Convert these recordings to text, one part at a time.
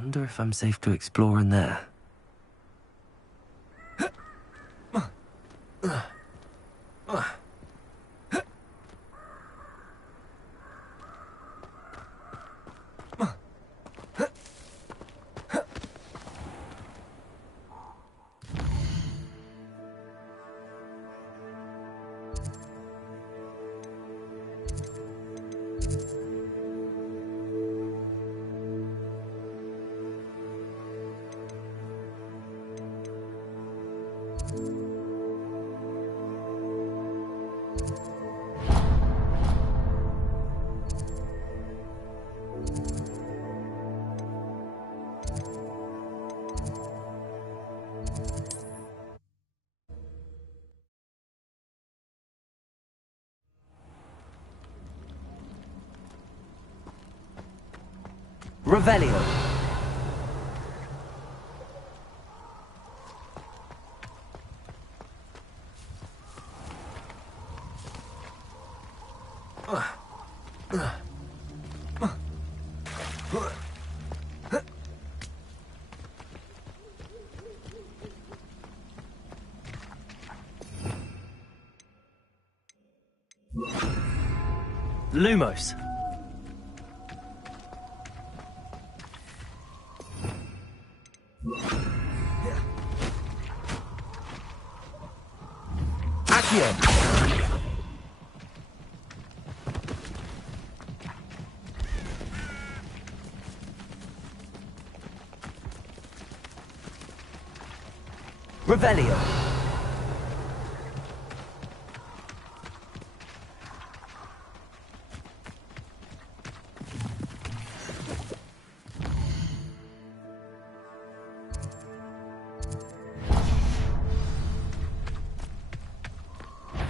Wonder if I'm safe to explore in there. Revelio. Lumos. Accio. Revelio.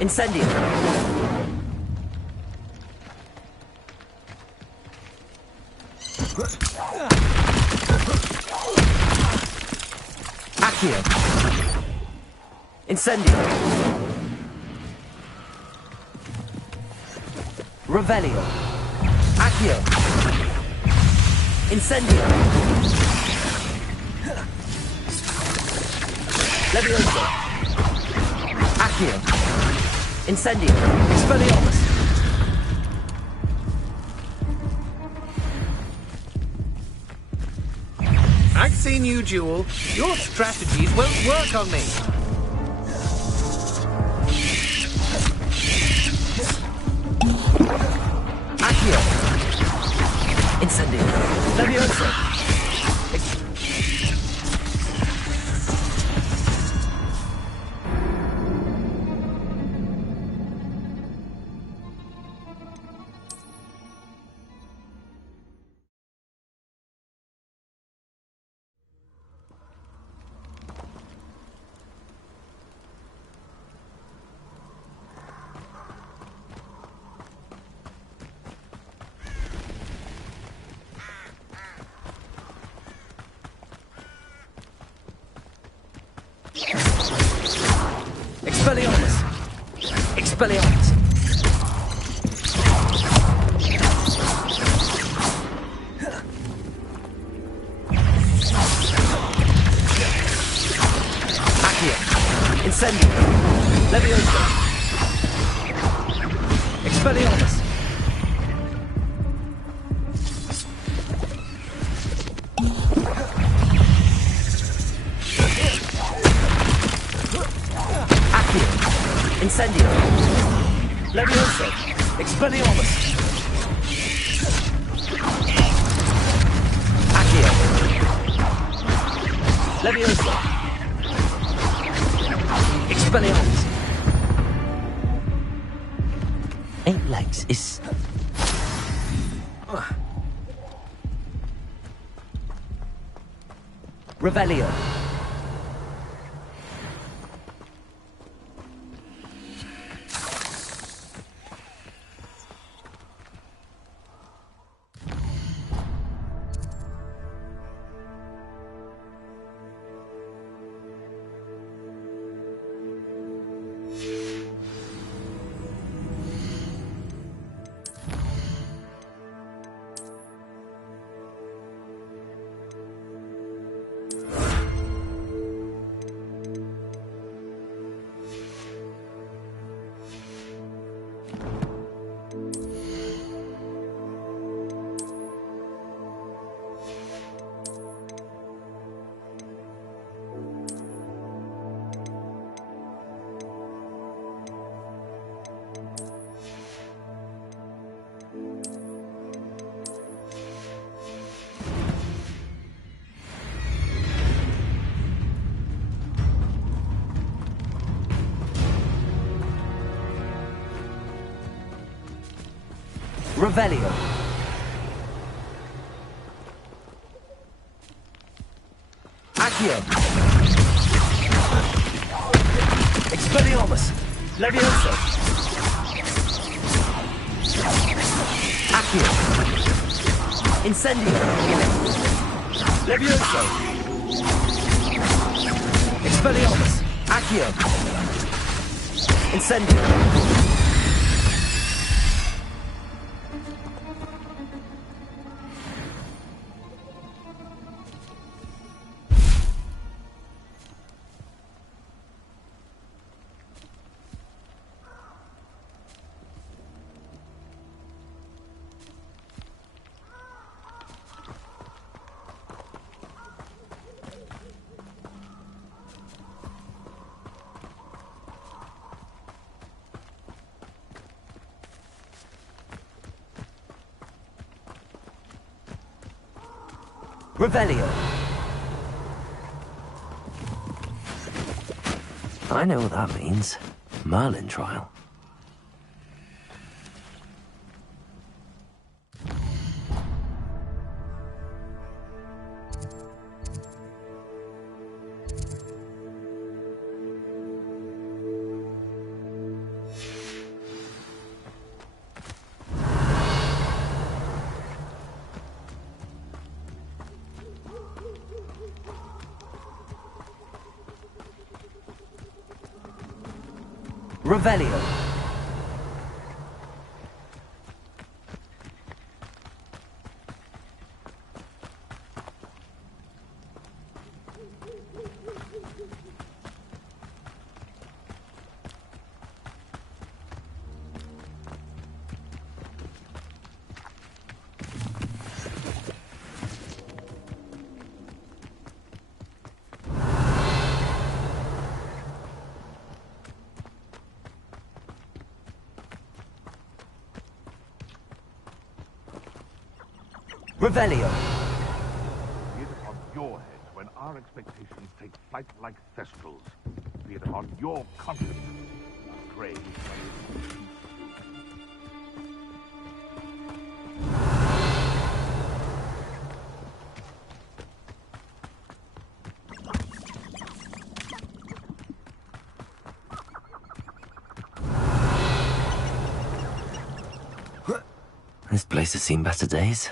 Incendio. Accio. Incendio. Revelio. Accio. Incendio. Levioso. Accio. Incendio. Expelliarmus. I've seen you duel. Your strategies won't work on me. Accio. Incendio. Levioso. Expelliarmus! Expelliarmus! Accio! Incendio! Levioso! Expelliarmus! Incendio! Levioso! Expelliarmus! Accio! Levioso! Expelliarmus! 8 legs is... Revelio! Revelio. Accio. Expelliarmus. Levioso. Accio. Incendio. Levioso. Expelliarmus. Accio. Incendio. Revelio. I know what that means. Merlin trial. Revelio. Revelio. Be it upon your head when our expectations take flight like thestrals. Be it upon your conscience. Pray. This place has seen better days.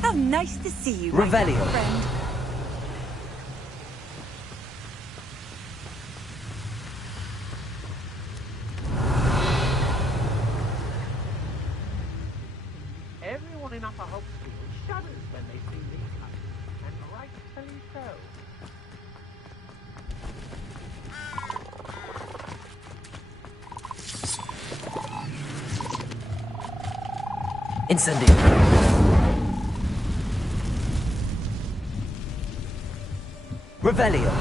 How nice to see you, my Revelio. friend. Everyone in Upper Hogwarts shudders when they see these huts, and rightfully so. Incendio. Revelio.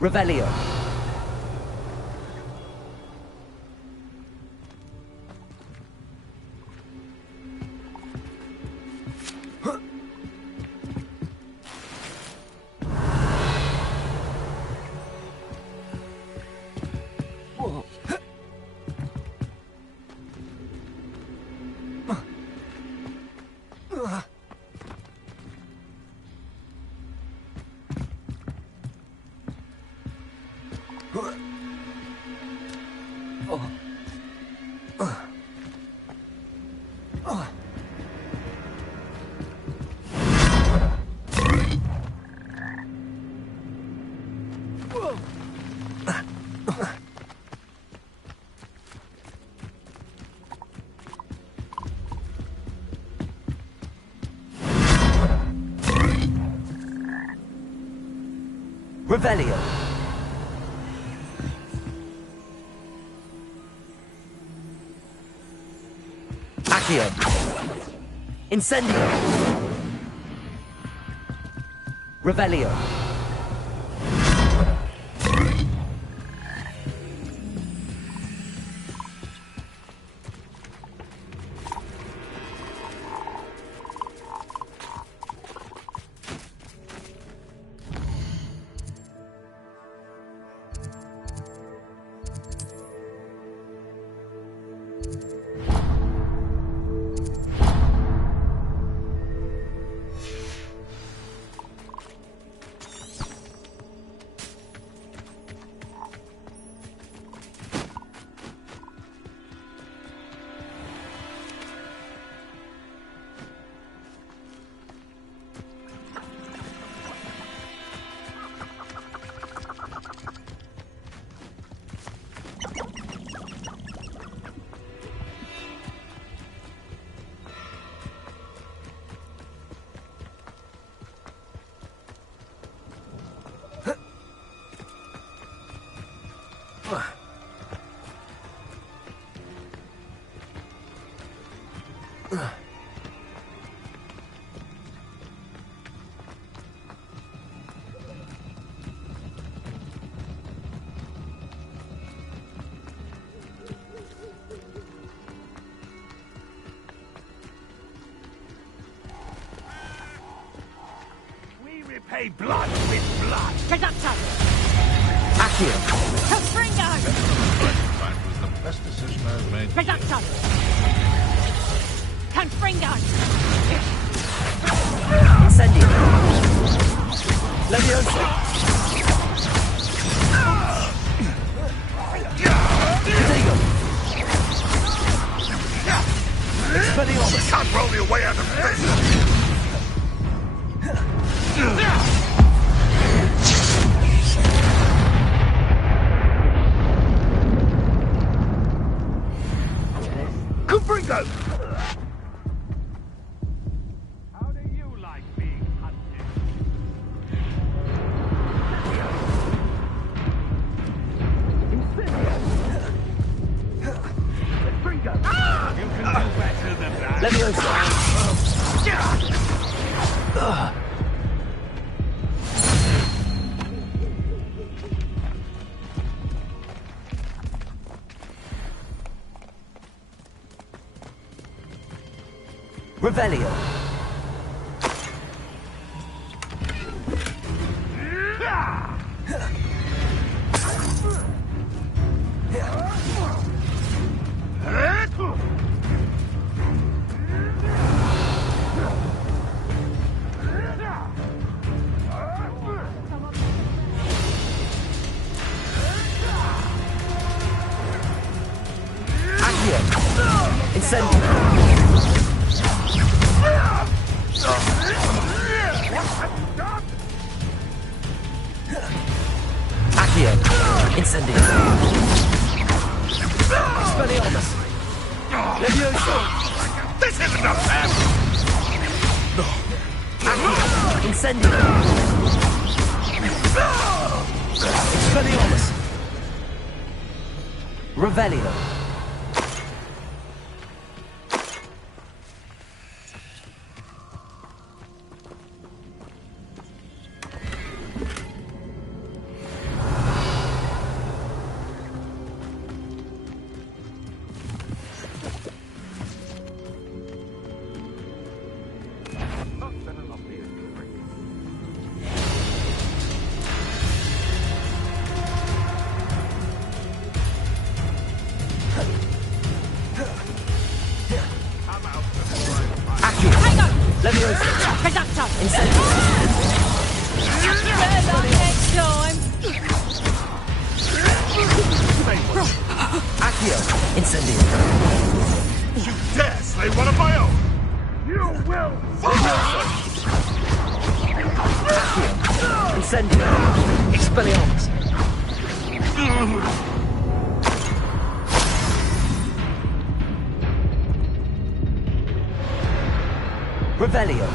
Revelio. Revelio. Accio. Incendio. Revelio. Repay blood with blood. Conductor! Accio. Confringo! That was the best decision I've made. Conductor! Confringo! Incendio. Leviosa. Digo. Expelliarmus. Can't roll your way out of this. Confringo! How do you like being hunted? Confringo! You can do better than that. Leviosa. Revelio. Accio. Incendio. Accio. Incendio. Expelliarmus. Leviosa. This isn't a fair. Accio. Incendio. Expelliarmus. Revelio. Leviosa! Reducto! Incendio! Better luck next time! Accio! Incendio! You dare slay one of my own! You will Leviosa! Accio! Incendio! Expelliarmus! Revelio!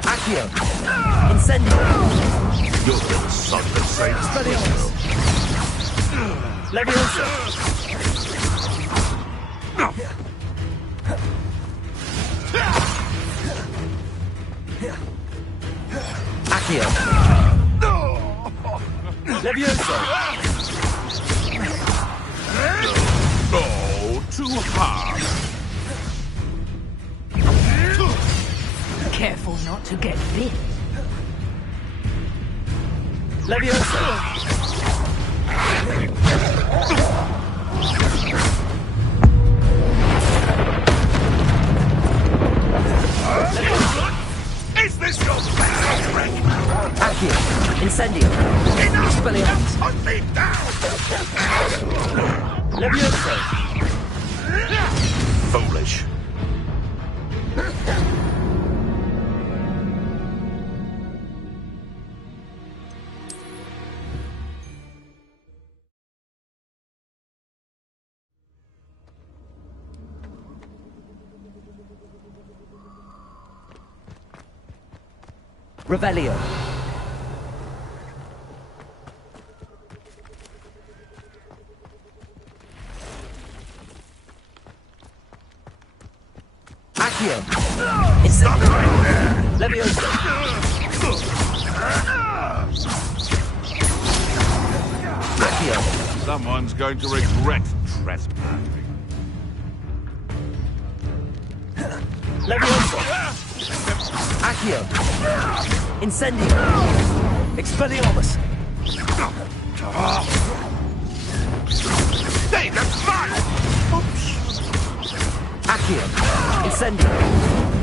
Accio! Incendio! You're the son that saves Expelliarmus! Leviosa! Accio! Leviosa! Oh, too hard. Careful not to get bit. Leviosa! Is this your best trick? Accio! Incendio! Expelliarmus! Put me down! Leviosa! Foolish. Revelio! Accio! Incendio! Leviosa! Accio! Someone's going to regret trespassing. Leviosa! Accio! Incendio! Expelliarmus! Hey, that's mine! Accio! Incendio!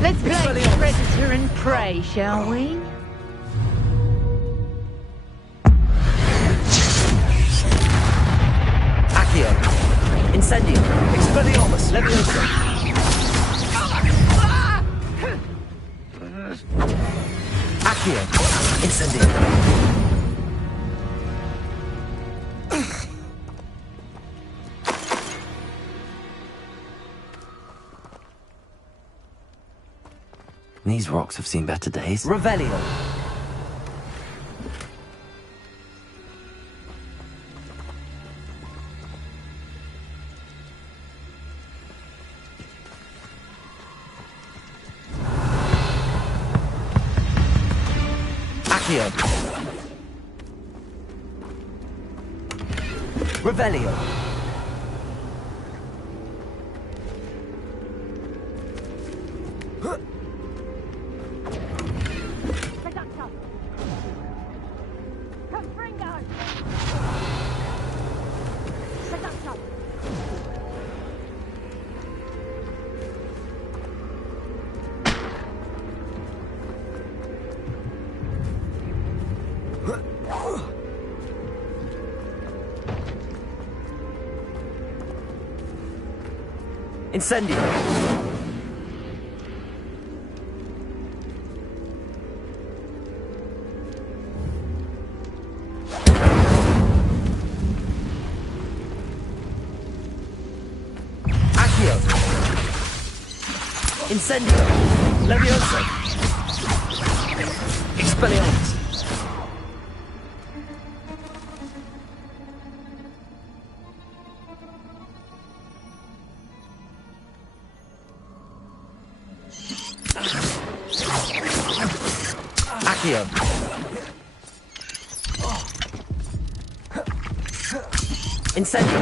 Let's play Expelliarmus. predator and prey, shall we? Accio! Incendio! Expelliarmus! Leviosa! Accio! Incendio! These rocks have seen better days. Revelio! Accio! Revelio! Reducto! Confringo! Reducto! Incendio! Accio! Incendio! Leviosa! Expelliarmus! Accio! Incendio!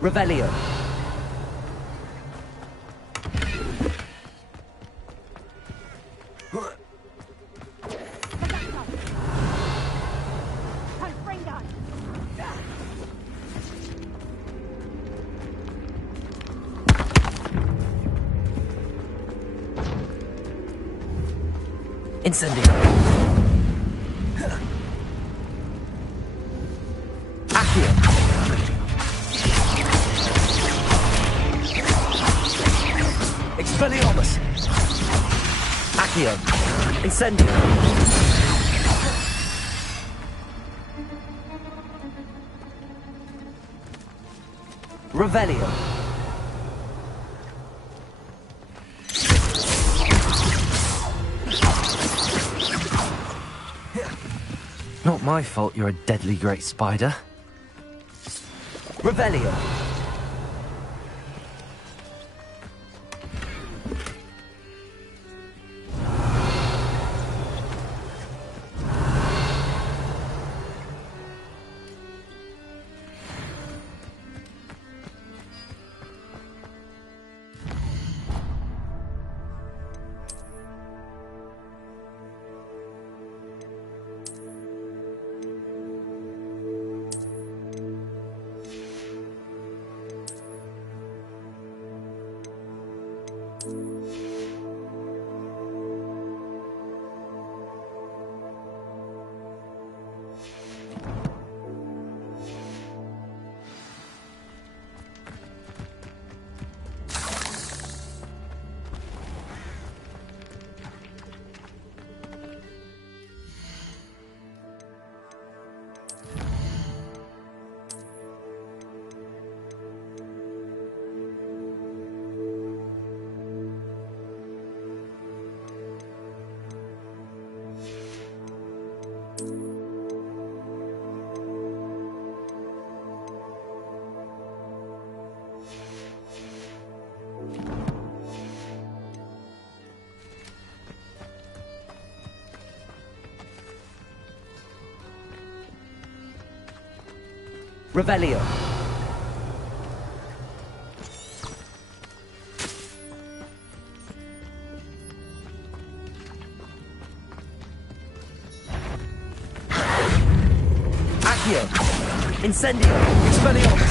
Revelio. Incendio. Accio. Expelliarmus. Accio. Incendio. Revelio. Not my fault you're a deadly great spider. Revelio. Revelio. Accio. Incendio. Expelliarmus.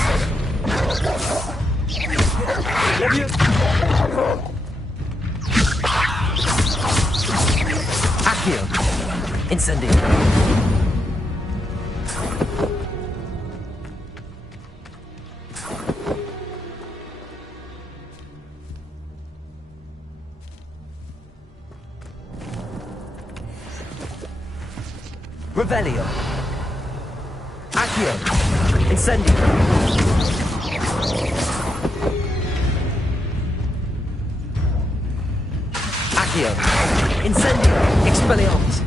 Accio. Incendio. Revelio. Accio. Incendio. Accio. Incendio. Expelliarmus.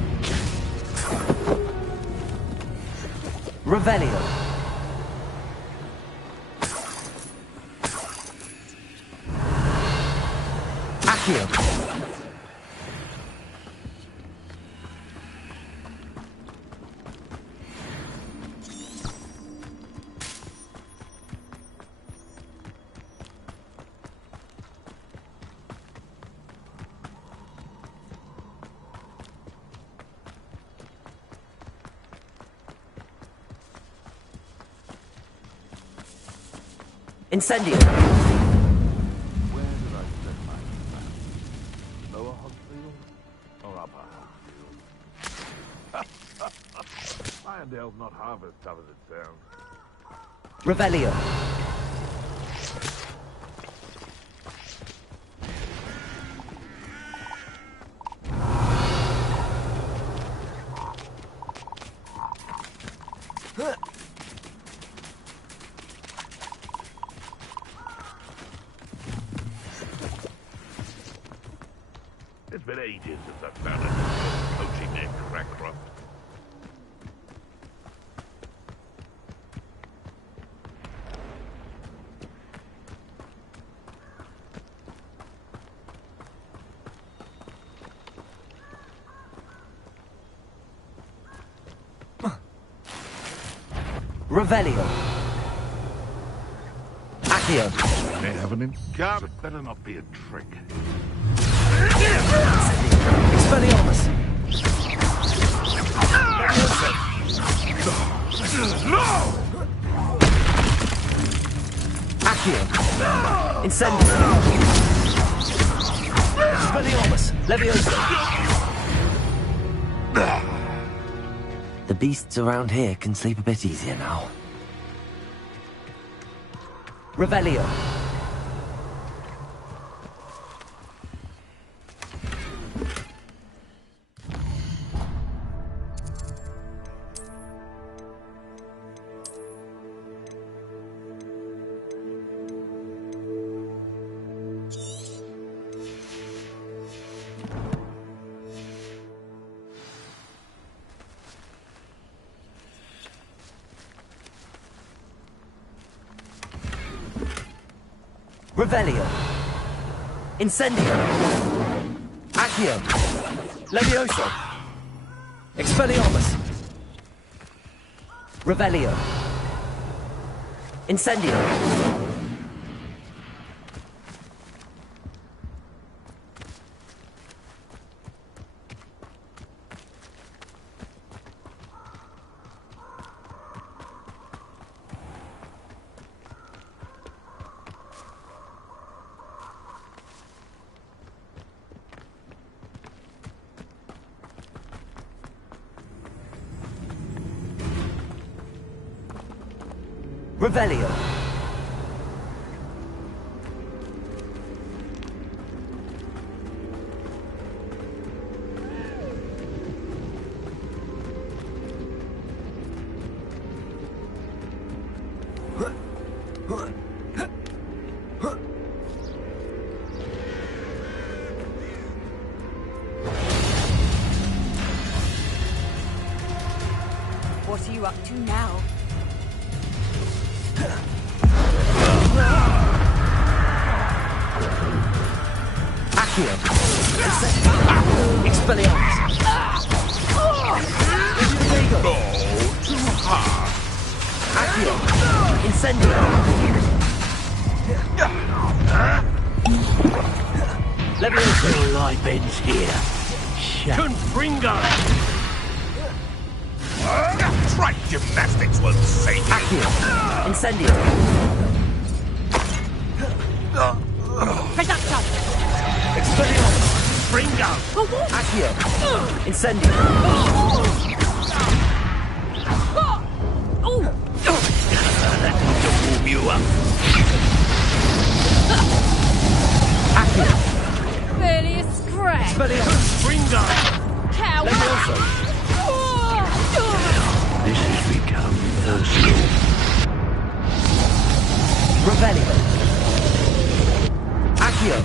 Revelio. Accio. Incendio. Where did I set my trap? Lower Hogsfield or upper Hogsfield? Irondale's not half as tough as it sounds. Revelio. been ages since I found a coaching their crackcroft. Revelio. Accio. May have an encounter. It better not be a trick. Expelliarmus. No! Accio. Incendio. Expelliarmus. Levioso. The beasts around here can sleep a bit easier now. Revelio. Revelio. Incendio. Accio. Levioso. Expelliarmus. Revelio. Incendio. Revelio. What are you up to now? Accio. Expelliarmus. Go too hard. Accio. Incendio. Levioso. Your life ends here. Confringo! Trite gymnastics won't save you. Accio. Incendio. Reducto! Expelliarmus. Fringo! Accio. Incendio. To warm you up. Accio. Barely a scratch! Expelliarmus. Fringo! Coward! Levioso. This has become personal. Revelio. Accio.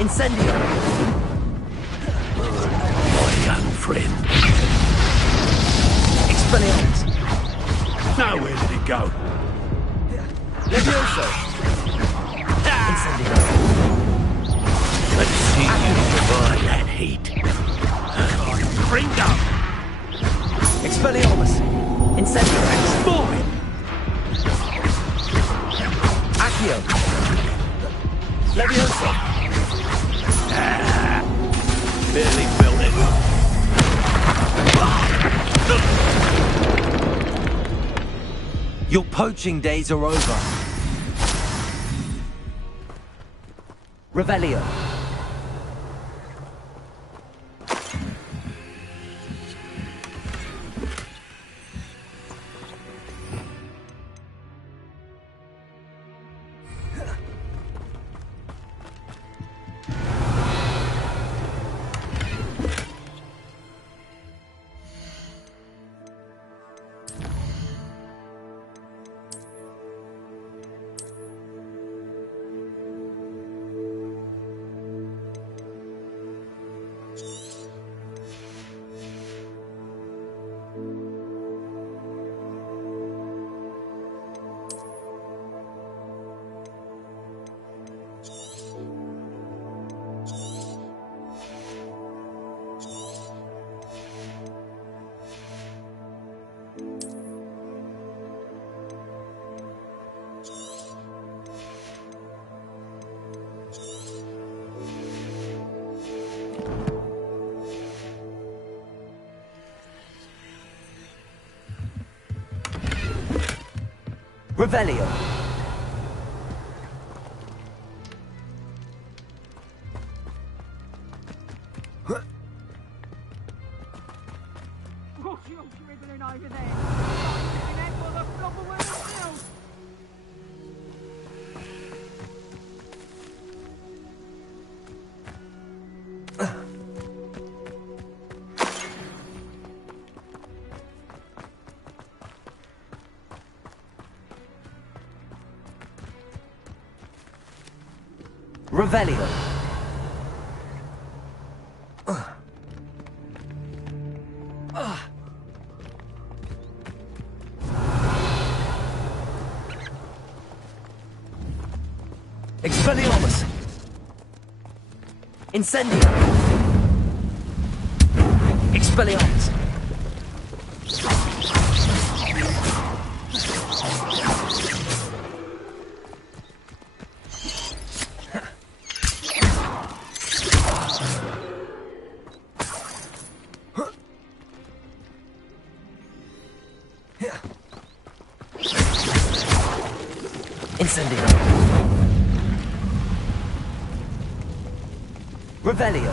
Incendio. My young friend. Expelliarmus. Now where did it go? Levioso. Incendio. Let's see you survive that heat. Fringo! Expelliarmus. Incendio. Mine! Accio. Levioso. Barely felt it. Your poaching days are over. Revelio. Revelio. What are you dribbling over there? You're not for the flop of else. Revelio. Expelliarmus. Incendio. Expelliarmus. Incendio. Revelio.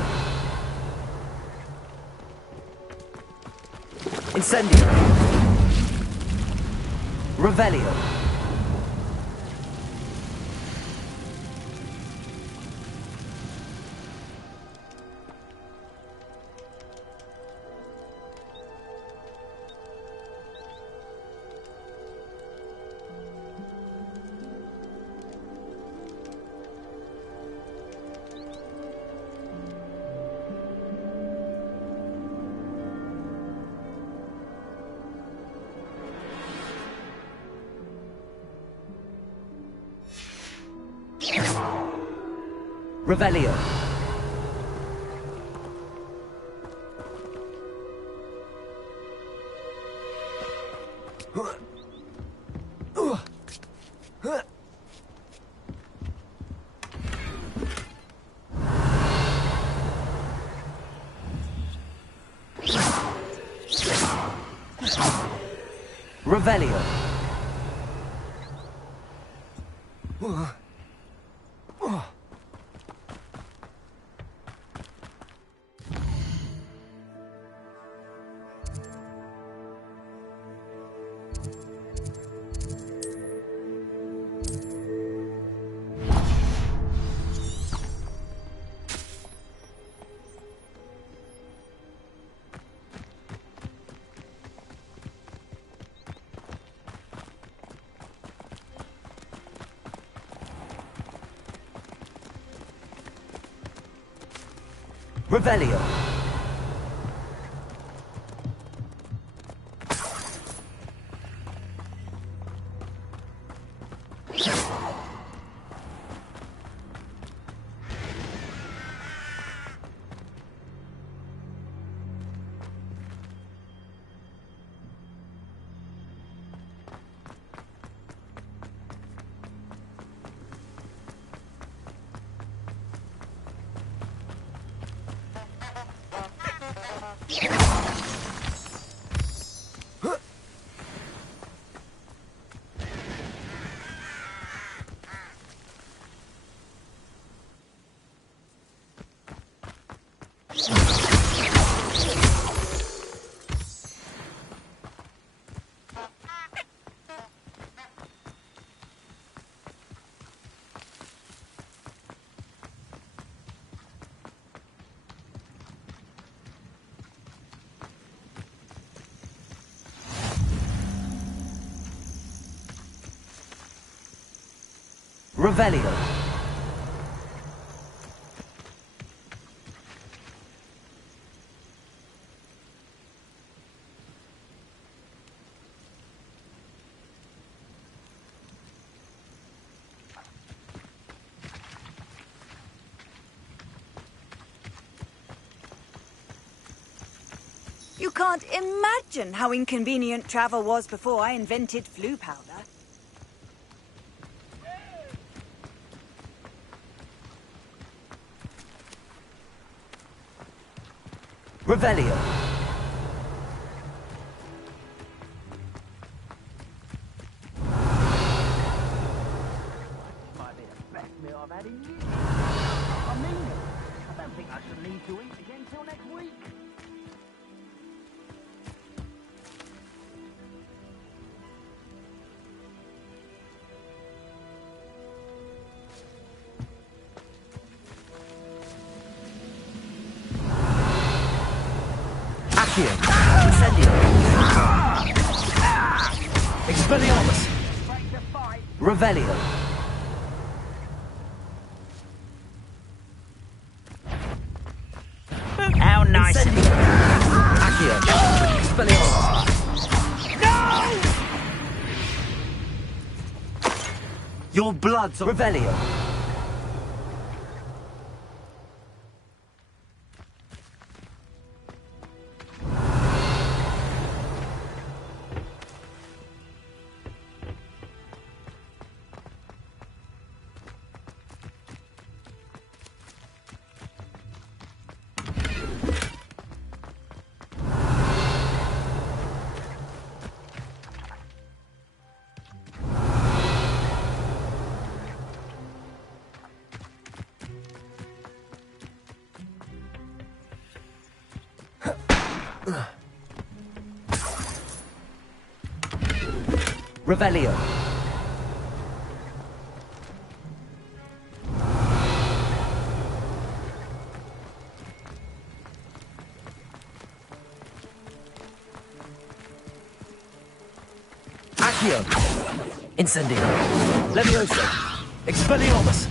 Incendio. Revelio. Revelio. Revelio. Revelio. Revelio. You can't imagine how inconvenient travel was before I invented flu powder. Revelio. I've had in years. I mean it. I don't think I should leave to eat again till next week. Accio. Incendio. Expelliarmus. Break the fight. Revelio. How nice of Incendio. you. Accio. Expelliarmus. Your blood's on Revelio. Revelio. Accio. Incendio. Levioso. Expelliarmus.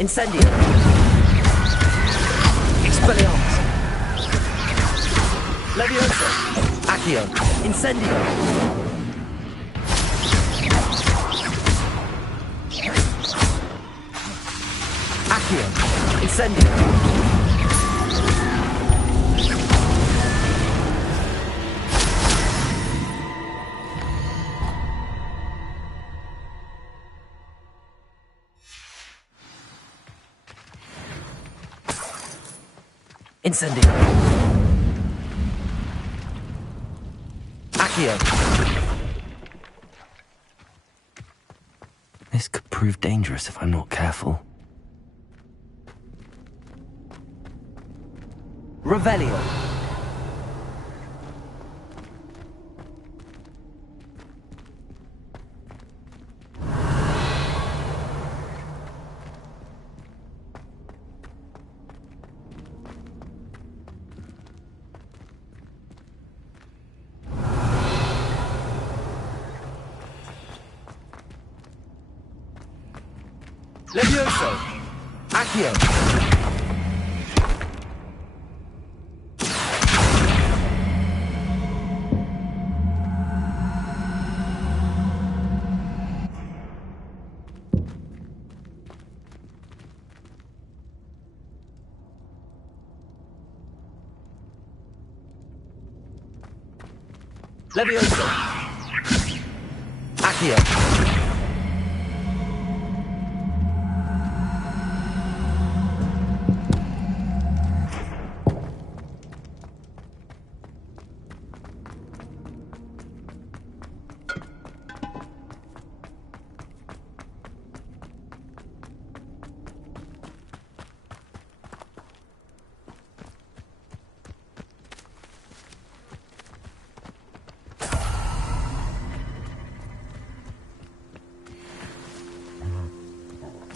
Incendio. Expelliarmus. Levioso. Accio. Incendio. Accio. Incendio. Incendio. Accio. This could prove dangerous if I'm not careful. Revelio. Levioso. Accio. Levioso! Accio!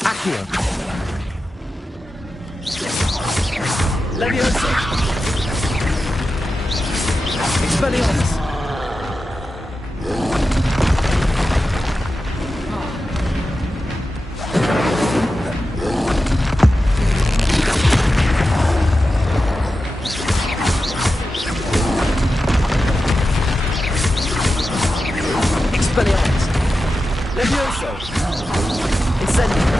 Accio! Levioso! Expelliarmus! Expelliarmus! Levioso! Incendio!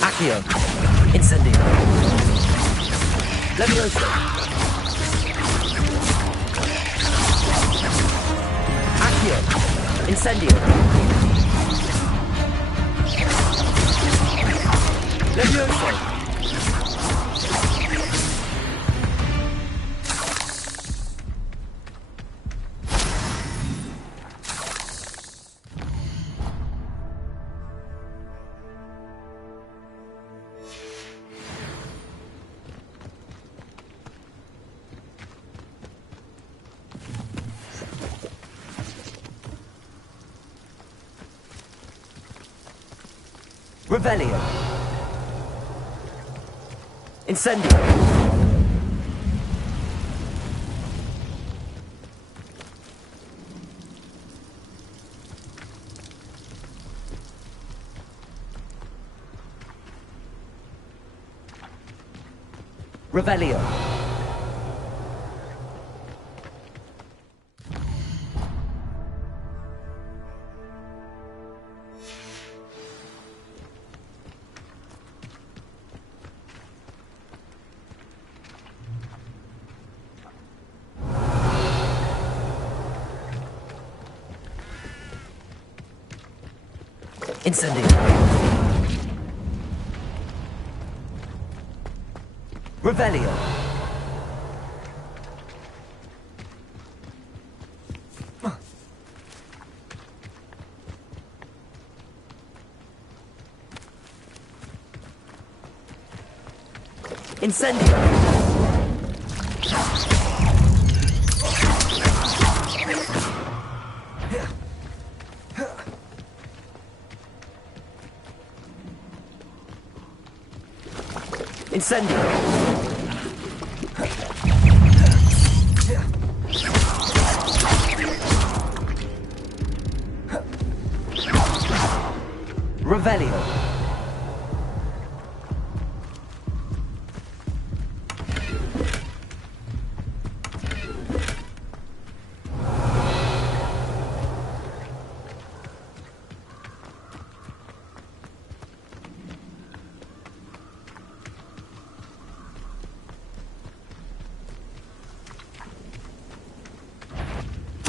Accio! Incendio! Levioso! Accio! Incendio! Levioso! Revelio! Incendio! Revelio! Incendio! Revelio! Incendio! Incendio! Revelio!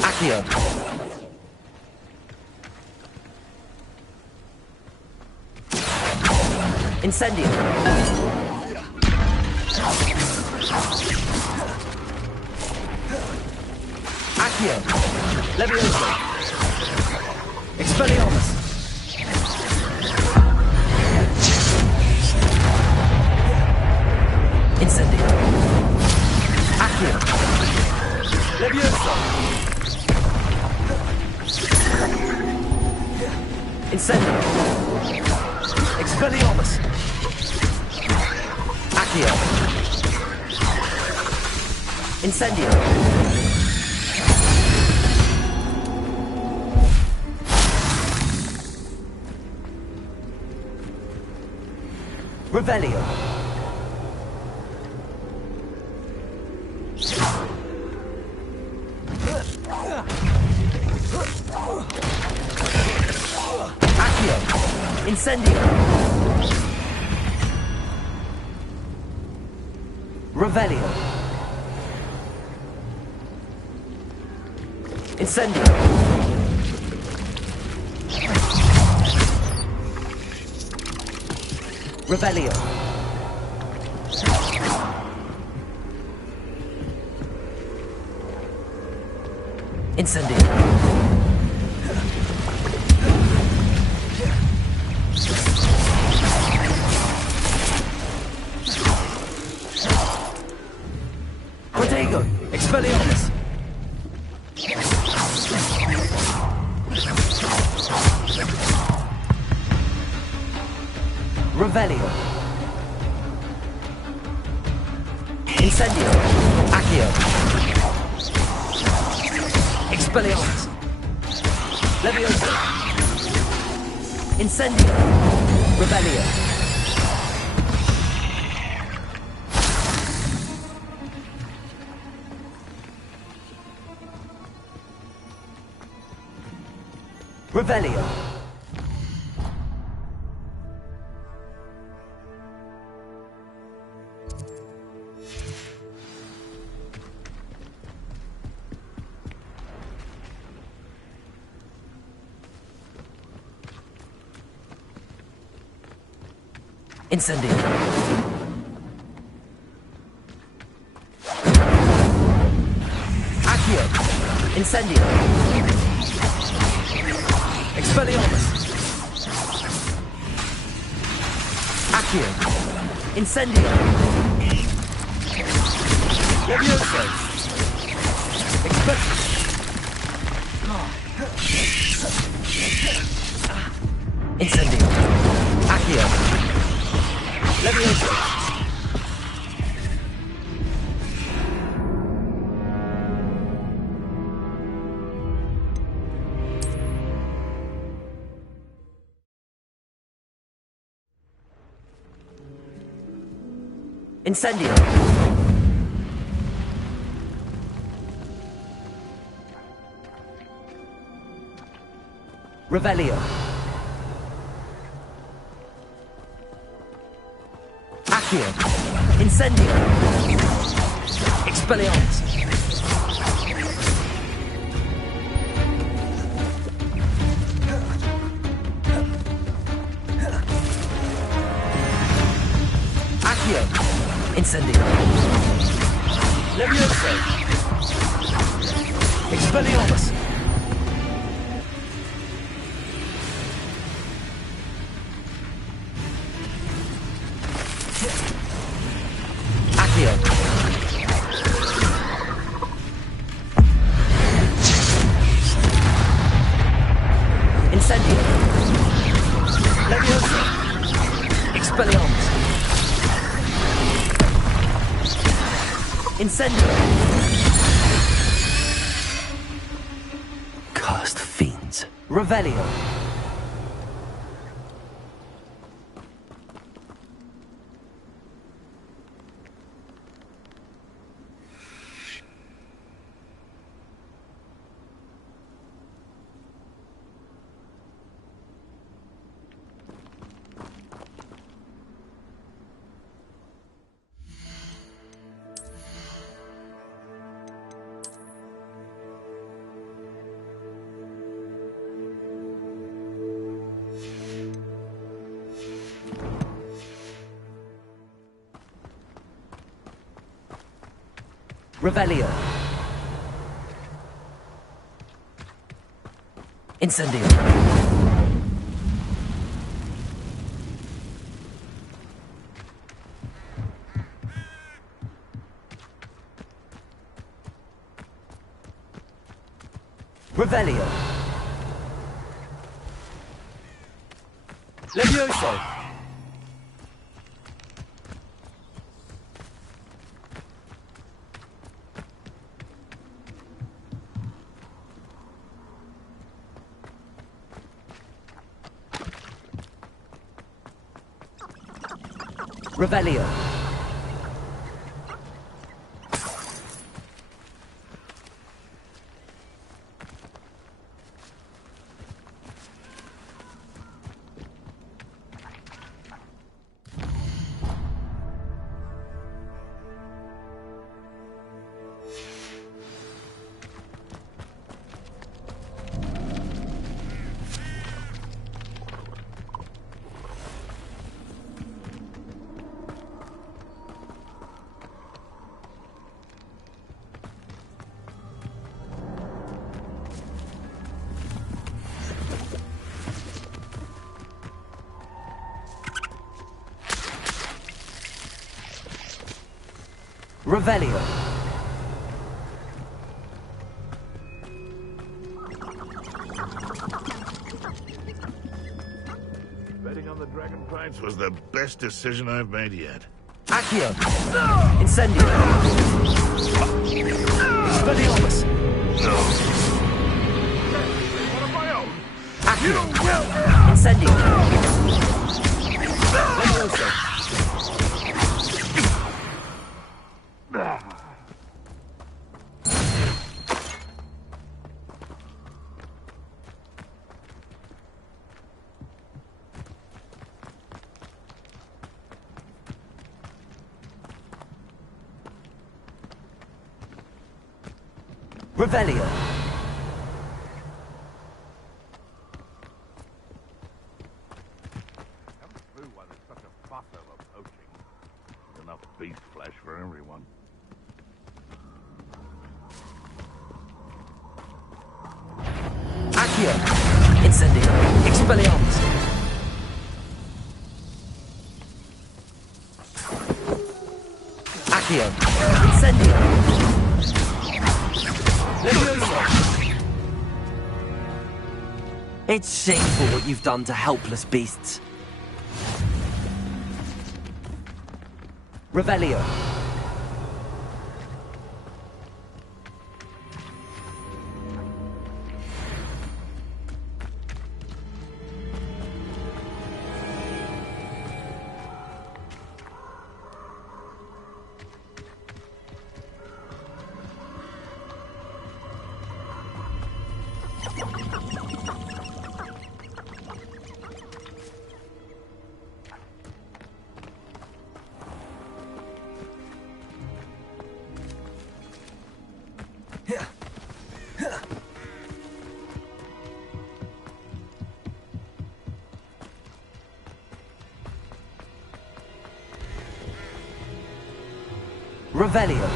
Accio! Incendio! Accio! Levioso! Expelliarmus! Incendio. Accio. Levioso. Incendio. Expelliarmus. Accio. Incendio. Revelio. Accio. Incendio. Revelio. Incendio. Revelio. Incendio. Protego. Expelliarmus. Revelio. Incendio. Accio. Expelliarmus. Levioso. Incendio. Revelio. Revelio. Incendio. Accio. Incendio. Expelliarmus. Accio. Incendio. Levioso. Incendio. Accio. Levioso. Incendio. Revelio. Accio. Incendio. Expelliarmus. Accio. Incendio. Levioso. Expelliarmus. Accio. Incendio. Levioso. Expelliarmus. Incendio. Cursed fiends. Revelio. Revelio. Incendio. Revelio. Levioso. Revelio. Revelio. Betting on the Dragon Prince was the best decision I've made yet. Accio. Incendio. Expelliarmus. One of my own. Accio. Incendio. Levioso. Revelio. Haven't a clue why there's such a fuss over poaching. There's enough beast flesh for everyone. Accio. Incendio. Expelliarmus. Accio. Incendio. It's shameful what you've done to helpless beasts. Revelio. Revelio.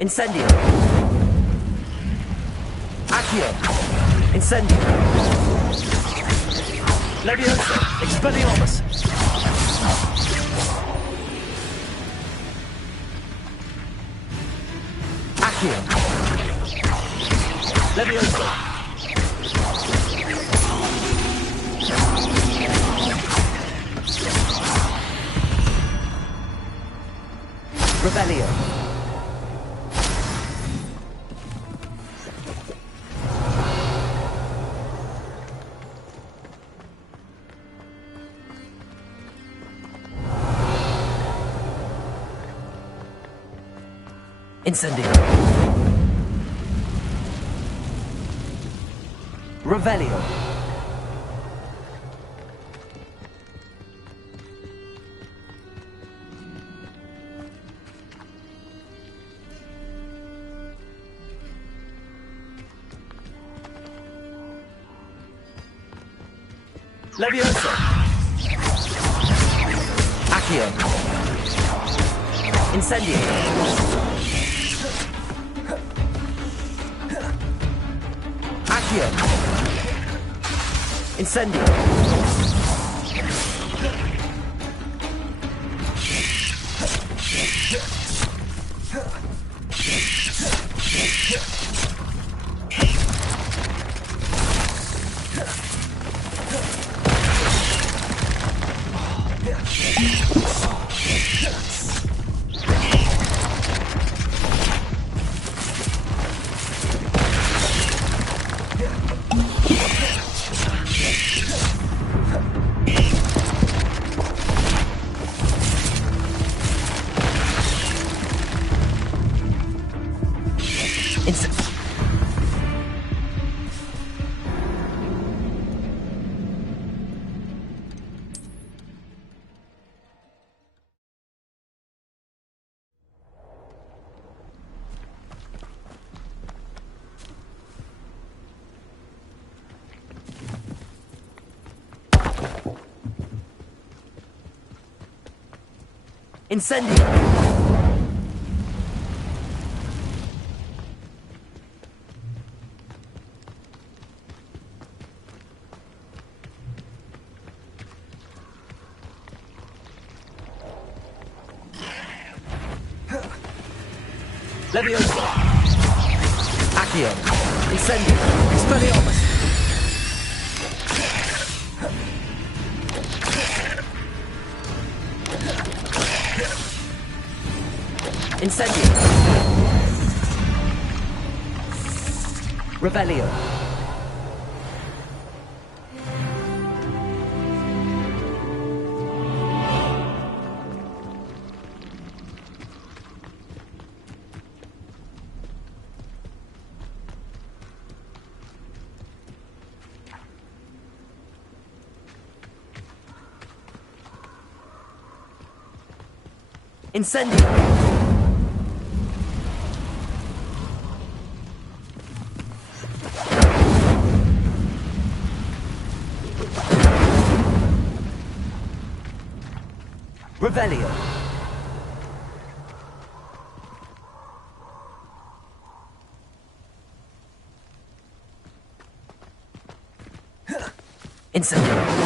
Incendio. Accio. Incendio. Levioso. Expelliarmus. Accio. Levioso. Revelio. Incendio. Revelio. Levioso. Accio. Incendio. Accio. Incendio. Incendio. Levioso. Accio. Incendio. Expelliarmus. Incendio. Revelio. Incendio. Revelio. Incendio.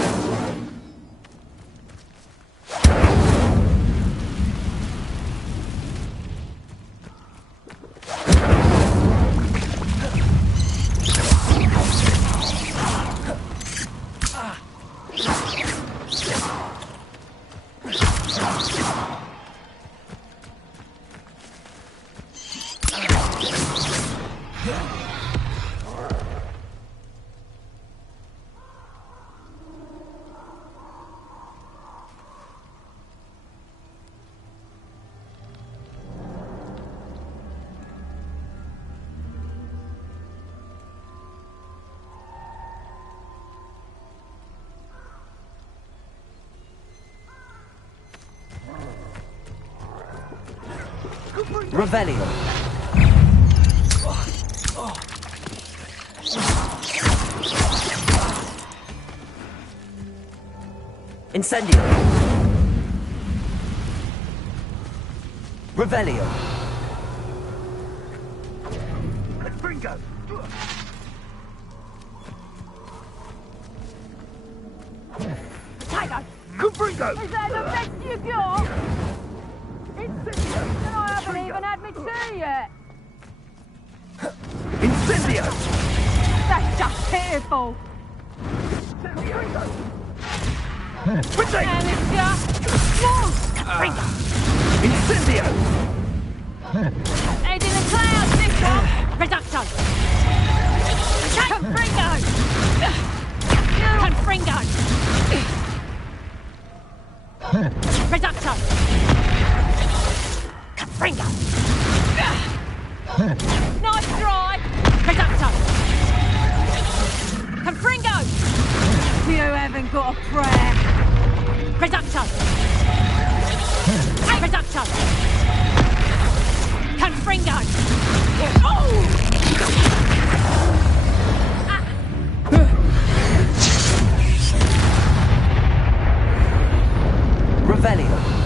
Revelio. Incendio. Revelio. Bringo! Tiger! Bringo! Is that the best you got? Incendio! And I haven't even had my tea yet. Incendio! That's just pitiful. Incendio! And it's just... Whoa! Incendio! Head in the clouds, this one! Reducto! Confringo! Confringo! Reducto! Confringo! Nice try! Reducto! Confringo! You haven't got a prayer! Reducto! Reducto! Confringo! Oh! Revelio.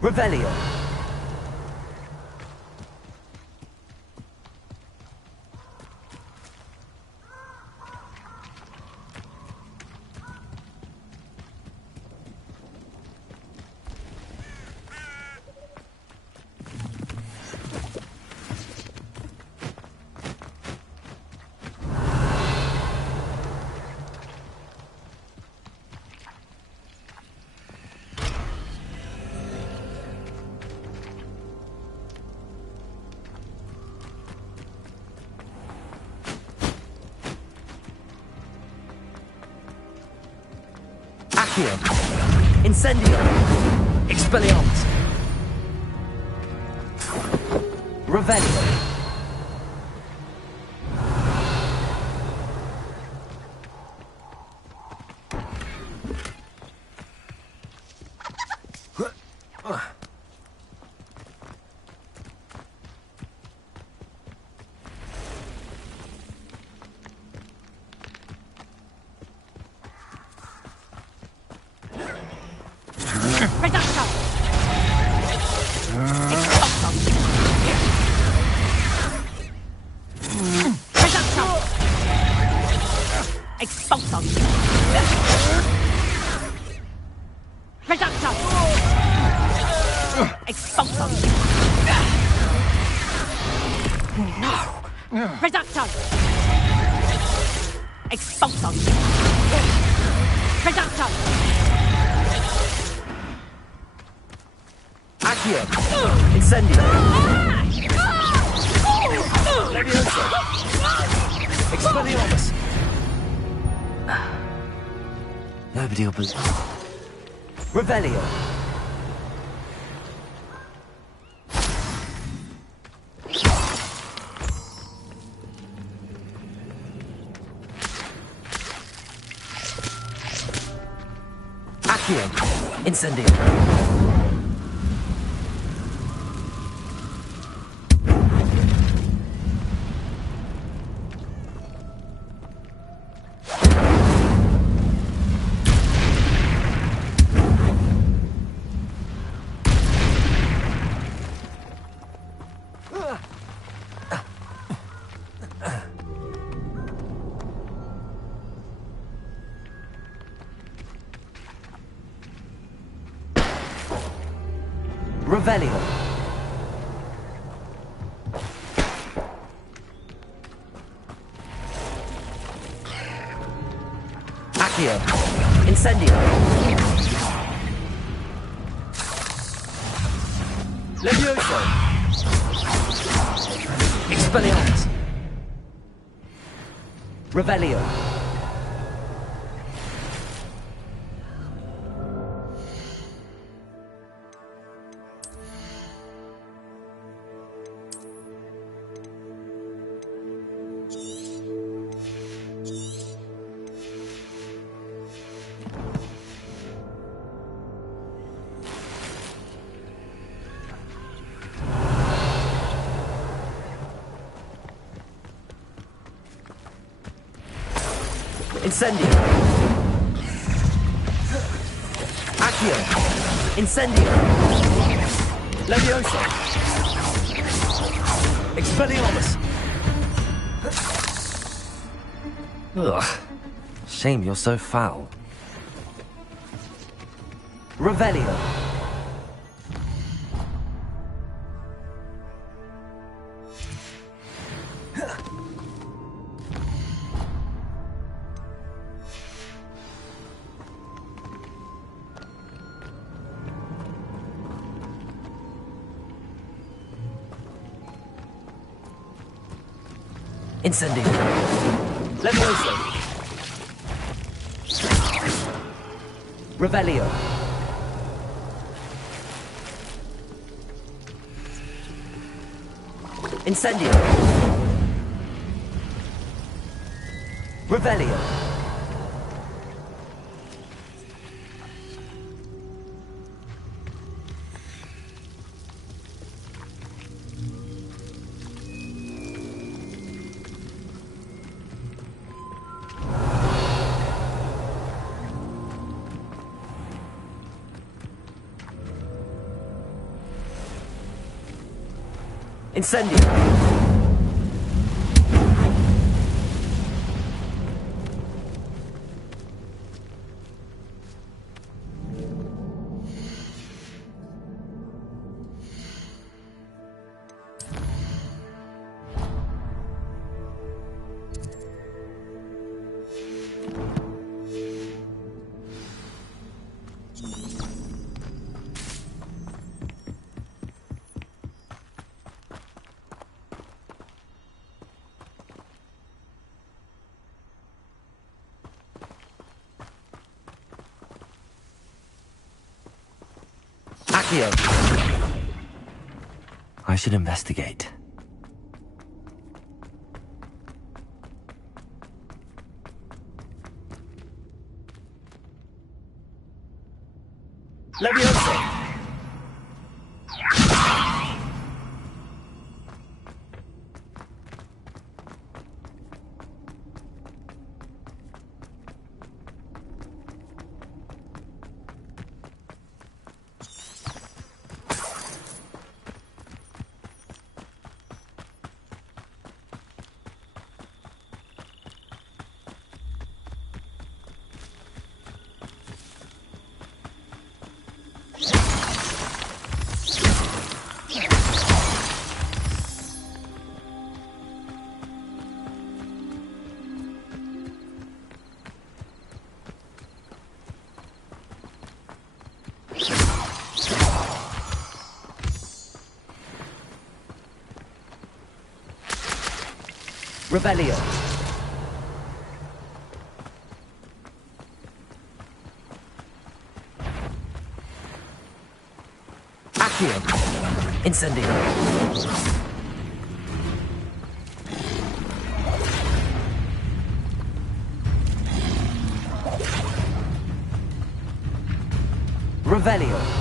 Revelio. Accio. Incendio. Expelliarmus. Revelio. Nobody will believe. Revelio. Accio. Incendio. Revelio. Accio. Incendio. Levioso. Expelliarmus. Revelio. Incendio. Accio. Incendio. Levioso. Expelliarmus. Ugh. Shame you're so foul. Revelio. Incendio. Levioso. Revelio. Incendio. Revelio. Incendio. Accio. I should investigate. Levioso. Revelio. Accio. Incendio. Revelio.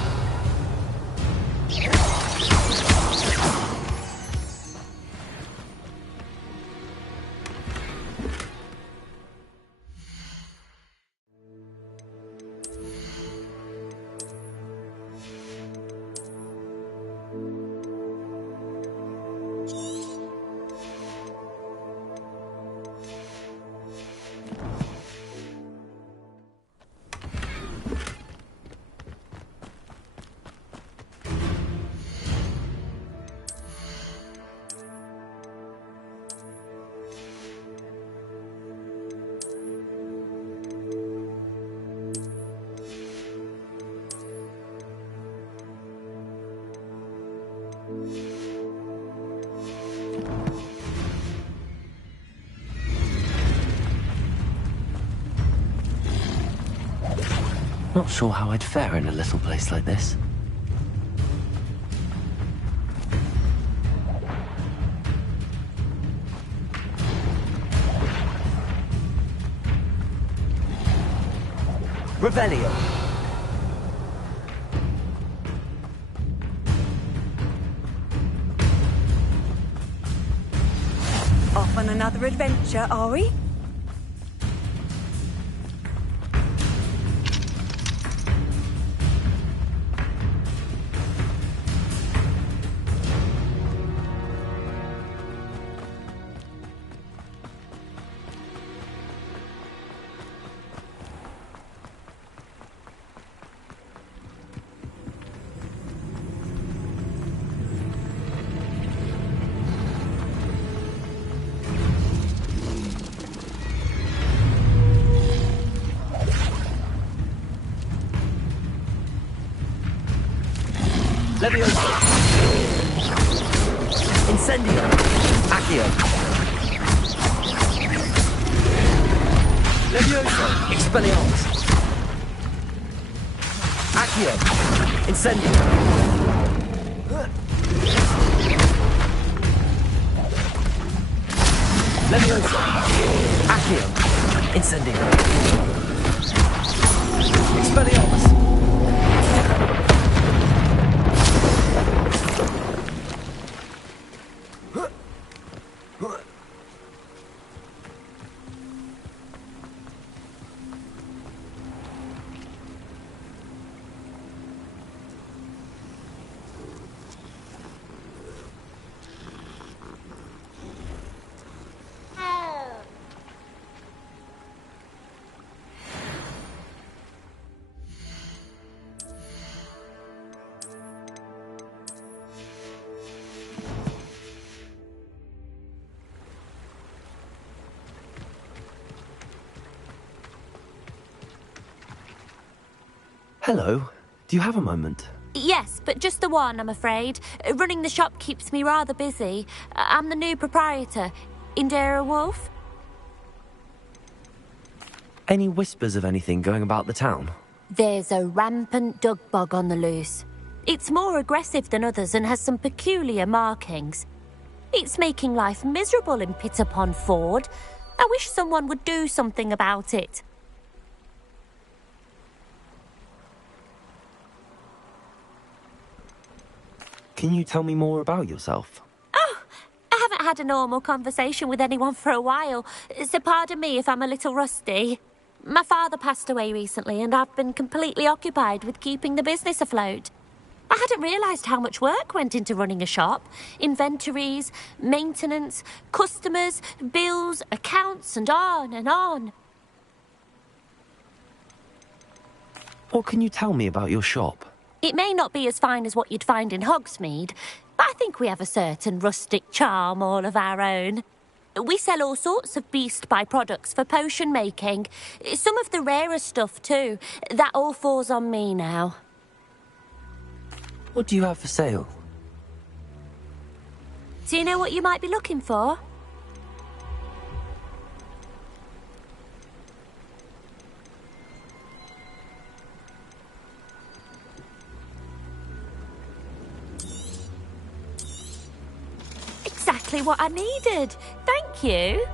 Not sure how I'd fare in a little place like this. Revelio. Off on another adventure, are we? Leviosa. Incendio. Accio. Leviosa. Expelliarmus. Accio. Incendio. Leviosa. Accio. Incendio. Expelliarmus. Hello. Do you have a moment? Yes, but just the one, I'm afraid. Running the shop keeps me rather busy. I'm the new proprietor, Indira Wolf. Any whispers of anything going about the town? There's a rampant dug bug on the loose. It's more aggressive than others and has some peculiar markings. It's making life miserable in Pitterpond Ford. I wish someone would do something about it. Can you tell me more about yourself? Oh, I haven't had a normal conversation with anyone for a while, so pardon me if I'm a little rusty. My father passed away recently and I've been completely occupied with keeping the business afloat. I hadn't realised how much work went into running a shop. Inventories, maintenance, customers, bills, accounts, and on and on. What can you tell me about your shop? It may not be as fine as what you'd find in Hogsmeade, but I think we have a certain rustic charm all of our own. We sell all sorts of beast by-products for potion making. Some of the rarer stuff too. That all falls on me now. What do you have for sale? Do you know what you might be looking for? Exactly what I needed. Thank you.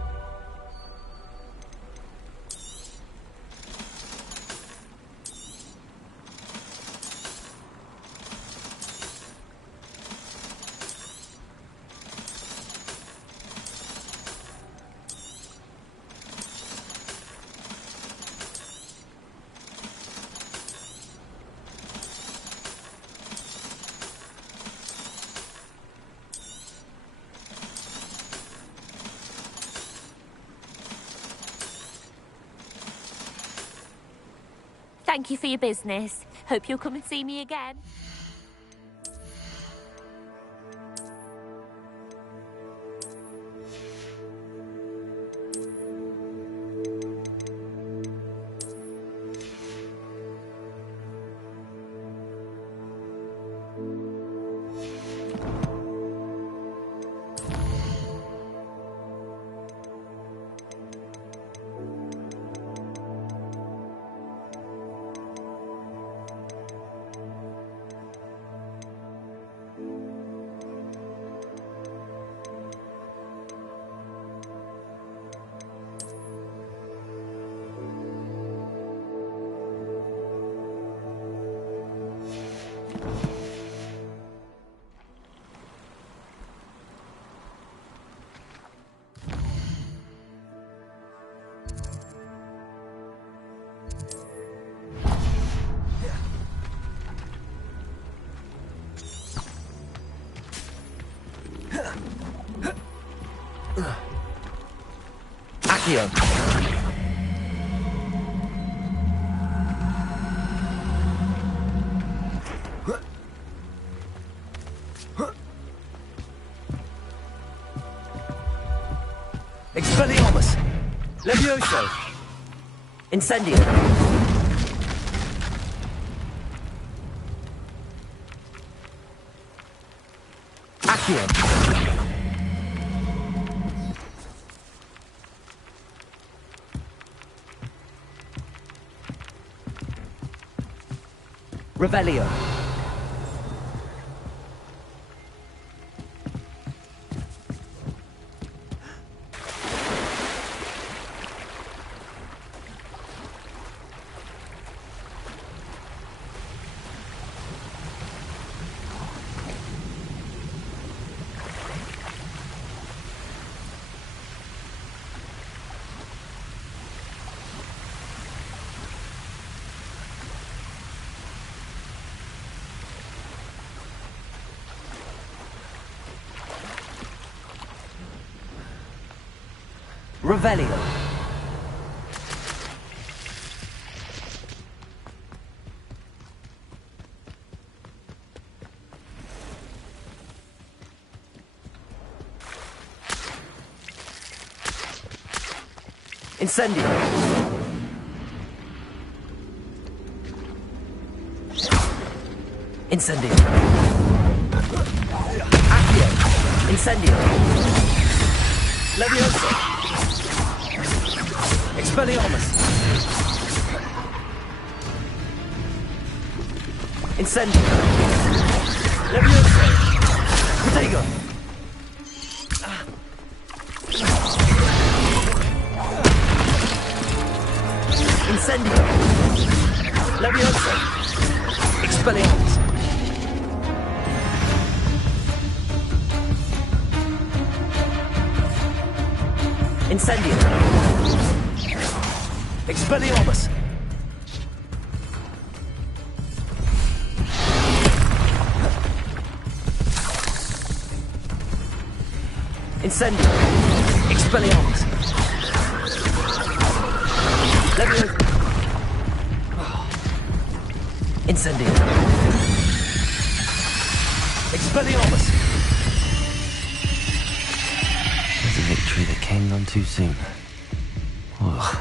Thank you for your business. Hope you'll come and see me again. Accio. Expelliarmus! Levioso! Incendio! Accio! Revelio! Revelio. Incendio. Incendio. Accio. Incendio. Levioso. Expelliarmus! Incendio! Levioso! Protego! Incendio! Levioso! Expelliarmus! Incendio! Expelliarmus! Incendio! Expelliarmus! Levio! Incendio! Expelliarmus! There's a victory that came none too soon. Ugh.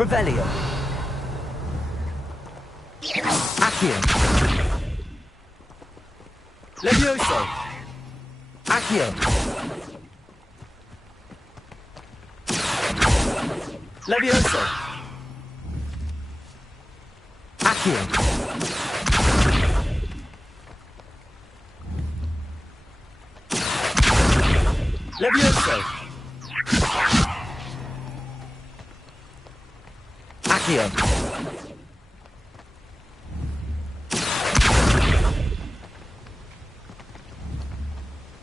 Revelio. Accio. Levioso. Accio. Levioso. Accio. Levioso. Accio.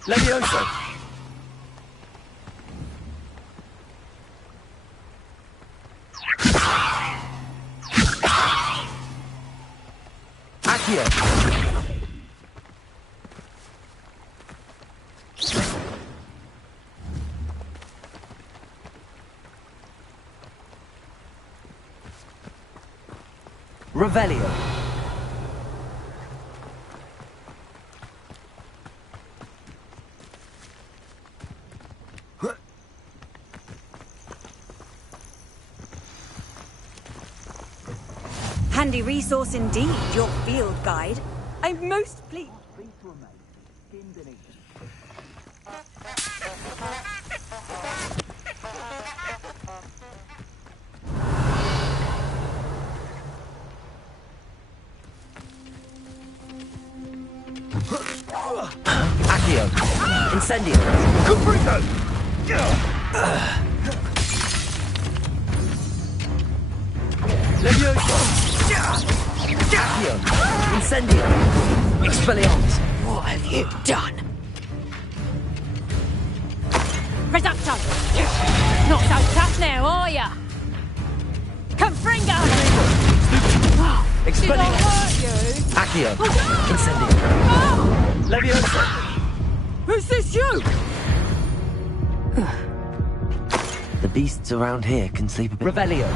Levioso. Accio. Revelio. Handy resource indeed, your field guide. I'm most pleased. Accio. Incendio. Comprito! Levioso. Accio. Incendio. Expelliarmus. What have you done? Reducto! Not so tough now, are ya? Confringo! Did I Expelliarmus. hurt you? Accio. Incendio. Oh! Levioso. Is this you? The beasts around here can sleep a bit. Revelio.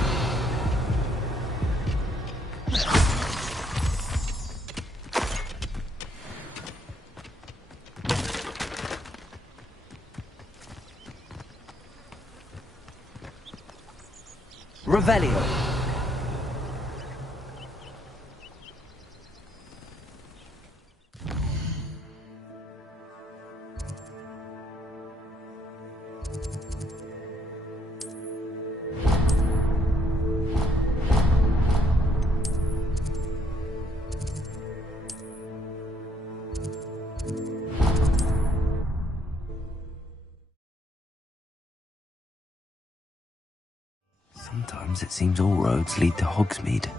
Revelio. Sometimes it seems all roads lead to Hogsmeade.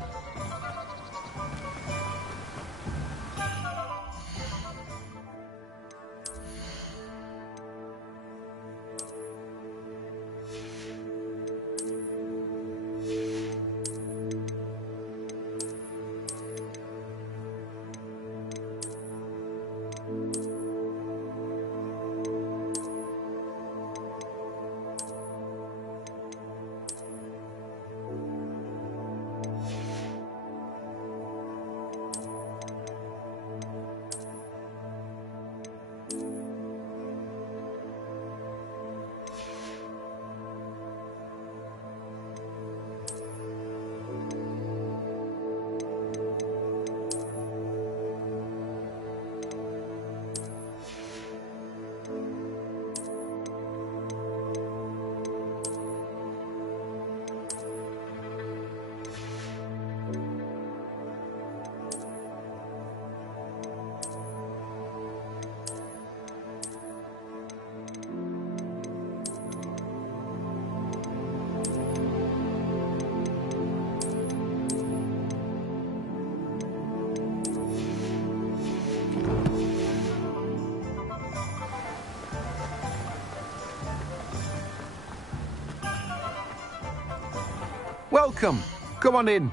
Welcome. Come on in.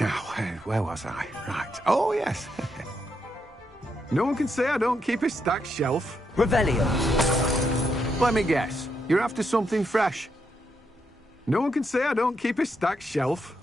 Now, where was I? Right. Oh, yes. No one can say I don't keep a stacked shelf. Revelio. Let me guess. You're after something fresh. No one can say I don't keep a stacked shelf.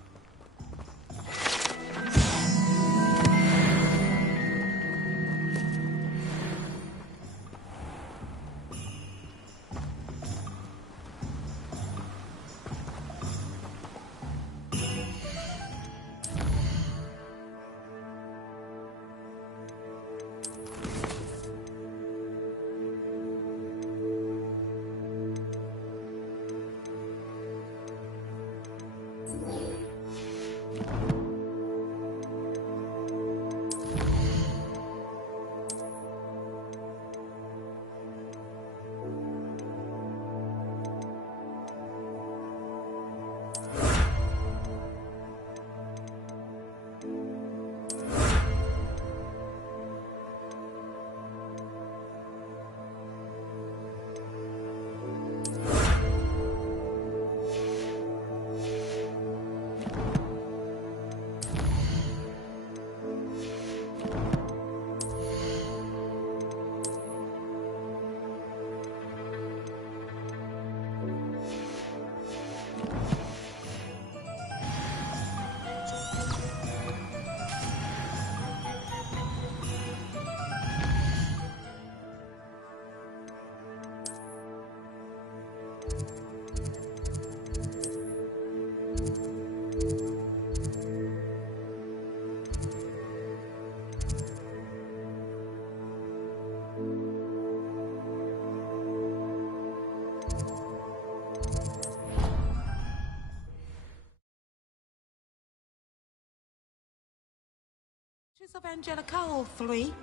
Princess of Angelica all three?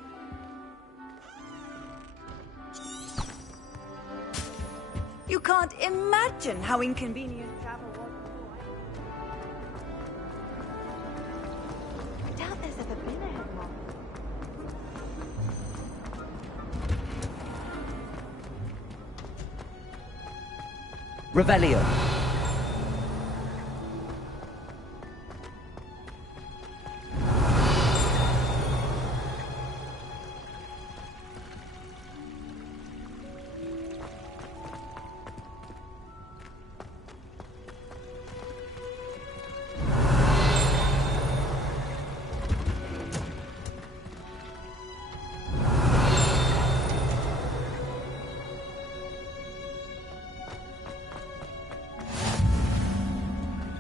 You can't imagine how inconvenient travel was before I doubt there's ever been a headmaster. Revelio.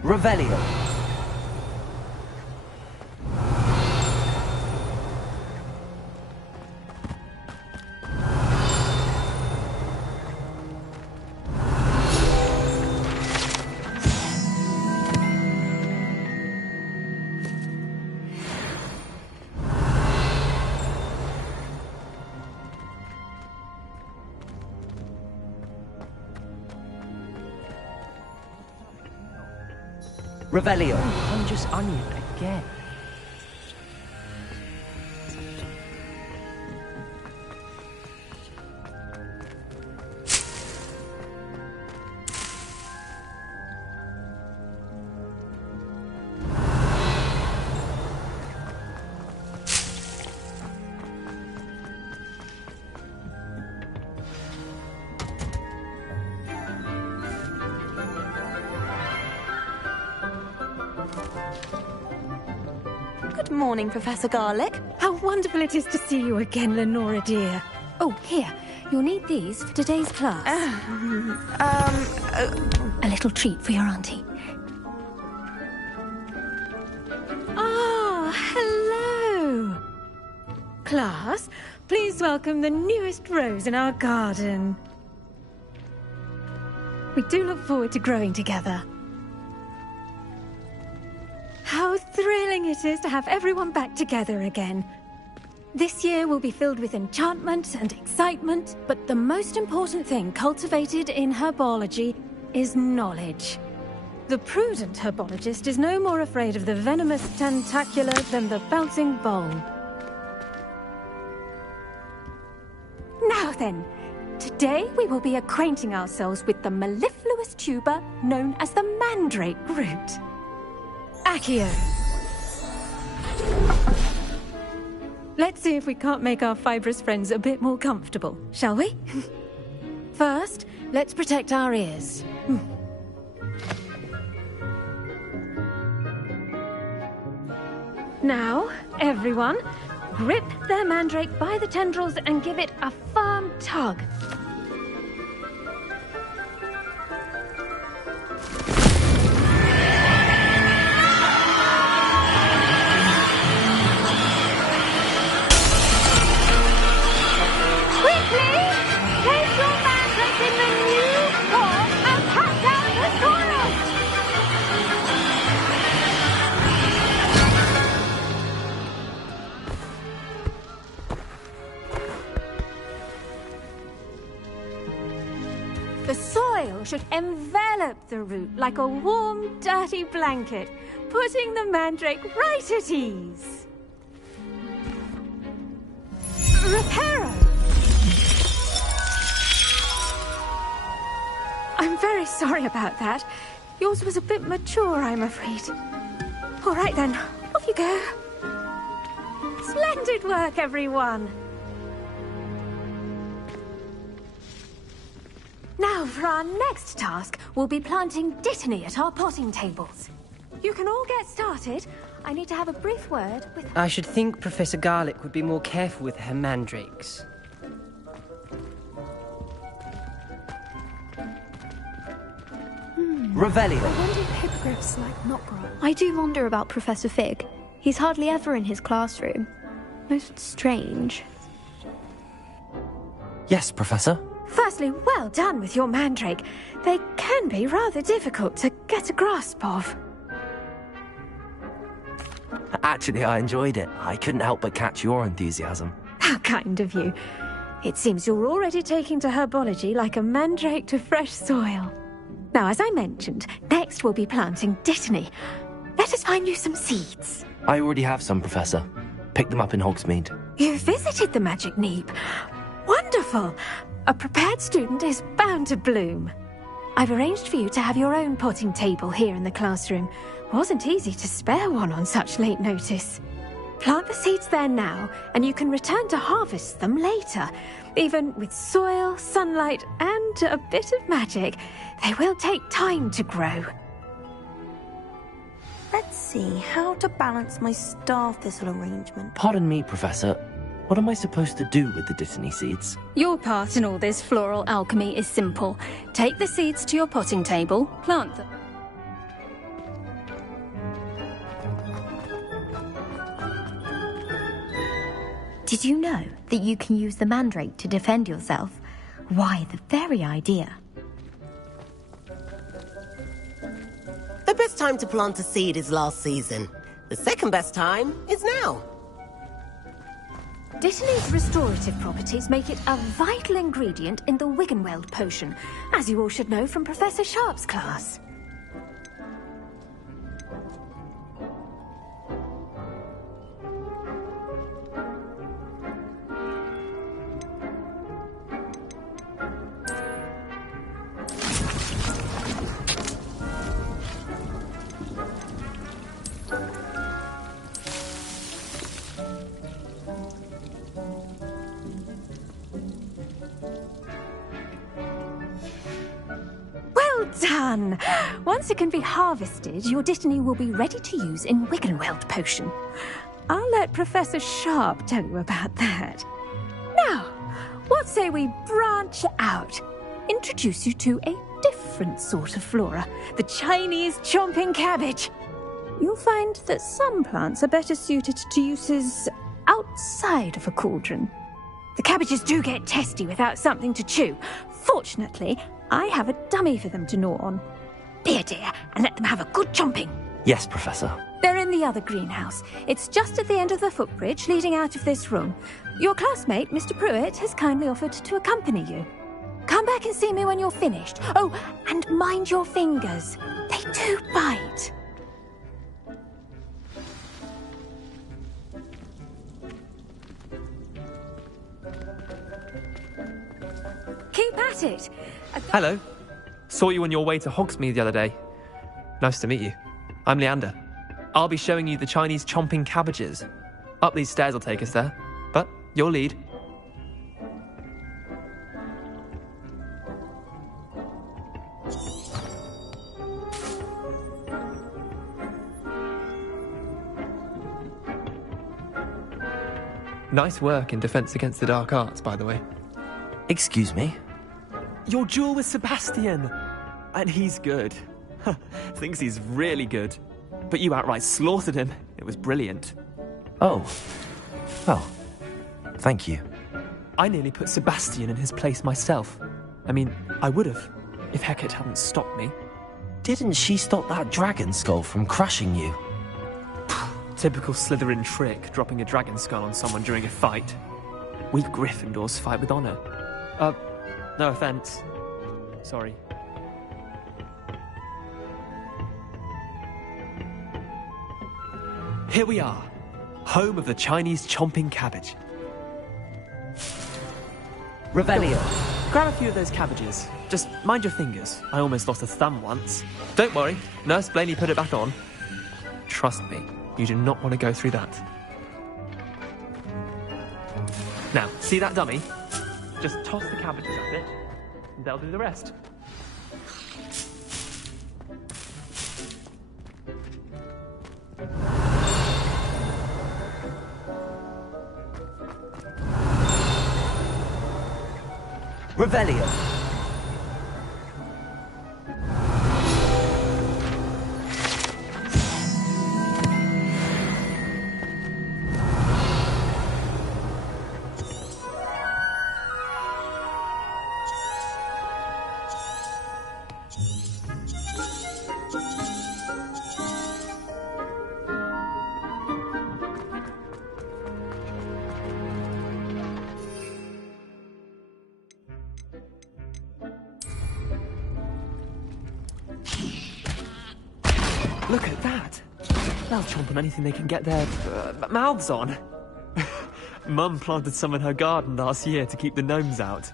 Revelio. Revelio. I'm just onion again. Good morning, Professor Garlick. How wonderful it is to see you again, Lenora dear. Oh, here. You'll need these for today's class. A little treat for your auntie. Ah, hello. Class, please welcome the newest rose in our garden. We do look forward to growing together. How thrilling it is to have everyone back together again. This year will be filled with enchantment and excitement, but the most important thing cultivated in herbology is knowledge. The prudent herbologist is no more afraid of the venomous tentacula than the bouncing vole. Now then, today we will be acquainting ourselves with the mellifluous tuber known as the mandrake root. Accio. Let's see if we can't make our fibrous friends a bit more comfortable, shall we? First, let's protect our ears. Now, everyone, grip their mandrake by the tendrils and give it a firm tug. The soil should envelop the root like a warm, dirty blanket, putting the mandrake right at ease. Reparo! I'm very sorry about that. Yours was a bit mature, I'm afraid. All right then, off you go. Splendid work, everyone! Now, for our next task, we'll be planting Dittany at our potting tables. You can all get started. I need to have a brief word with... I should think Professor Garlick would be more careful with her mandrakes. Revelio. I wonder if hippogriffs like Knockgrot. I do wonder about Professor Fig. He's hardly ever in his classroom. Most strange. Yes, Professor. Firstly, well done with your mandrake. They can be rather difficult to get a grasp of. Actually, I enjoyed it. I couldn't help but catch your enthusiasm. How kind of you. It seems you're already taking to herbology like a mandrake to fresh soil. Now, as I mentioned, next we'll be planting Dittany. Let us find you some seeds. I already have some, Professor. Picked them up in Hogsmeade. You visited the Magic Neep. Wonderful. A prepared student is bound to bloom. I've arranged for you to have your own potting table here in the classroom. Wasn't easy to spare one on such late notice. Plant the seeds there now, and you can return to harvest them later. Even with soil, sunlight, and a bit of magic, they will take time to grow. Let's see how to balance my star thistle arrangement. Pardon me, Professor. What am I supposed to do with the Dittany seeds? Your part in all this floral alchemy is simple. Take the seeds to your potting table, plant them. Did you know that you can use the mandrake to defend yourself? Why, the very idea. The best time to plant a seed is last season. The second best time is now. Dittany's restorative properties make it a vital ingredient in the Wiggenweld potion, as you all should know from Professor Sharp's class. Done! Once it can be harvested, your Dittany will be ready to use in Wiggenweld potion. I'll let Professor Sharp tell you about that. Now, what say we branch out? Introduce you to a different sort of flora, the Chinese chomping cabbage. You'll find that some plants are better suited to uses outside of a cauldron. The cabbages do get testy without something to chew. Fortunately, I have a dummy for them to gnaw on. Be a dear and let them have a good chomping. Yes, Professor. They're in the other greenhouse. It's just at the end of the footbridge leading out of this room. Your classmate, Mr. Pruitt, has kindly offered to accompany you. Come back and see me when you're finished. Oh, and mind your fingers. They do bite. Keep at it. Hello. Saw you on your way to Hogsmeade the other day. Nice to meet you. I'm Leander. I'll be showing you the Chinese chomping cabbages. Up these stairs will take us there, but your lead. Nice work in Defense Against the Dark Arts, by the way. Excuse me? Your duel with Sebastian! And he's good. Thinks he's really good. But you outright slaughtered him. It was brilliant. Oh. Well, thank you. I nearly put Sebastian in his place myself. I mean, I would have, if Hecate hadn't stopped me. Didn't she stop that dragon skull from crushing you? Typical Slytherin trick, dropping a dragon skull on someone during a fight. We Gryffindors fight with honor. No offense. Sorry. Here we are, home of the Chinese chomping cabbage. Revelio. Grab a few of those cabbages. Just mind your fingers. I almost lost a thumb once. Don't worry, Nurse Blaney put it back on. Trust me, you do not want to go through that. Now, see that dummy? Just toss the cabbages at it, and they'll do the rest. Revelio. Look at that. They'll chomp on anything they can get their mouths on. Mum planted some in her garden last year to keep the gnomes out.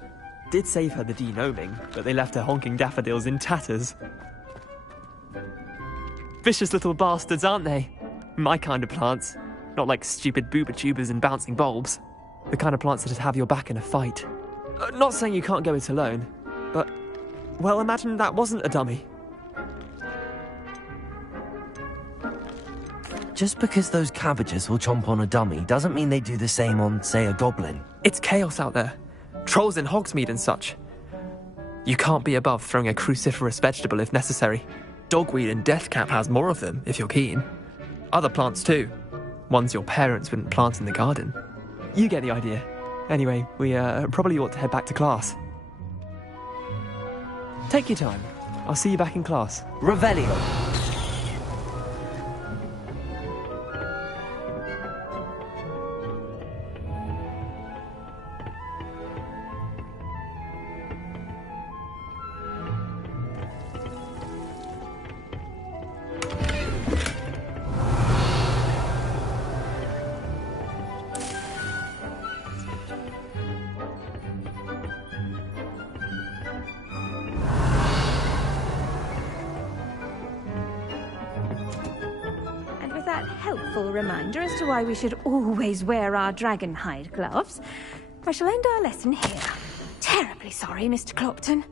Did save her the de-gnoming, but they left her honking daffodils in tatters. Vicious little bastards, aren't they? My kind of plants. Not like stupid booba tubers and bouncing bulbs. The kind of plants that'd have your back in a fight. Not saying you can't go it alone, but... well, imagine that wasn't a dummy. Just because those cabbages will chomp on a dummy doesn't mean they do the same on, say, a goblin. It's chaos out there. Trolls in Hogsmeade and such. You can't be above throwing a cruciferous vegetable if necessary. Dogweed and deathcap has more of them, if you're keen. Other plants too. Ones your parents wouldn't plant in the garden. You get the idea. Anyway, we probably ought to head back to class. Take your time. I'll see you back in class. Revelio. Reminder as to why we should always wear our dragon hide gloves, I shall end our lesson here. Terribly sorry, Mr. Clopton.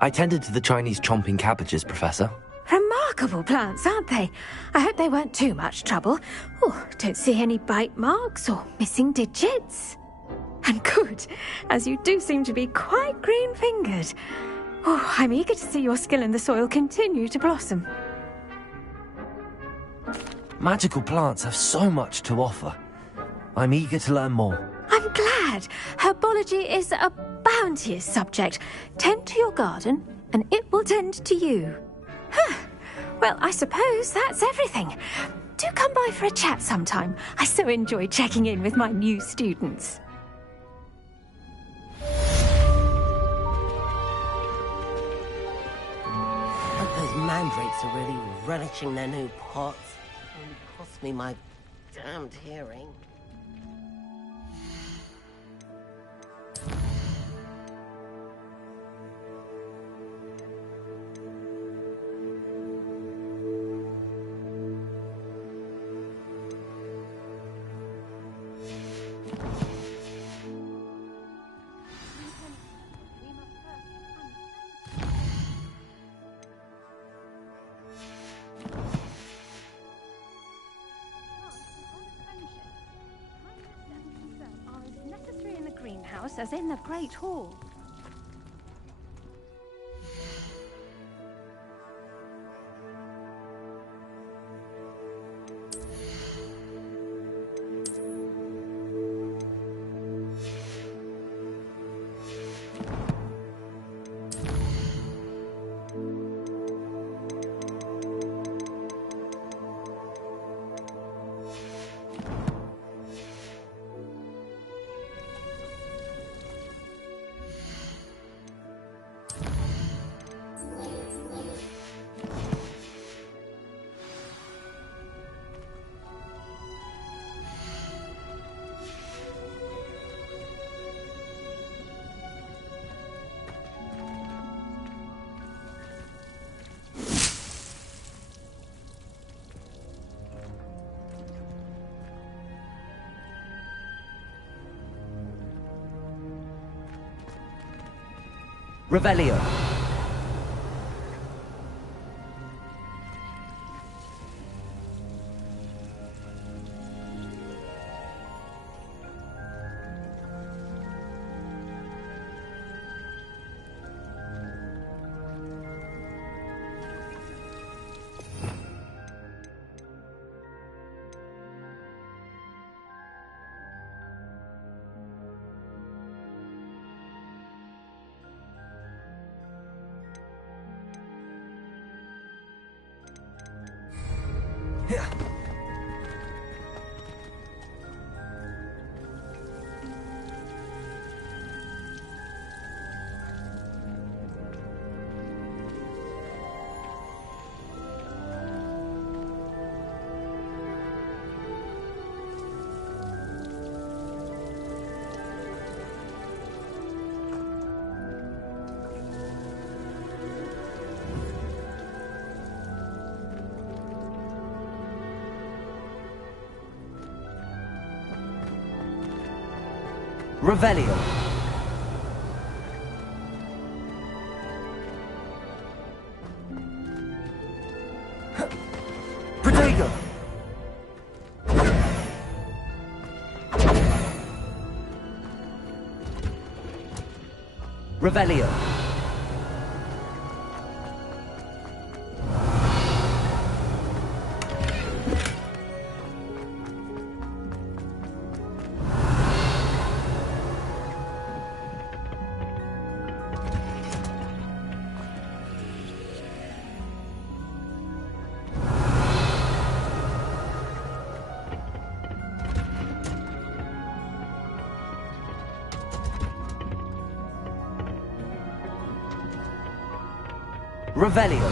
I tended to the Chinese chomping cabbages, Professor. Remarkable plants, aren't they? I hope they weren't too much trouble. Oh, don't see any bite marks or missing digits. And good, as you do seem to be quite green-fingered. Oh, I'm eager to see your skill in the soil continue to blossom. Magical plants have so much to offer. I'm eager to learn more. I'm glad. Herbology is a bounteous subject. Tend to your garden, and it will tend to you. Huh. Well, I suppose that's everything. Do come by for a chat sometime. I so enjoy checking in with my new students. Those mandrakes are really relishing their new pots. Only cost me my damned hearing. As in the Great Hall. Revelio. Revelio. Protego. Revelio. Revelio.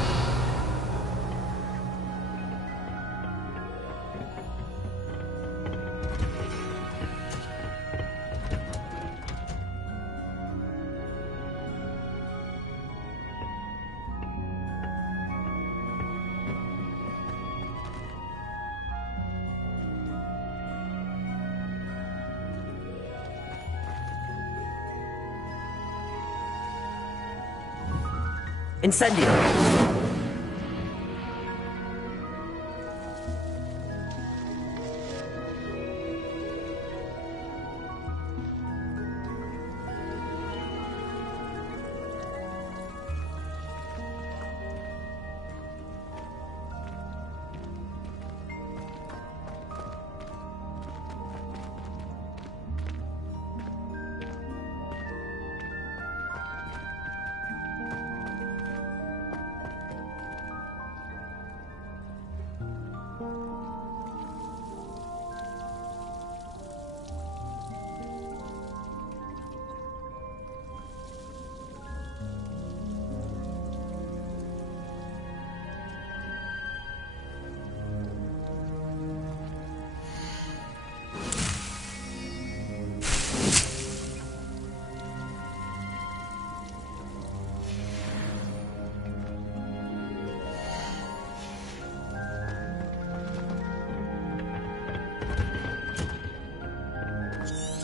Incendio.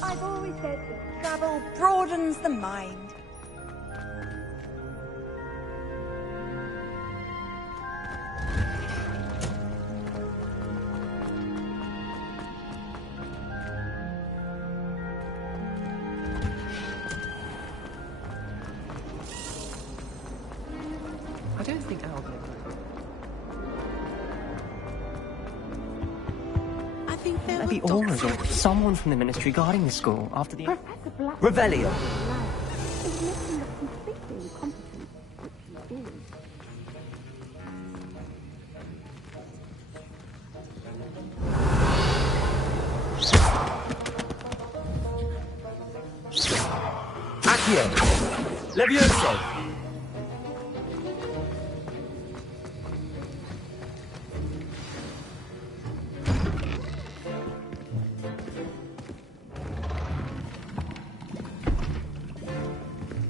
I've always said that travel broadens the mind. I don't think Al did. I think there Maybe were Aura's or someone from the ministry guarding the school after the... Revelio. Accio. Levioso.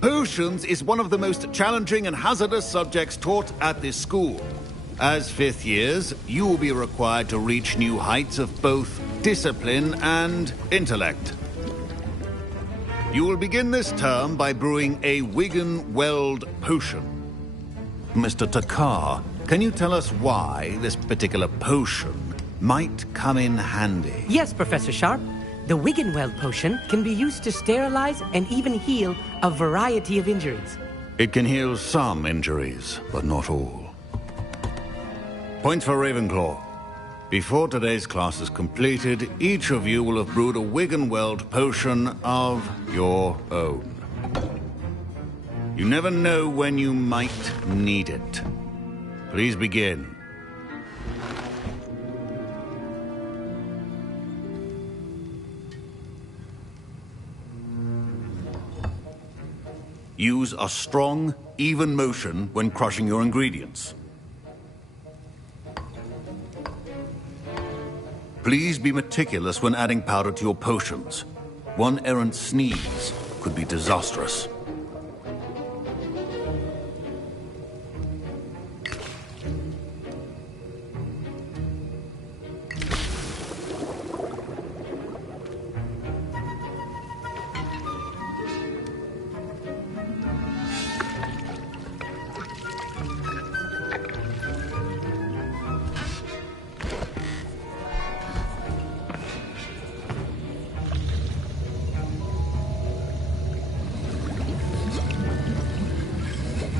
Potions is one of the most challenging and hazardous subjects taught at this school. As fifth years, you will be required to reach new heights of both discipline and intellect. You will begin this term by brewing a Wigan-Weld potion. Mr. Takar, can you tell us why this particular potion might come in handy? Yes, Professor Sharp. The Wigan-Weld potion can be used to sterilize and even heal a variety of injuries. It can heal some injuries, but not all. Point for Ravenclaw. Before today's class is completed, each of you will have brewed a Wigan-Weld potion of your own. You never know when you might need it. Please begin. Use a strong, even motion when crushing your ingredients. Please be meticulous when adding powder to your potions. One errant sneeze could be disastrous.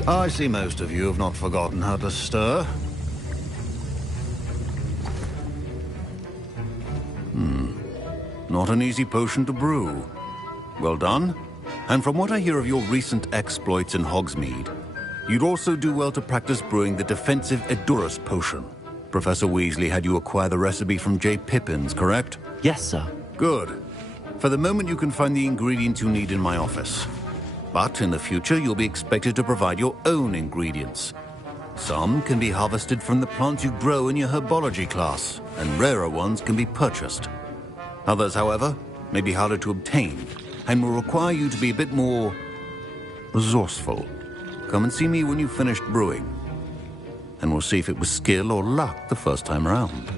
I see most of you have not forgotten how to stir. Not an easy potion to brew. Well done. And from what I hear of your recent exploits in Hogsmeade, you'd also do well to practice brewing the defensive Edurus potion. Professor Weasley had you acquire the recipe from J. Pippins, correct? Yes, sir. Good. For the moment, you can find the ingredients you need in my office. But in the future, you'll be expected to provide your own ingredients. Some can be harvested from the plants you grow in your herbology class, and rarer ones can be purchased. Others, however, may be harder to obtain, and will require you to be a bit more resourceful. Come and see me when you've finished brewing, and we'll see if it was skill or luck the first time around.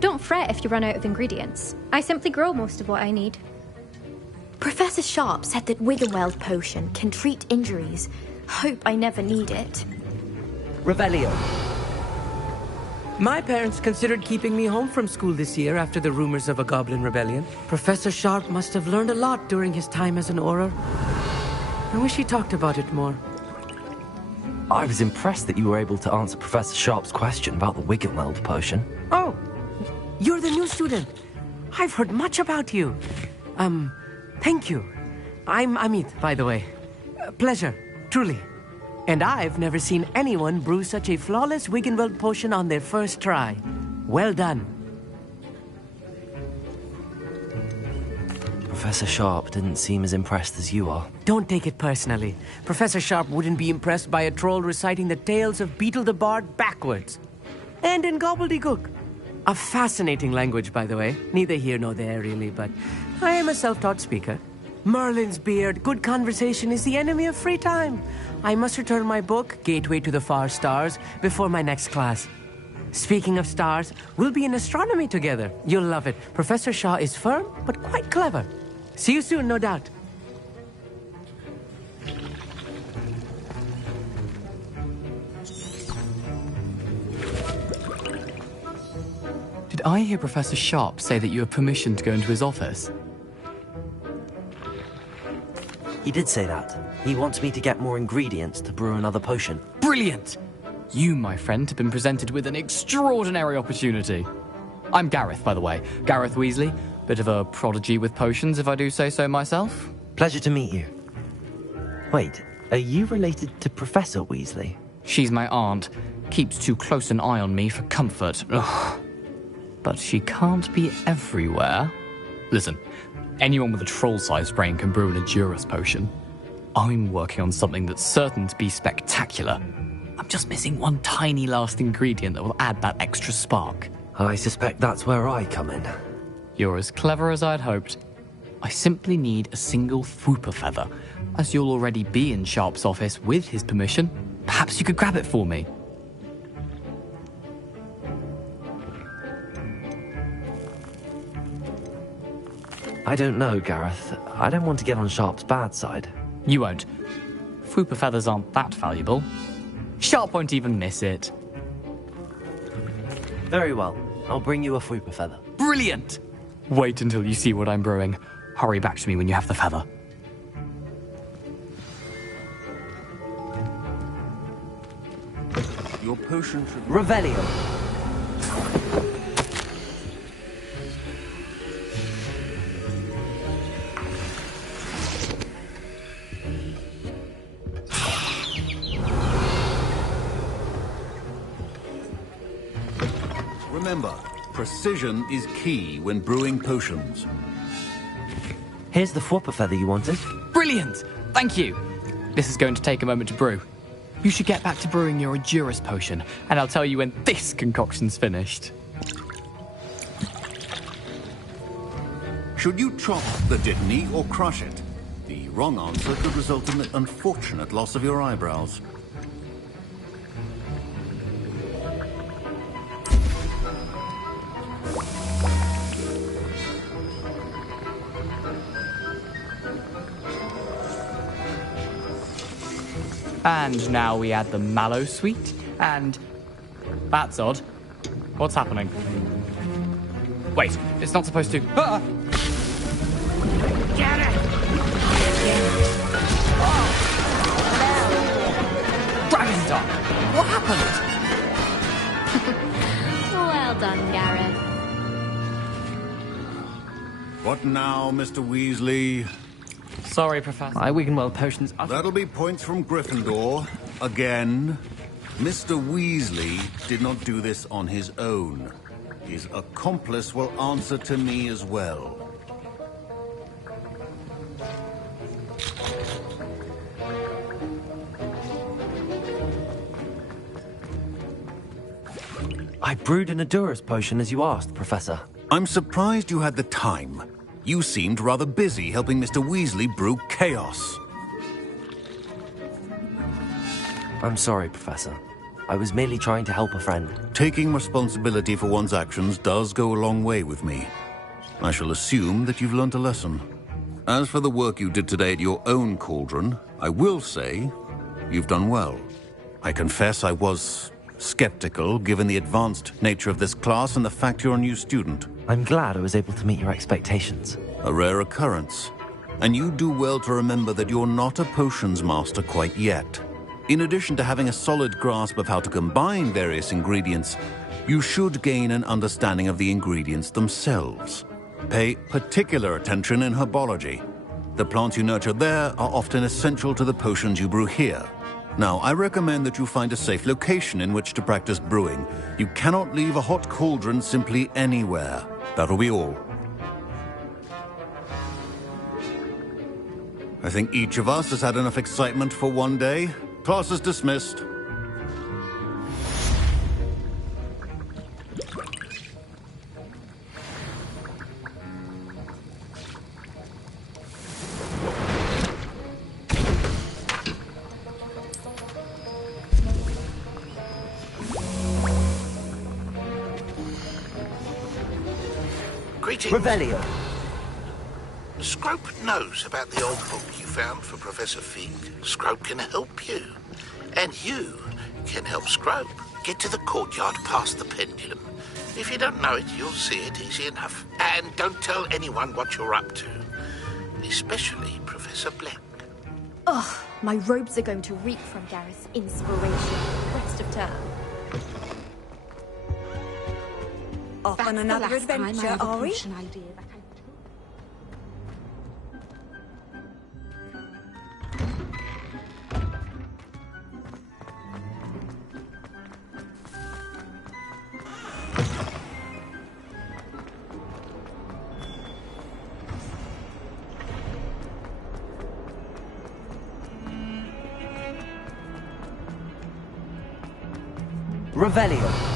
Don't fret if you run out of ingredients. I simply grow most of what I need. Professor Sharp said that Wiggenweld potion can treat injuries. Hope I never need it. Revelio. My parents considered keeping me home from school this year after the rumors of a goblin rebellion. Professor Sharp must have learned a lot during his time as an Auror. I wish he talked about it more. I was impressed that you were able to answer Professor Sharp's question about the Wiggenweld potion. Oh, you're the new student. I've heard much about you. Thank you. I'm Amit, by the way. Pleasure, truly. And I've never seen anyone brew such a flawless Wiggenweld potion on their first try. Well done. Professor Sharp didn't seem as impressed as you are. Don't take it personally. Professor Sharp wouldn't be impressed by a troll reciting the tales of Beetle the Bard backwards. And in gobbledygook. A fascinating language, by the way. Neither here nor there, really, but I am a self-taught speaker. Merlin's beard, good conversation is the enemy of free time. I must return my book, Gateway to the Far Stars, before my next class. Speaking of stars, we'll be in astronomy together. You'll love it. Professor Shaw is firm, but quite clever. See you soon, no doubt. Did I hear Professor Sharp say that you have permission to go into his office? He did say that. He wants me to get more ingredients to brew another potion. Brilliant! You, my friend, have been presented with an extraordinary opportunity. I'm Gareth, by the way. Gareth Weasley. Bit of a prodigy with potions, if I do say so myself. Pleasure to meet you. Wait, are you related to Professor Weasley? She's my aunt. Keeps too close an eye on me for comfort. Ugh. But she can't be everywhere. Listen, anyone with a troll-sized brain can brew an Edurus potion. I'm working on something that's certain to be spectacular. I'm just missing one tiny last ingredient that will add that extra spark. I suspect that's where I come in. You're as clever as I'd hoped. I simply need a single Fwooper feather. As you'll already be in Sharp's office with his permission, perhaps you could grab it for me. I don't know, Gareth. I don't want to get on Sharp's bad side. You won't. Fwooper feathers aren't that valuable. Sharp won't even miss it. Very well. I'll bring you a Fwooper feather. Brilliant! Wait until you see what I'm brewing. Hurry back to me when you have the feather. Your potion should... Revelio. Remember, precision is key when brewing potions. Here's the Fwooper feather you wanted. Brilliant! Thank you! This is going to take a moment to brew. You should get back to brewing your Edurus potion, and I'll tell you when this concoction's finished. Should you chop the Dittany or crush it? The wrong answer could result in the unfortunate loss of your eyebrows. And now we add the mallow sweet, and... That's odd. What's happening? Wait, it's not supposed to... Ah! Get it! Dragon's Dog! What happened? Well done, Gareth. What now, Mr. Weasley? Sorry, Professor. My Wiggenweld potions are... That'll be points from Gryffindor. Again. Mr. Weasley did not do this on his own. His accomplice will answer to me as well. I brewed an Adurus potion as you asked, Professor. I'm surprised you had the time. You seemed rather busy helping Mr. Weasley brew chaos. I'm sorry, Professor. I was merely trying to help a friend. Taking responsibility for one's actions does go a long way with me. I shall assume that you've learnt a lesson. As for the work you did today at your own cauldron, I will say you've done well. I confess I was skeptical, given the advanced nature of this class and the fact you're a new student. I'm glad I was able to meet your expectations. A rare occurrence. And you do well to remember that you're not a potions master quite yet. In addition to having a solid grasp of how to combine various ingredients, you should gain an understanding of the ingredients themselves. Pay particular attention in herbology. The plants you nurture there are often essential to the potions you brew here. Now, I recommend that you find a safe location in which to practice brewing. You cannot leave a hot cauldron simply anywhere. That'll be all. I think each of us has had enough excitement for one day. Class is dismissed. Greetings. Revelio. Scrope knows about the old book you found for Professor Fig. Scrope can help you. And you can help Scrope. Get to the courtyard past the pendulum. If you don't know it, you'll see it easy enough. And don't tell anyone what you're up to. Especially Professor Black. Ugh, my robes are going to reek from Gareth's inspiration the rest of term. Off on another adventure, are we? Revelio.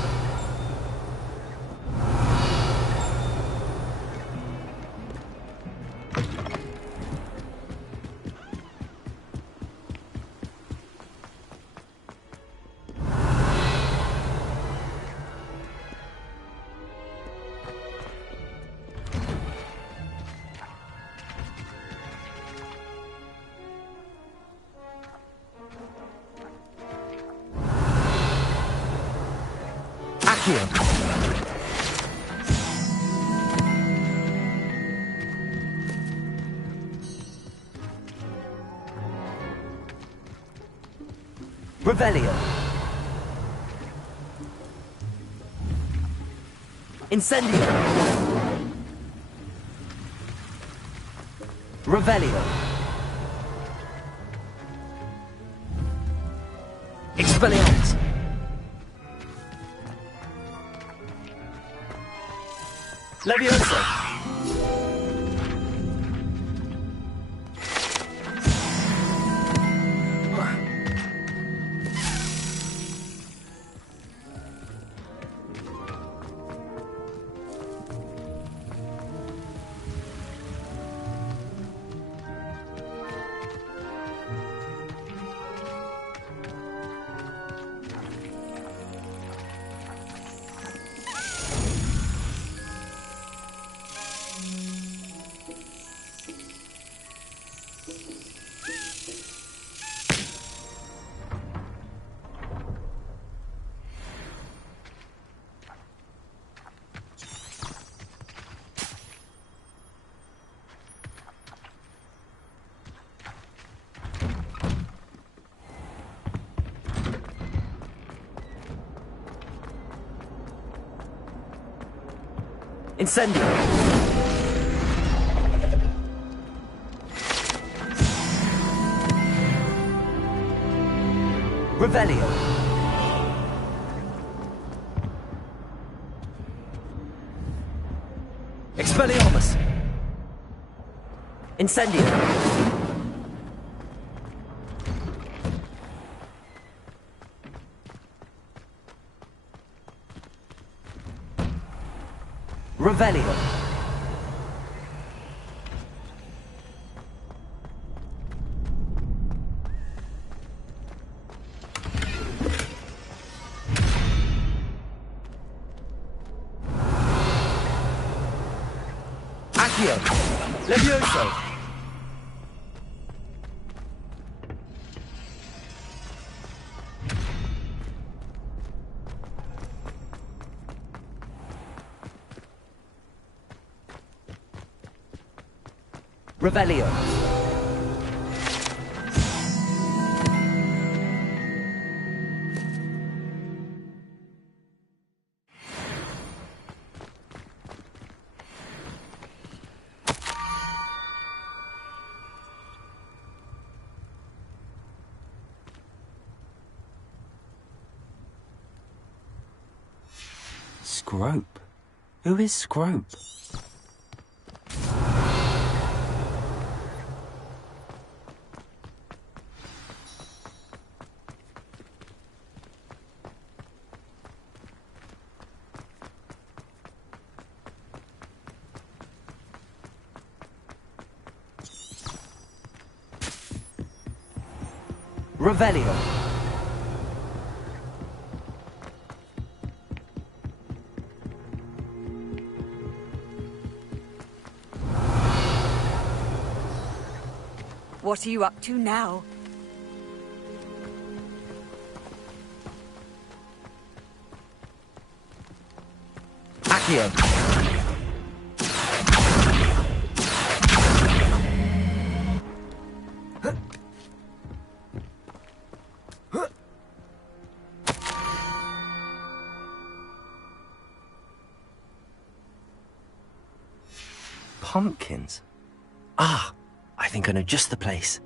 Revelio. Incendio. Revelio. Expelliarmus. Leviosa. Incendio! Revelio! Expelliarmus! Incendio! Revelio! Accio! Levioso! Revelio. Scrope? Who is Scrope? Revelio. What are you up to now? Accio. Pumpkins? Ah, I think I know just the place.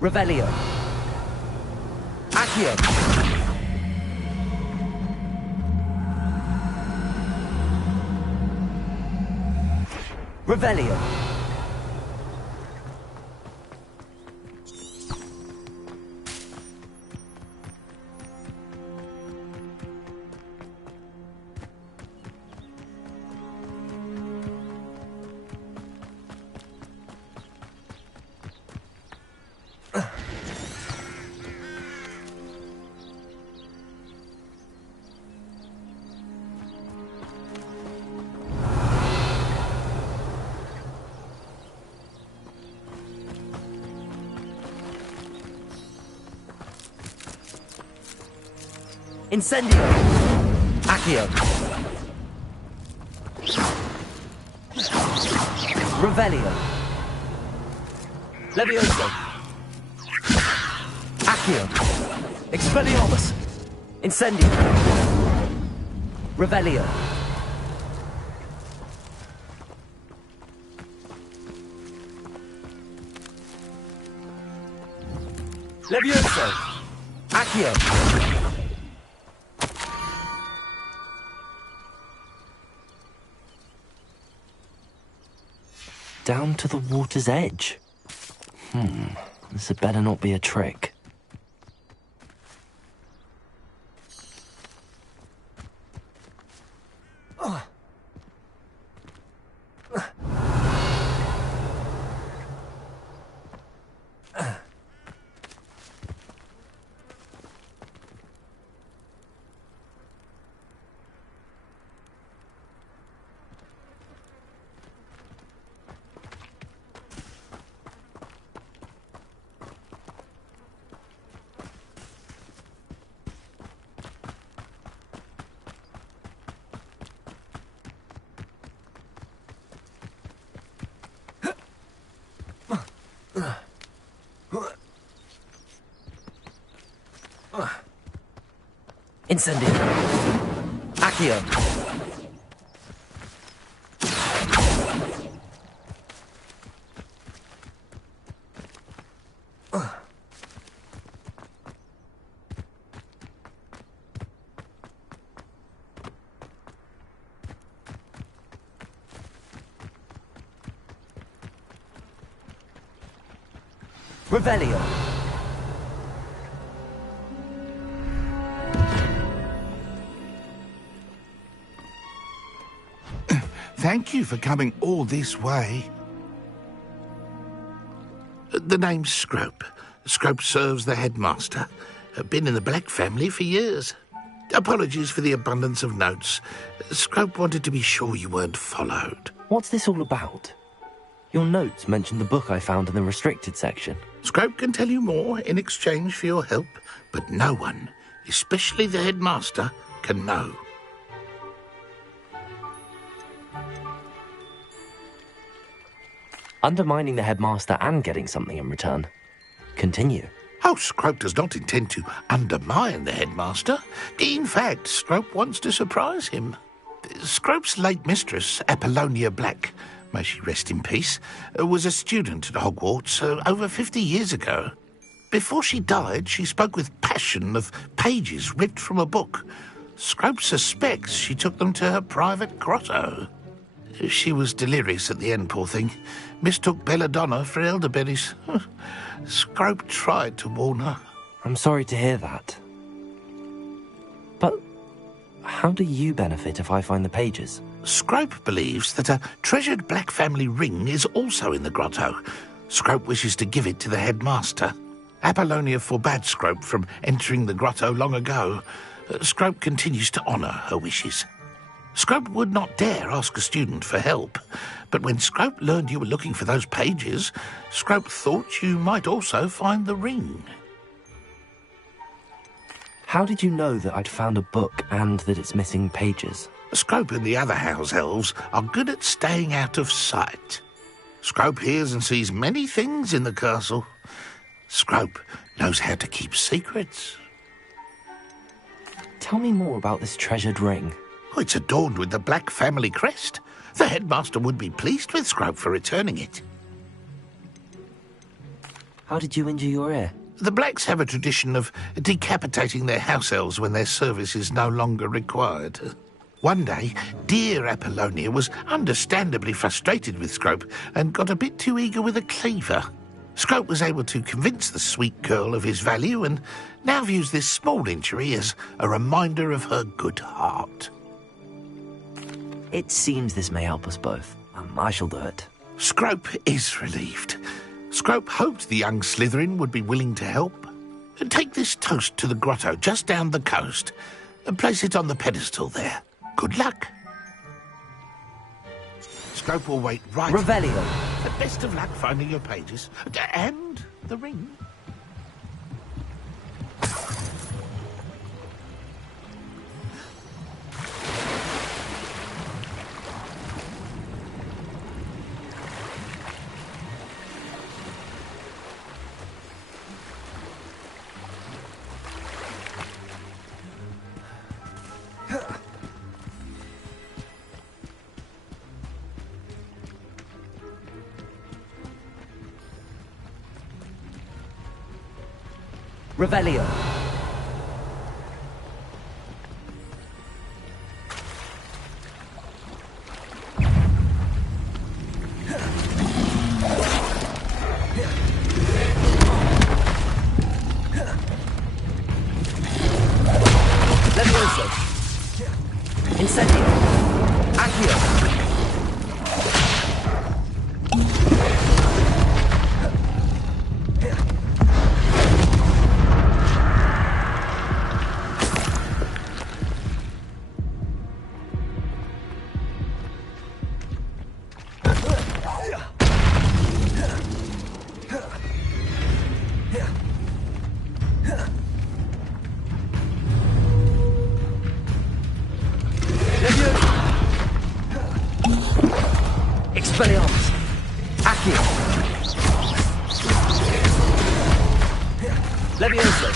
Revelio. Accio. Revelio. Incendio! Accio! Revelio! Levioso! Accio! Expelliarmus! Incendio! Revelio! Levioso! Accio! Down to the water's edge. This had better not be a trick. Incendio. Accio. Revelio. Thank you for coming all this way. The name's Scrope. Scrope serves the headmaster. Been in the Black family for years. Apologies for the abundance of notes. Scrope wanted to be sure you weren't followed. What's this all about? Your notes mentioned the book I found in the restricted section. Scrope can tell you more in exchange for your help, but no one, especially the headmaster, can know. Undermining the headmaster and getting something in return. Continue. Oh, Scrope does not intend to undermine the headmaster. In fact, Scrope wants to surprise him. Scrope's late mistress, Apollonia Black, may she rest in peace, was a student at Hogwarts over 50 years ago. Before she died, she spoke with passion of pages ripped from a book. Scrope suspects she took them to her private grotto. She was delirious at the end, poor thing. Mistook belladonna for elderberries. Scrope tried to warn her. I'm sorry to hear that. But how do you benefit if I find the pages? Scrope believes that a treasured Black family ring is also in the grotto. Scrope wishes to give it to the headmaster. Apollonia forbade Scrope from entering the grotto long ago. Scrope continues to honour her wishes. Scrope would not dare ask a student for help, but when Scrope learned you were looking for those pages, Scrope thought you might also find the ring. How did you know that I'd found a book and that it's missing pages? Scrope and the other house elves are good at staying out of sight. Scrope hears and sees many things in the castle. Scrope knows how to keep secrets. Tell me more about this treasured ring. Oh, it's adorned with the Black family crest. The headmaster would be pleased with Scrope for returning it. How did you injure your ear? The Blacks have a tradition of decapitating their house elves when their service is no longer required. One day, dear Apollonia was understandably frustrated with Scrope and got a bit too eager with a cleaver. Scrope was able to convince the sweet girl of his value and now views this small injury as a reminder of her good heart. It seems this may help us both. I shall do it. Scrope is relieved. Scrope hoped the young Slytherin would be willing to help. Take this toast to the grotto just down the coast and place it on the pedestal there. Good luck. Scrope will wait right... Revelio. Best of luck finding your pages. And the ring. Revelio. Levioso. Incendio. Accio. Expelliarmus. Accio. Levioso.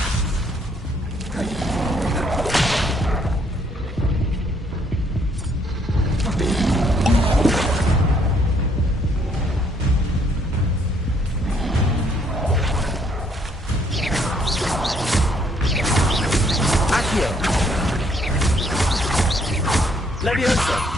Leviosa!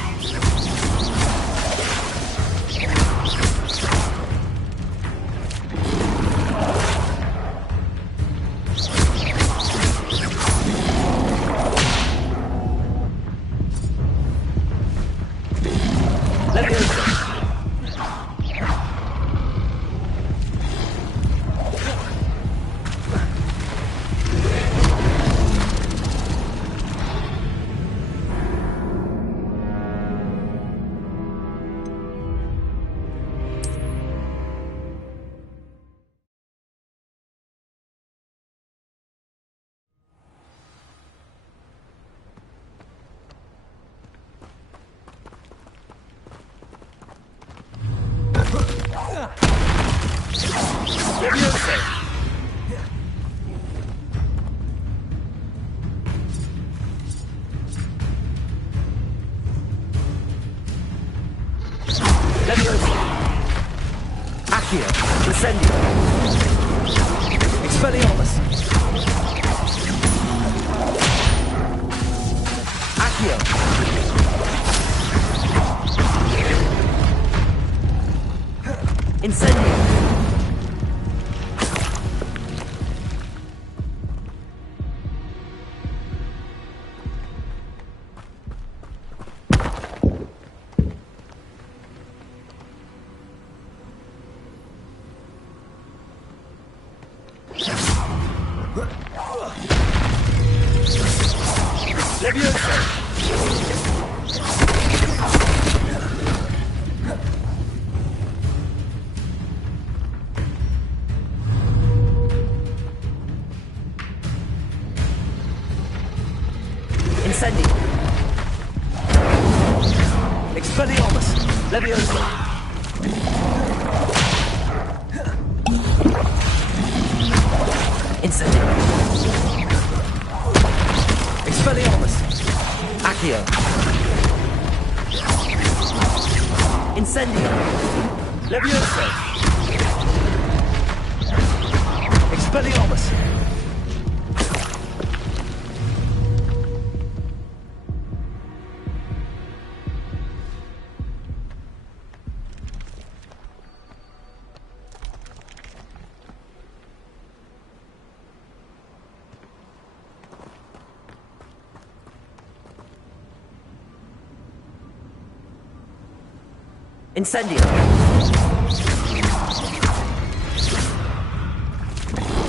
Incendio!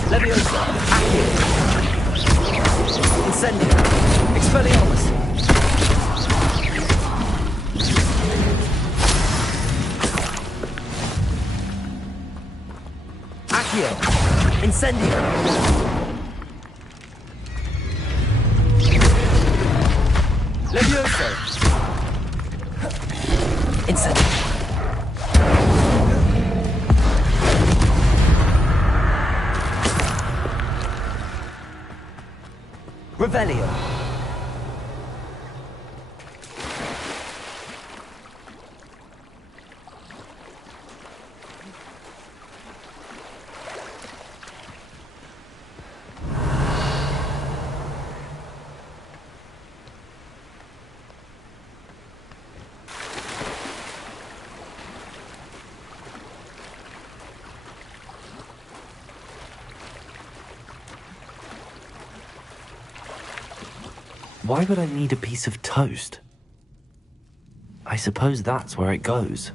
Leviosa! Accio! Incendio! Expelliarmus! Accio! Incendio! Leviosa! Incendio! Revelio. Why would I need a piece of toast? I suppose that's where it goes.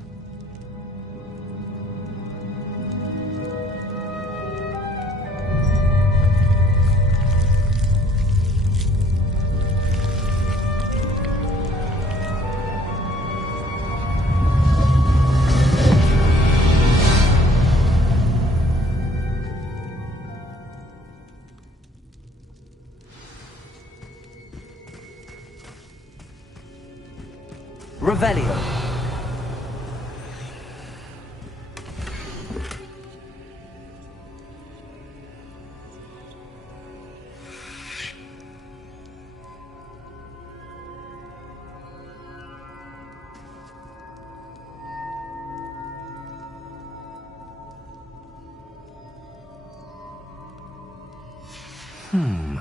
Revelio.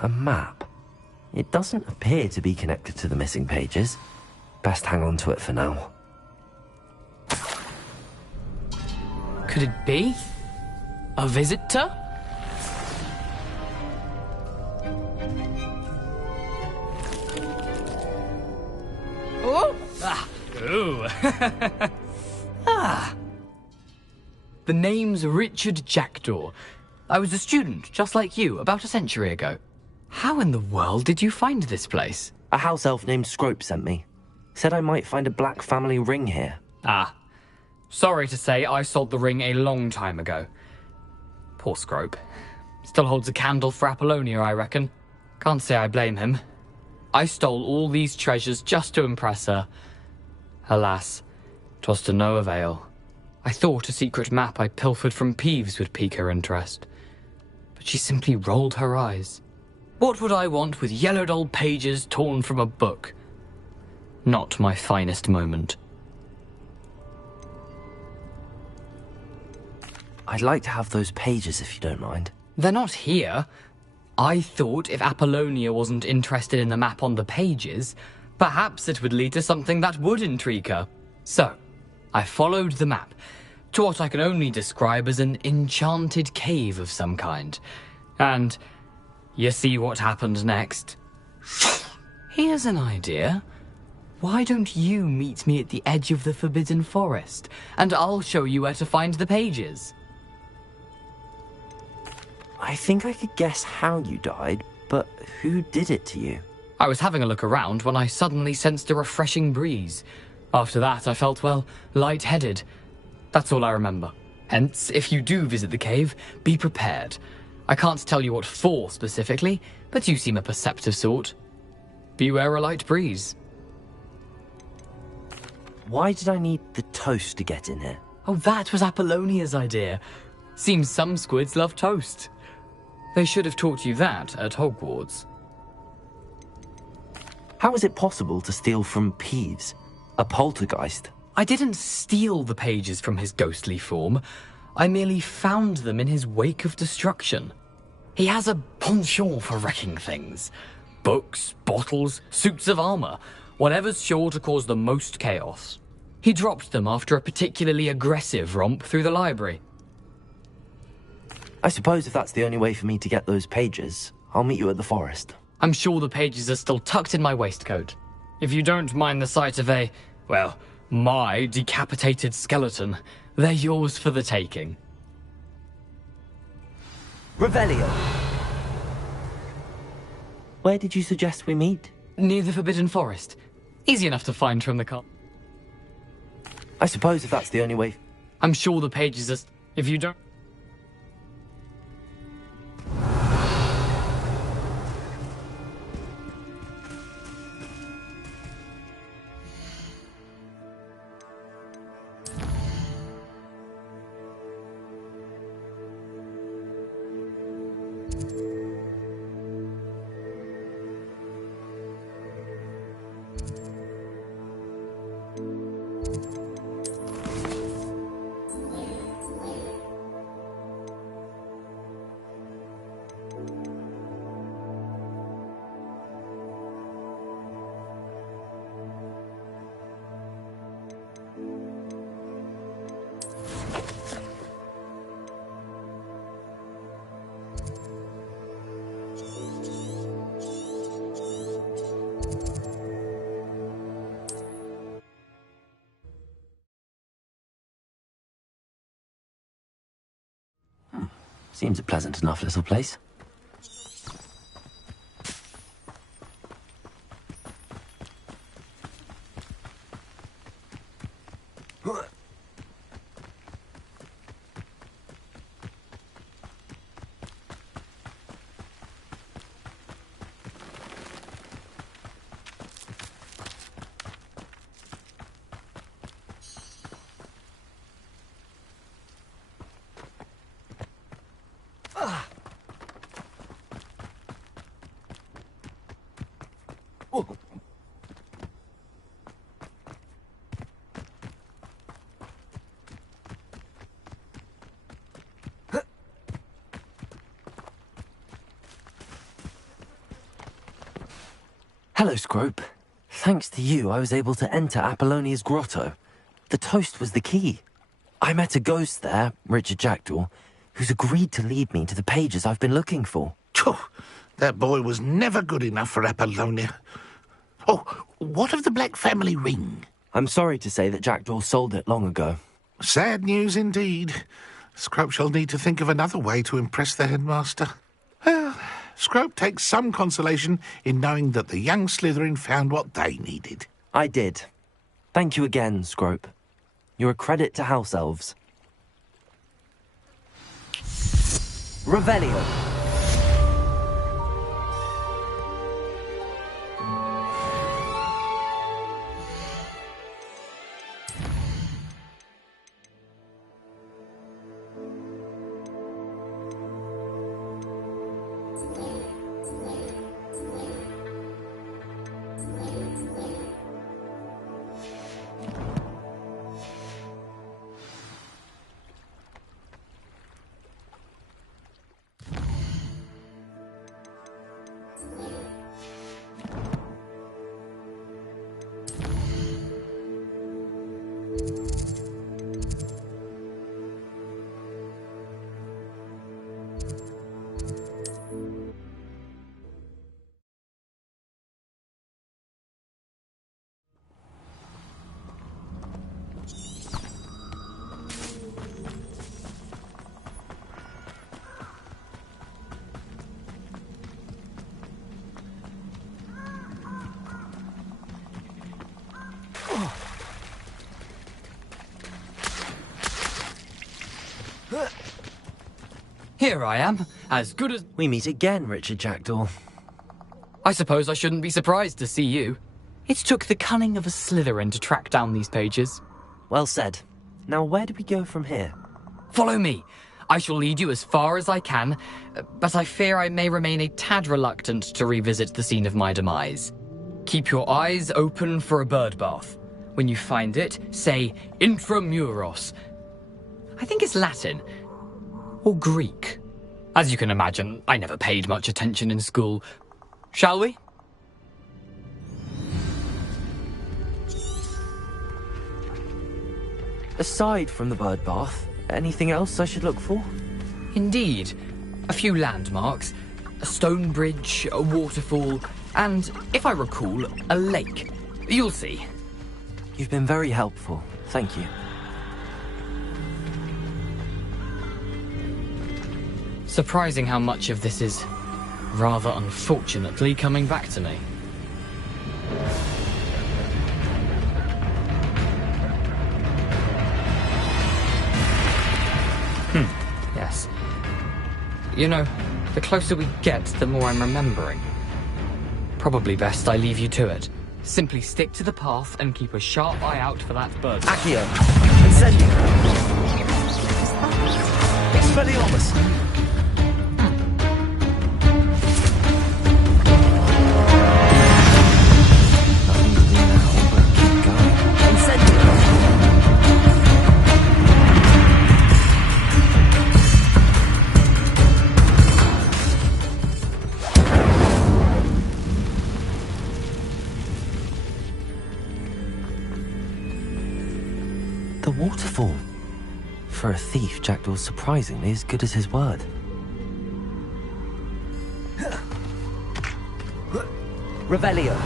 A map. It doesn't appear to be connected to the missing pages, Best hang on to it for now. Could it be? A visitor? Oh! Ah! Ooh! Ah! The name's Richard Jackdaw. I was a student, just like you, about a century ago. How in the world did you find this place? A house elf named Scrope sent me. Said I might find a black family ring here. Ah. Sorry to say, I sold the ring a long time ago. Poor Scrope. Still holds a candle for Apollonia, I reckon. Can't say I blame him. I stole all these treasures just to impress her. Alas, 'twas to no avail. I thought a secret map I pilfered from Peeves would pique her interest. But she simply rolled her eyes. What would I want with yellowed old pages torn from a book? Not my finest moment. I'd like to have those pages if you don't mind. They're not here. I thought if Apollonia wasn't interested in the map on the pages, perhaps it would lead to something that would intrigue her. So, I followed the map to what I can only describe as an enchanted cave of some kind. And you see what happened next? Here's an idea. Why don't you meet me at the edge of the Forbidden Forest, and I'll show you where to find the pages? I think I could guess how you died, but who did it to you? I was having a look around when I suddenly sensed a refreshing breeze. After that, I felt, well, lightheaded. That's all I remember. Hence, if you do visit the cave, be prepared. I can't tell you what for specifically, but you seem a perceptive sort. Beware a light breeze. Why did I need the toast to get in here? Oh, that was Apollonia's idea. Seems some squids love toast. They should have taught you that at Hogwarts. How is it possible to steal from Peeves, a poltergeist? I didn't steal the pages from his ghostly form. I merely found them in his wake of destruction. He has a penchant for wrecking things. Books, bottles, suits of armor, whatever's sure to cause the most chaos. He dropped them after a particularly aggressive romp through the library. I suppose if that's the only way for me to get those pages, I'll meet you at the forest. I'm sure the pages are still tucked in my waistcoat. If you don't mind the sight of a, well, my decapitated skeleton, they're yours for the taking. Revelio! Where did you suggest we meet? Near the Forbidden Forest. Easy enough to find from the car. I suppose if that's the only way... I'm sure the pages are... If you don't... Seems a pleasant enough little place. Hello, Scrope. Thanks to you, I was able to enter Apollonia's grotto. The toast was the key. I met a ghost there, Richard Jackdaw, who's agreed to lead me to the pages I've been looking for. Phew, that boy was never good enough for Apollonia. Oh, what of the Black family ring? I'm sorry to say that Jackdaw sold it long ago. Sad news indeed. Scrope shall need to think of another way to impress the headmaster. Well, Scrope takes some consolation in knowing that the young Slytherin found what they needed. I did. Thank you again, Scrope. You're a credit to House Elves. Revelio. Here I am, as good as... We meet again, Richard Jackdaw. I suppose I shouldn't be surprised to see you. It took the cunning of a Slytherin to track down these pages. Well said. Now where do we go from here? Follow me. I shall lead you as far as I can, but I fear I may remain a tad reluctant to revisit the scene of my demise. Keep your eyes open for a bird bath. When you find it, say intramuros. I think it's Latin. Or Greek. As you can imagine, I never paid much attention in school. Shall we? Aside from the bird bath, anything else I should look for? Indeed. A few landmarks, a stone bridge, a waterfall, and, if I recall, a lake. You'll see. You've been very helpful. Thank you. Surprising how much of this is, rather unfortunately, coming back to me. Yes. You know, the closer we get, the more I'm remembering. Probably best I leave you to it. Simply stick to the path and keep a sharp eye out for that bird. Accio! Incendio! Expelliarmus! The waterfall. For a thief, Jackdaw's surprisingly as good as his word. Revelio.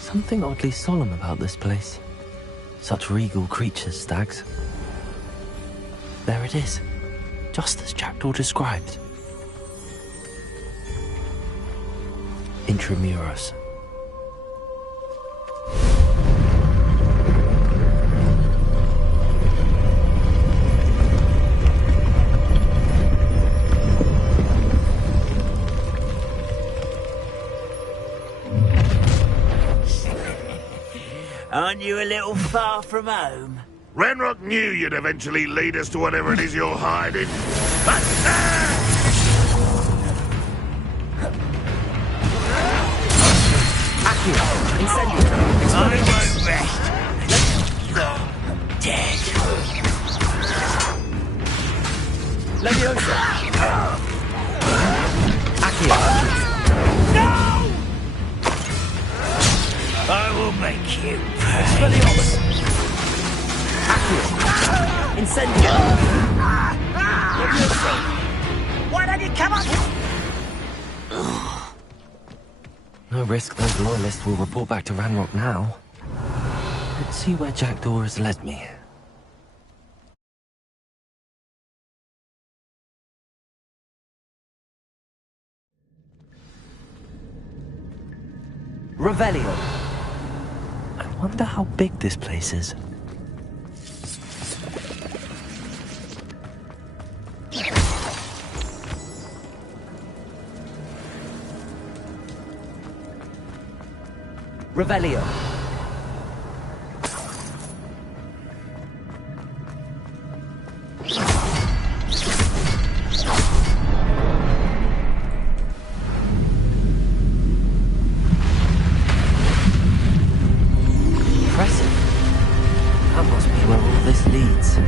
Something oddly solemn about this place. Such regal creatures, stags. There it is, just as Jackdaw described. Intramuros. Aren't you a little far from home? Ranrock knew you'd eventually lead us to whatever it is you're hiding. Accio, incendio. I won't rest. Dead. Leviosa. Accio. No! I will make you pay. Expelliarmus. Accio. Incendio. Leviosa. Why don't you come up? No risk those loyalists will report back to Ranrock now. Let's see where Jackdaw has led me. Revelio. I wonder how big this place is. Revelio. Impressive. That must be where all this leads.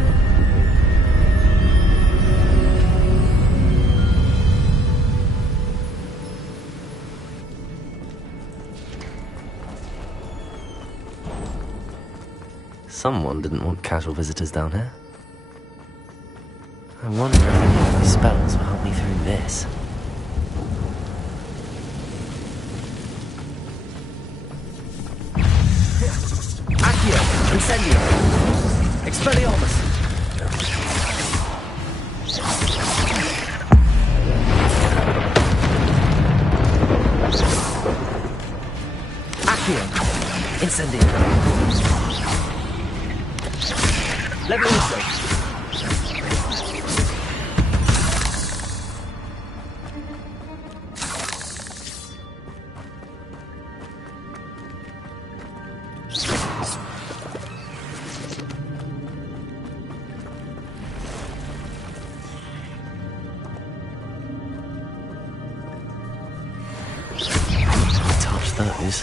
Someone didn't want casual visitors down here. I wonder if any of my spells will help me through this. Accio. Incendio. Expelliarmus. Accio. Incendio. Leviosa. Touch those.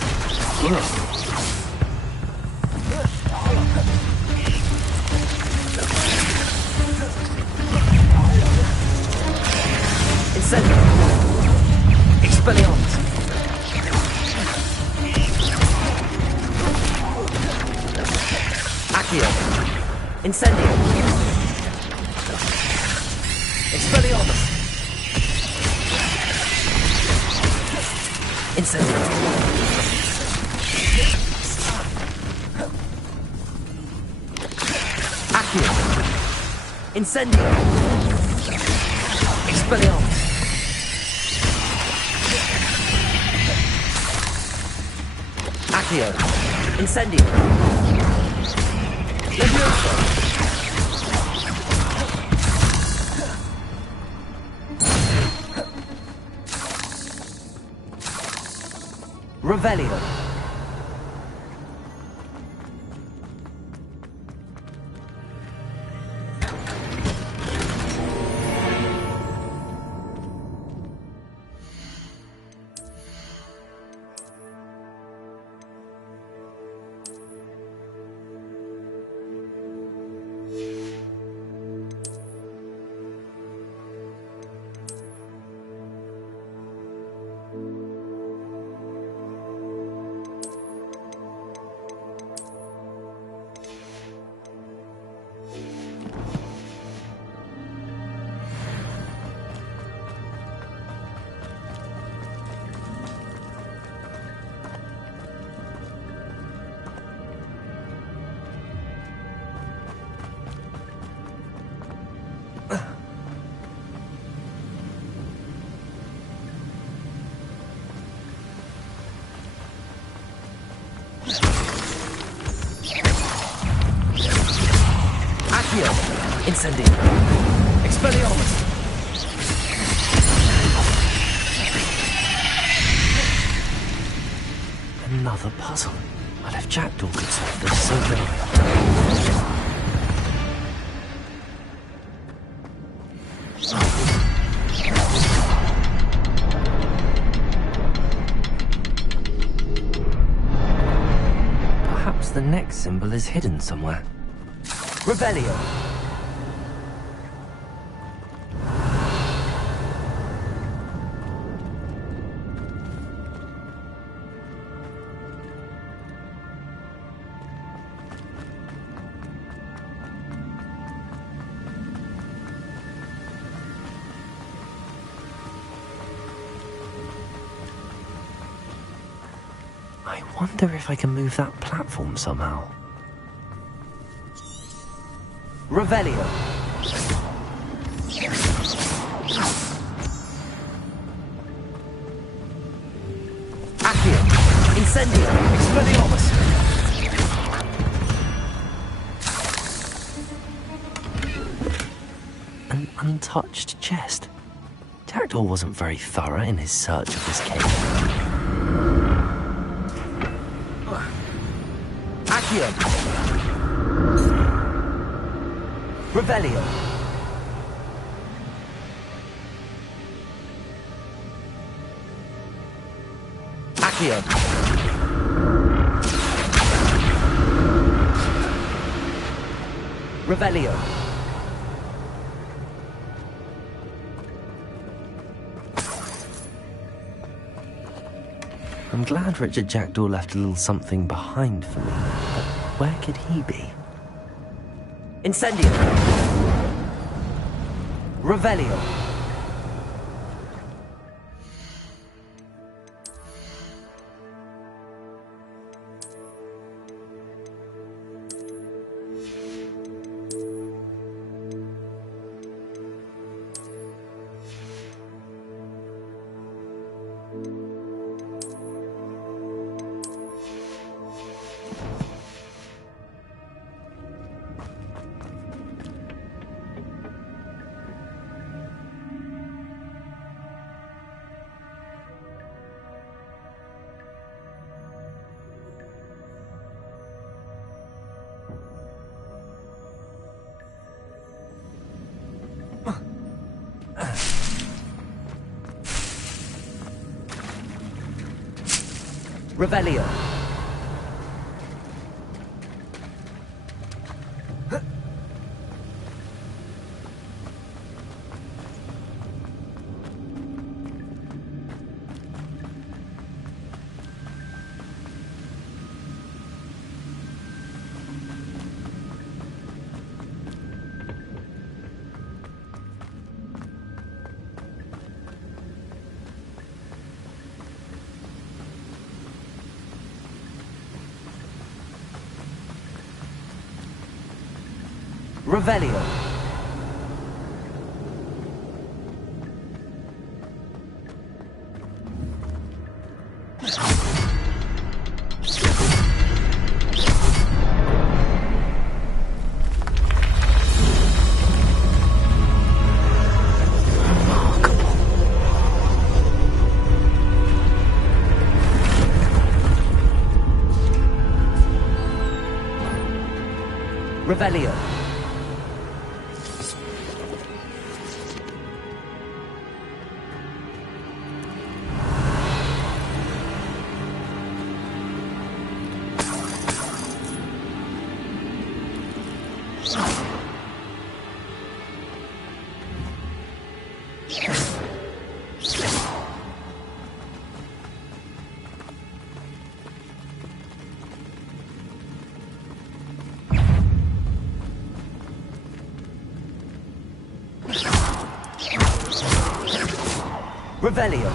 Incendio. Expelliarmus. Accio. Incendio. Expelliarmus. Incendio. Accio. Incendio. Expelliarmus. Accio. Incendio. Leviosa. Revelio. Accio. Incendio. Expelliarmus. Another puzzle. Well, if Jackdaw could solve this, so can I. Perhaps the next symbol is hidden somewhere. Revelio! I wonder if I can move that platform somehow. Revelio! Accio! Incendio! Expelliarmus! An untouched chest. Jackdaw wasn't very thorough in his search of this cave. Accio! Revelio! Accio! Revelio! I'm glad Richard Jackdaw left a little something behind for me, but where could he be? Incendio! Revelio! Revelio! Revelio! Revelio! Revelio!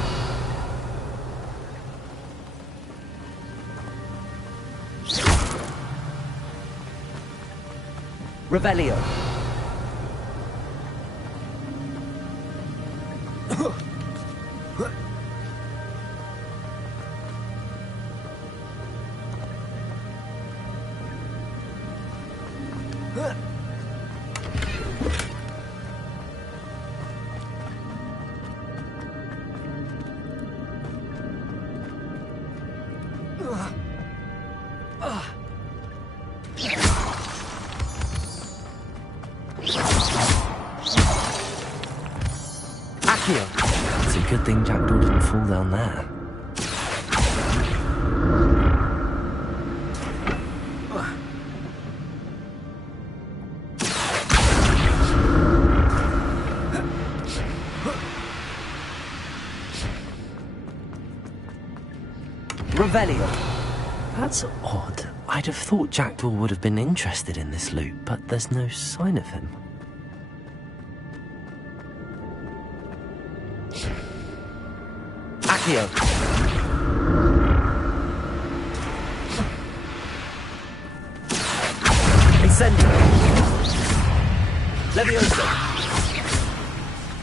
Revelio! Accio! It's a good thing Jackdaw didn't fall down there. Revelio. That's odd. I'd have thought Jackdaw would have been interested in this loot, but there's no sign of him. Accio. Incendio. Levioso.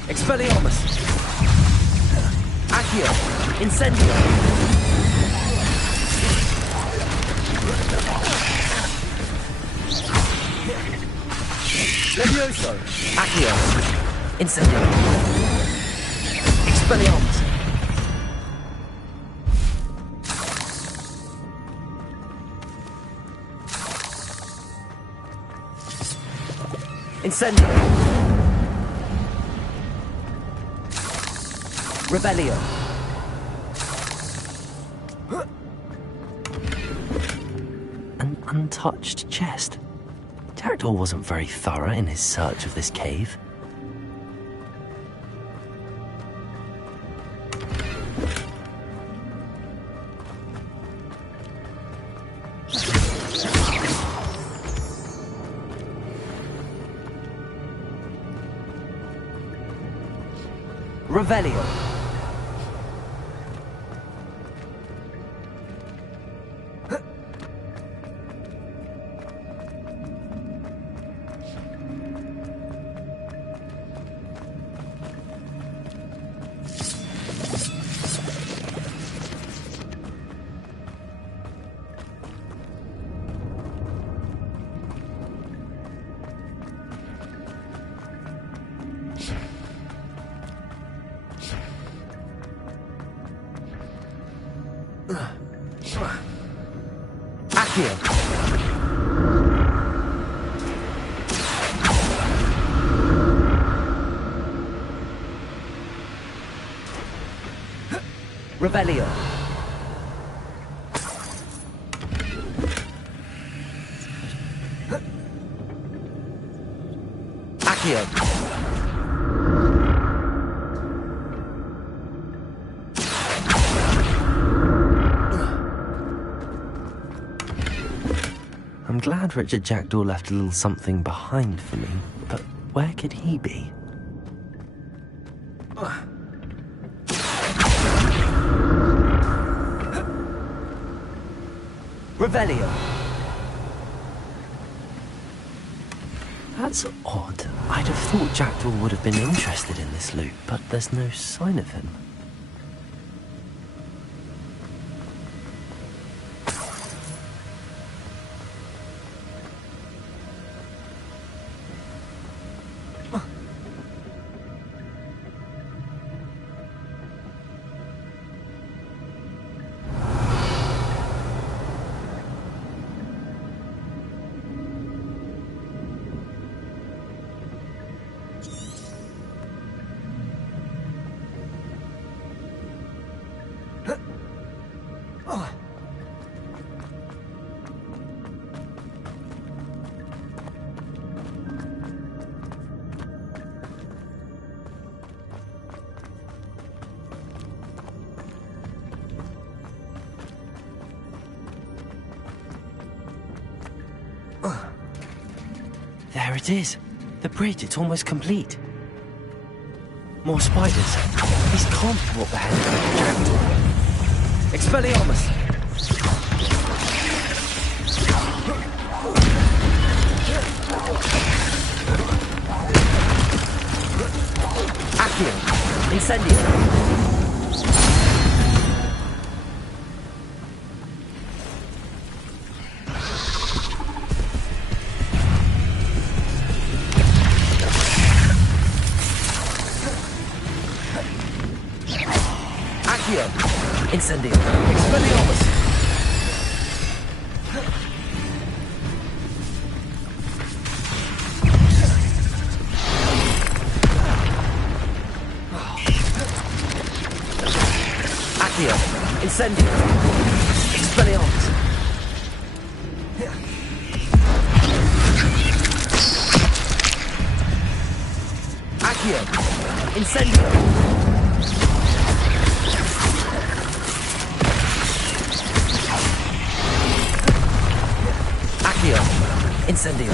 Expelliarmus. Accio. Incendio. Levioso. Accio. Incendio. Expelliarmus. Incendio. Revelio. An untouched chest. Jackdaw wasn't very thorough in his search of this cave. Revelio. Accio. Revelio. Accio. I'm glad Richard Jackdaw left a little something behind for me, but where could he be? Revelio. That's odd. I'd have thought Jackdaw would have been interested in this loot, but there's no sign of him. There it is. The bridge, it's almost complete. More spiders. These can't be what the hell are. Expelliarmus. Accio. Incendio. Incendio. Expelliarmus. Accio. Incendio. Expelliarmus. Accio. Incendio. Accio. Incendio.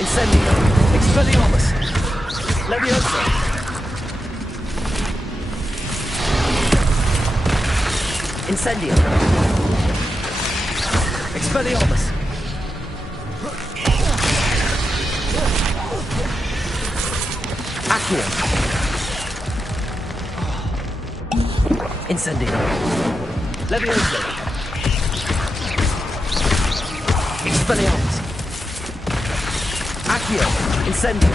Incendio. Expelliarmus. Leviosa. Incendio. Expelliarmus. Accio. Incendio. Leviosa. Expelliarmus. Accio. Incendio.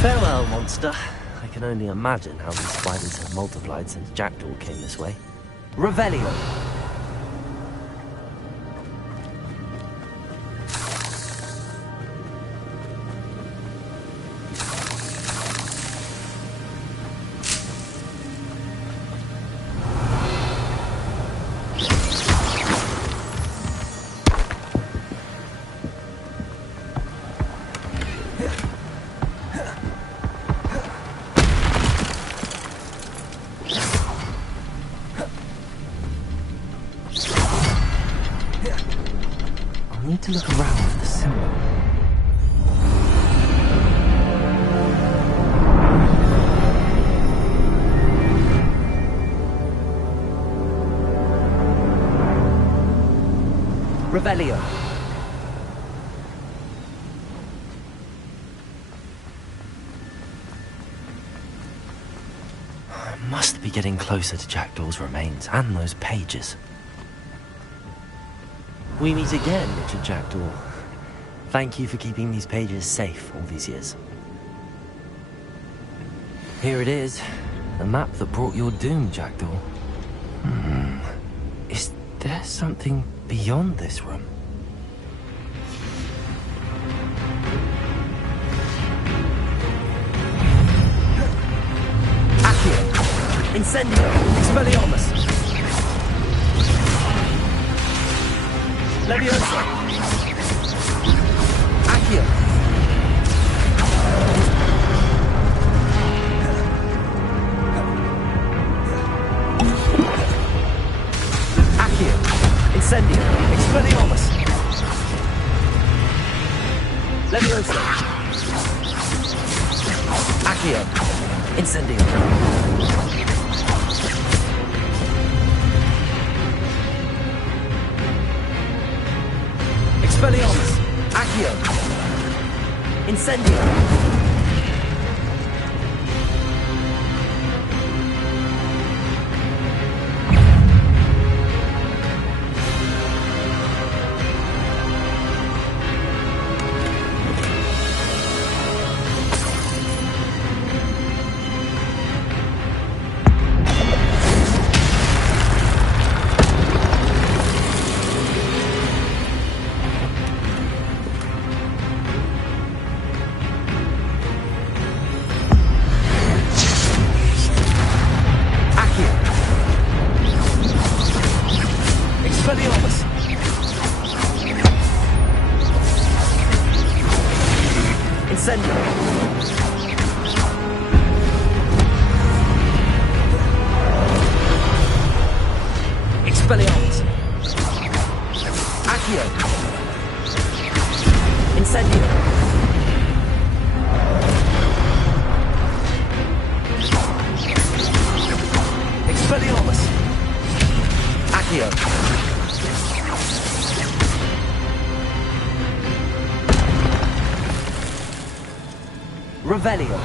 Farewell, monster. I can only imagine how these spiders have multiplied since Jackdaw came this way. Revelio. I'll need to look around for the symbol. Revelio. I must be getting closer to Jackdaw's remains and those pages. We meet again, Richard Jackdaw. Thank you for keeping these pages safe all these years. Here it is, the map that brought your doom, Jackdaw. Is there something beyond this room? Accio. Incendio. Expelliarmus. Leviosa. Accio. Accio. Incendio. Expelliarmus. Leviosa. Accio. Incendio. Expelliarmus. Accio. Incendio. Expelliarmus. Incendio. Expelliarmus. Accio. Incendio. Expelliarmus. Accio. Revelio.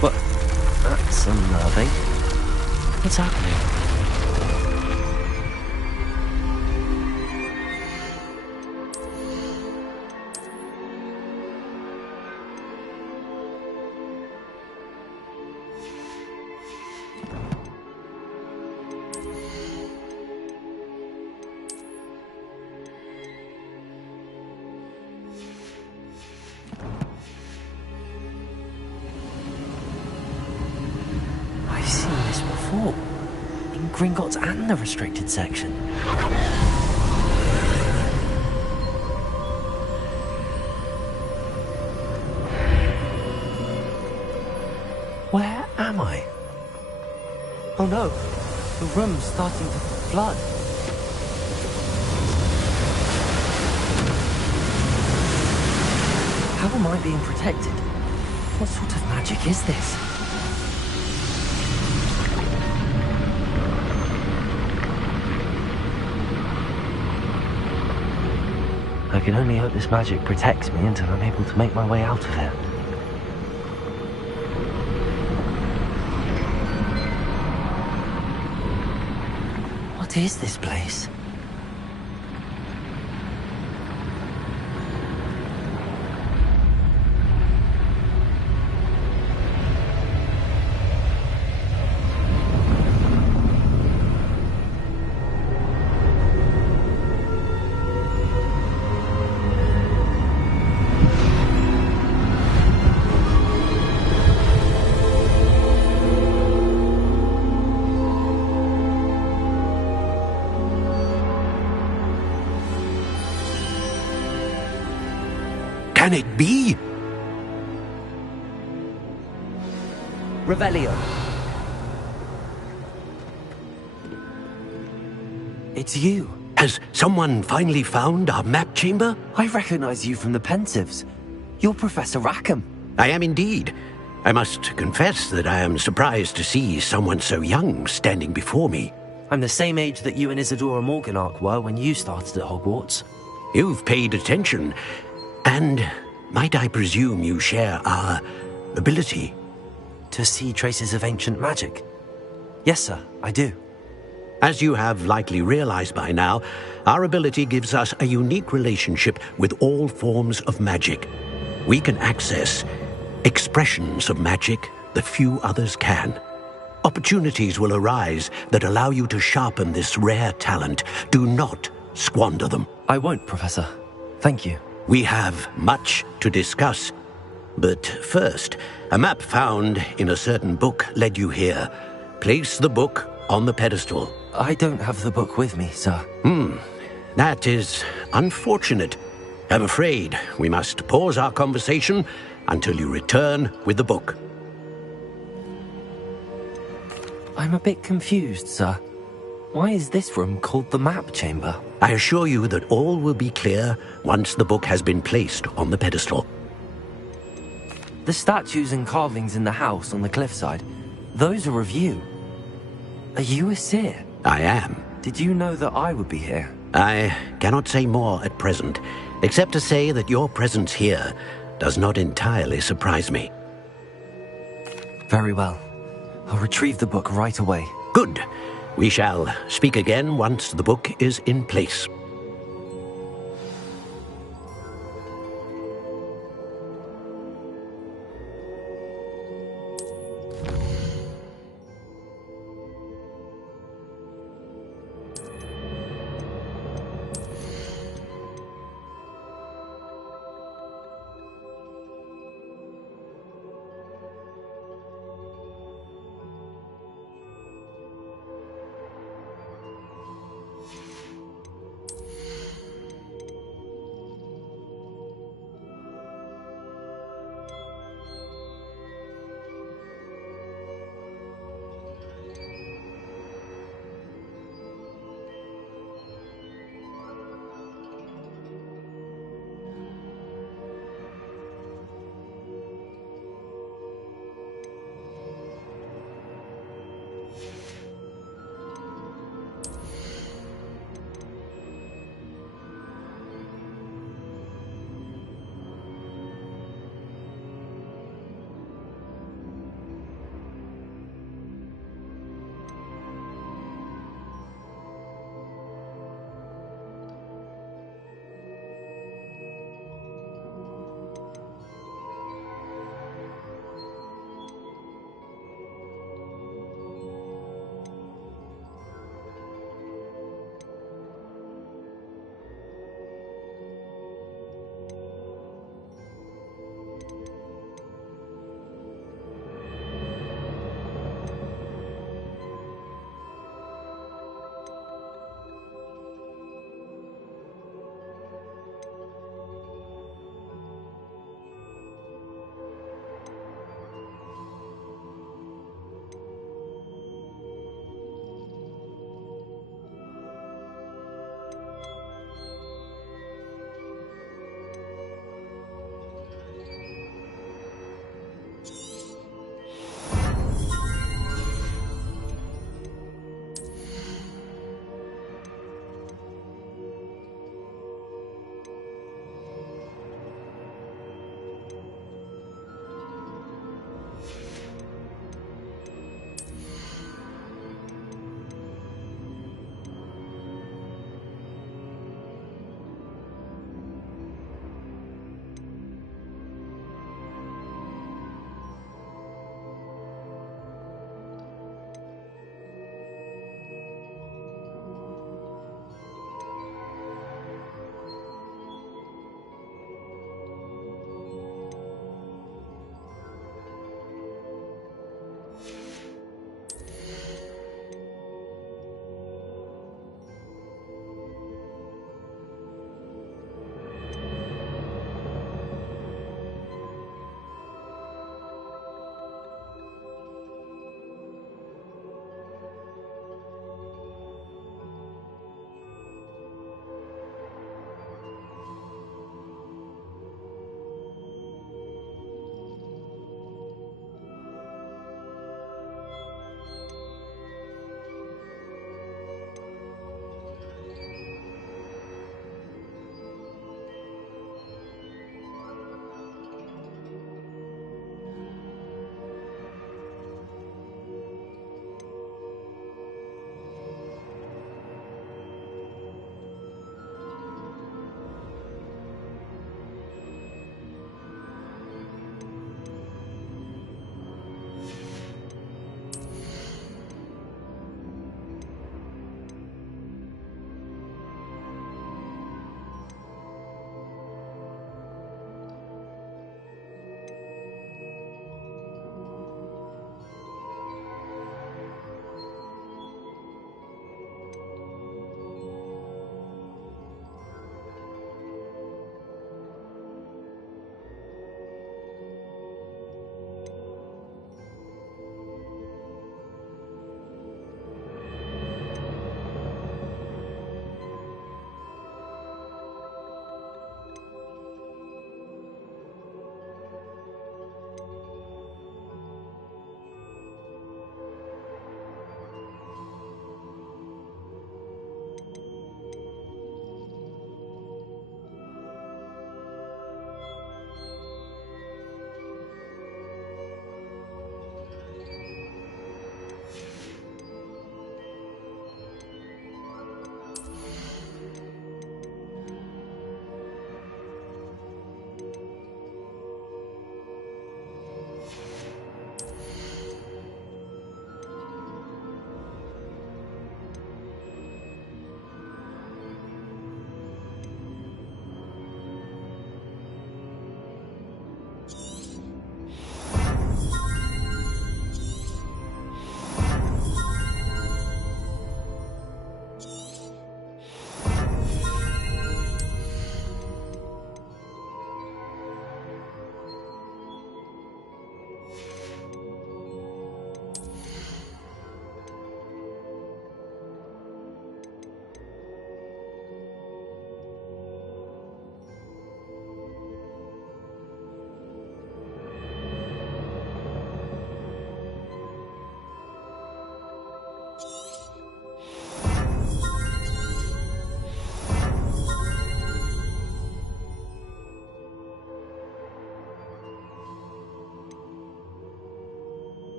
But that's unnerving. What's happening? I've seen this before. In Gringotts and the restricted section. Where am I? Oh no, the room's starting to flood. How am I being protected? What sort of magic is this? I can only hope this magic protects me until I'm able to make my way out of here. What is this place? Can it be? Revelio. It's you. Has someone finally found our map chamber? I recognize you from the Pensives. You're Professor Rackham. I am indeed. I must confess that I am surprised to see someone so young standing before me. I'm the same age that you and Isadora Morganach were when you started at Hogwarts. You've paid attention. And might I presume you share our ability? To see traces of ancient magic? Yes, sir, I do. As you have likely realized by now, our ability gives us a unique relationship with all forms of magic. We can access expressions of magic that few others can. Opportunities will arise that allow you to sharpen this rare talent. Do not squander them. I won't, Professor. Thank you. We have much to discuss. But first, a map found in a certain book led you here. Place the book on the pedestal. I don't have the book with me, sir. That is unfortunate. I'm afraid we must pause our conversation until you return with the book. I'm a bit confused, sir. Why is this room called the map chamber? I assure you that all will be clear once the book has been placed on the pedestal. The statues and carvings in the house on the cliffside, those are of you. Are you a seer? I am. Did you know that I would be here? I cannot say more at present, except to say that your presence here does not entirely surprise me. Very well. I'll retrieve the book right away. Good. We shall speak again once the book is in place.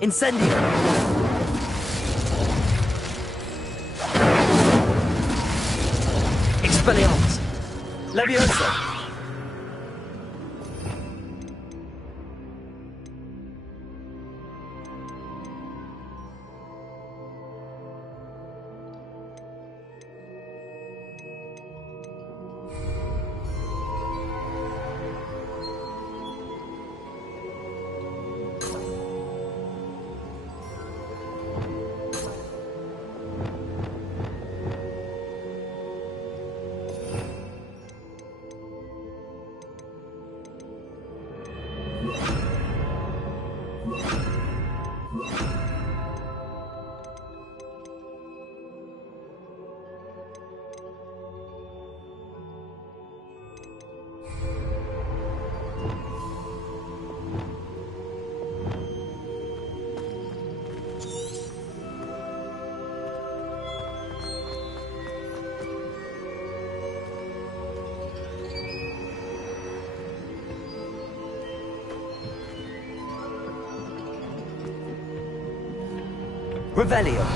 Incendio! Expelliarmus! Leviosa! Revelio.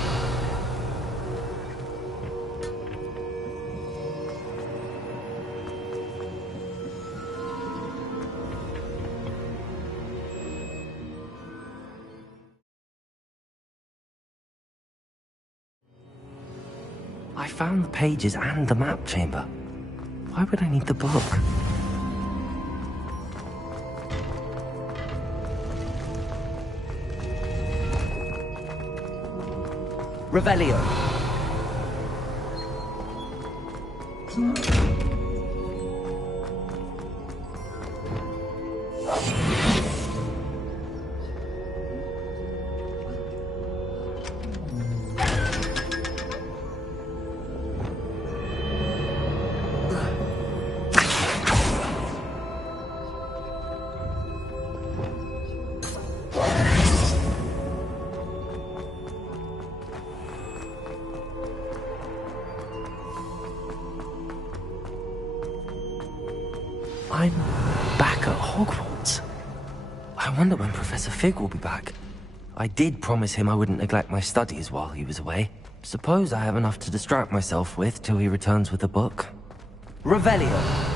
I found the pages and the map chamber. Why would I need the book? Revelio. I'm back at Hogwarts. I wonder when Professor Fig will be back. I did promise him I wouldn't neglect my studies while he was away. Suppose I have enough to distract myself with till he returns with the book. Revelio.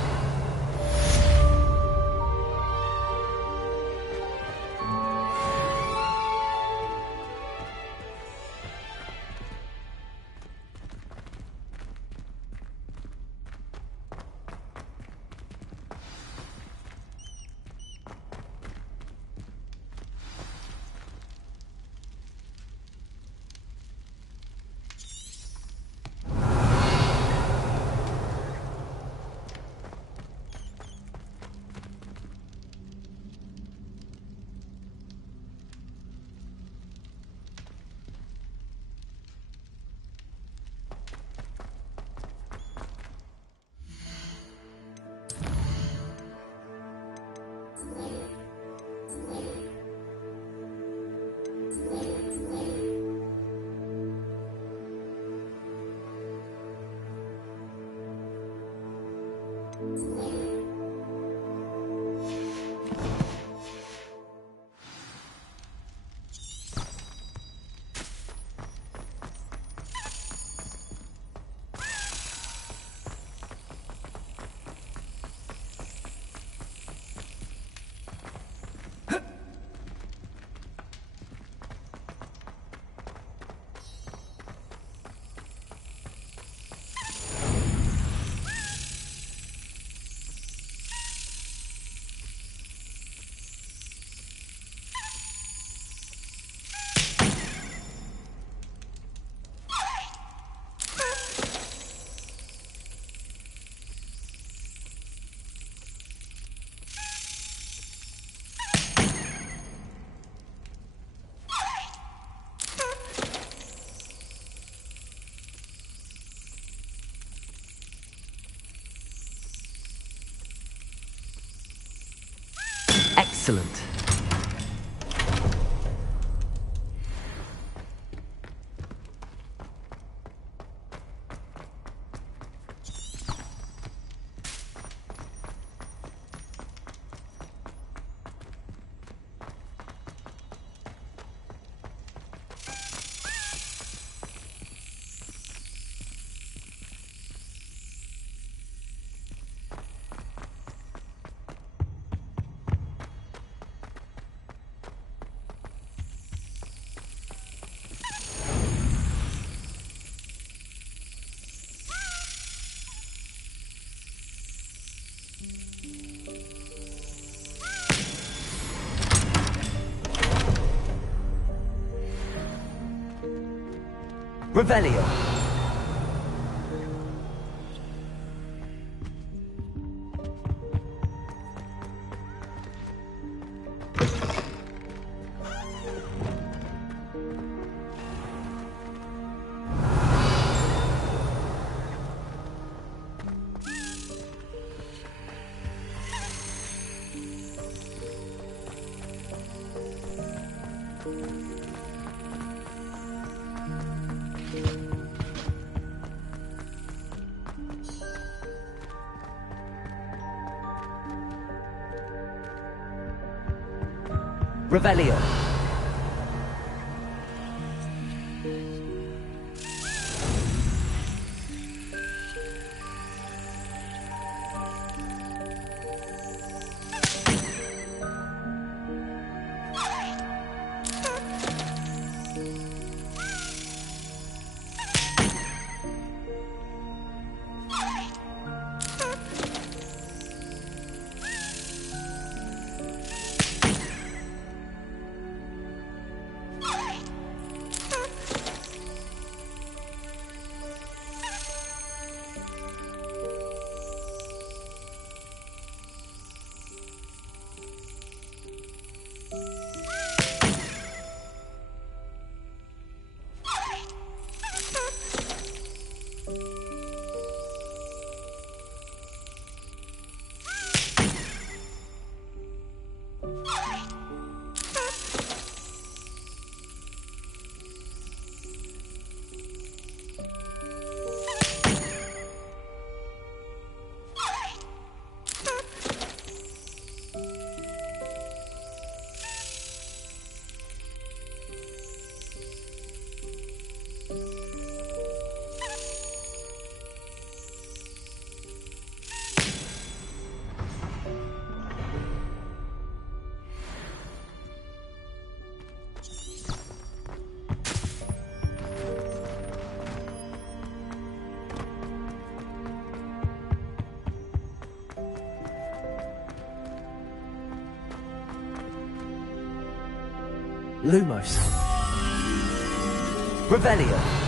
Excellent. Revelio. Revelio. Lumos. Revelio.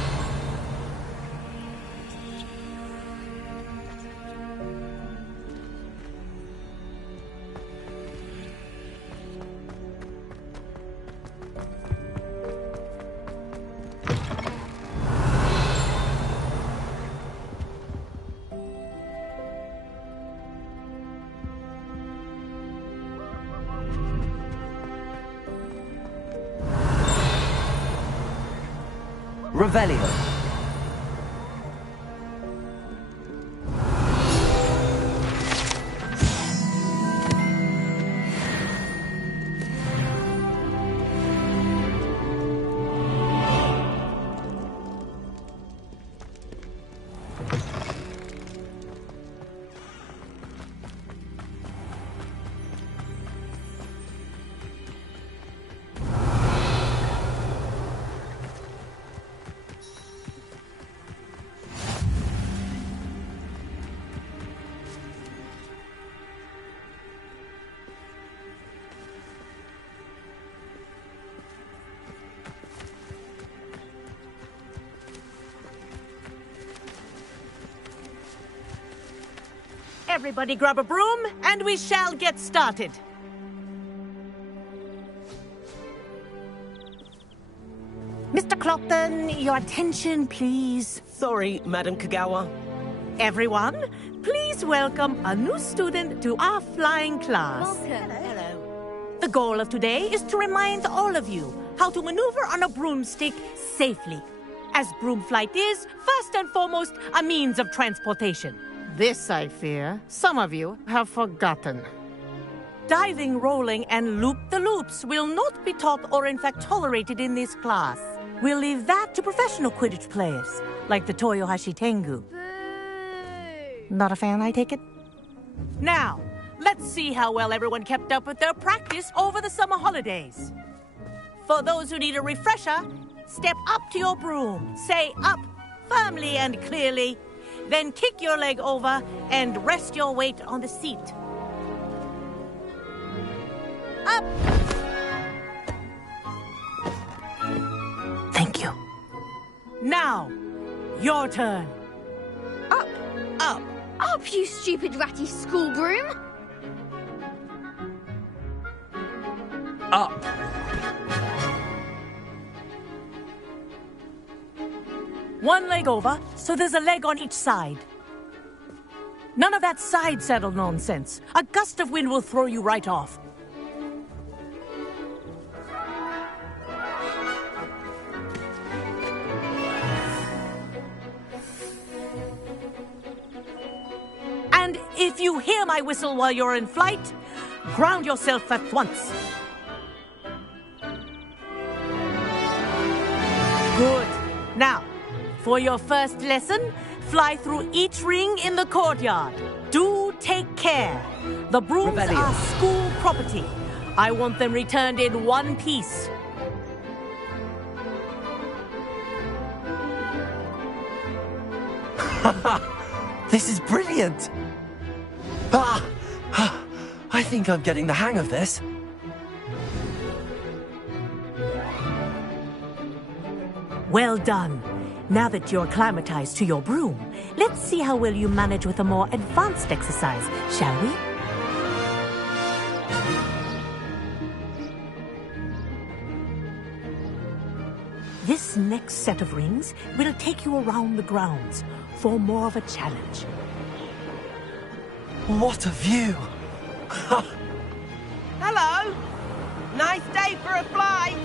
Revelio. Everybody grab a broom, and we shall get started. Mr. Clopton, your attention, please. Sorry, Madam Kagawa. Everyone, please welcome a new student to our flying class. Hello. The goal of today is to remind all of you how to maneuver on a broomstick safely. As broom flight is, first and foremost, a means of transportation. This, I fear, some of you have forgotten. Diving, rolling, and loop-the-loops will not be taught or in fact tolerated in this class. We'll leave that to professional Quidditch players, like the Toyohashi Tengu. Not a fan, I take it? Now, let's see how well everyone kept up with their practice over the summer holidays. For those who need a refresher, step up to your broom, say up firmly and clearly, then kick your leg over and rest your weight on the seat. Up! Thank you. Now, Now, your turn. Up. Up. Up, you stupid ratty school broom! Up. One leg over, so there's a leg on each side. None of that side saddle nonsense. A gust of wind will throw you right off. And if you hear my whistle while you're in flight, ground yourself at once. Good. Now, for your first lesson, fly through each ring in the courtyard. Do take care. The brooms are school property. I want them returned in one piece. This is brilliant! I think I'm getting the hang of this. Well done. Now that you're acclimatized to your broom, let's see how well you manage with a more advanced exercise, shall we? This next set of rings will take you around the grounds for more of a challenge. What a view! Hello! Nice day for a flight!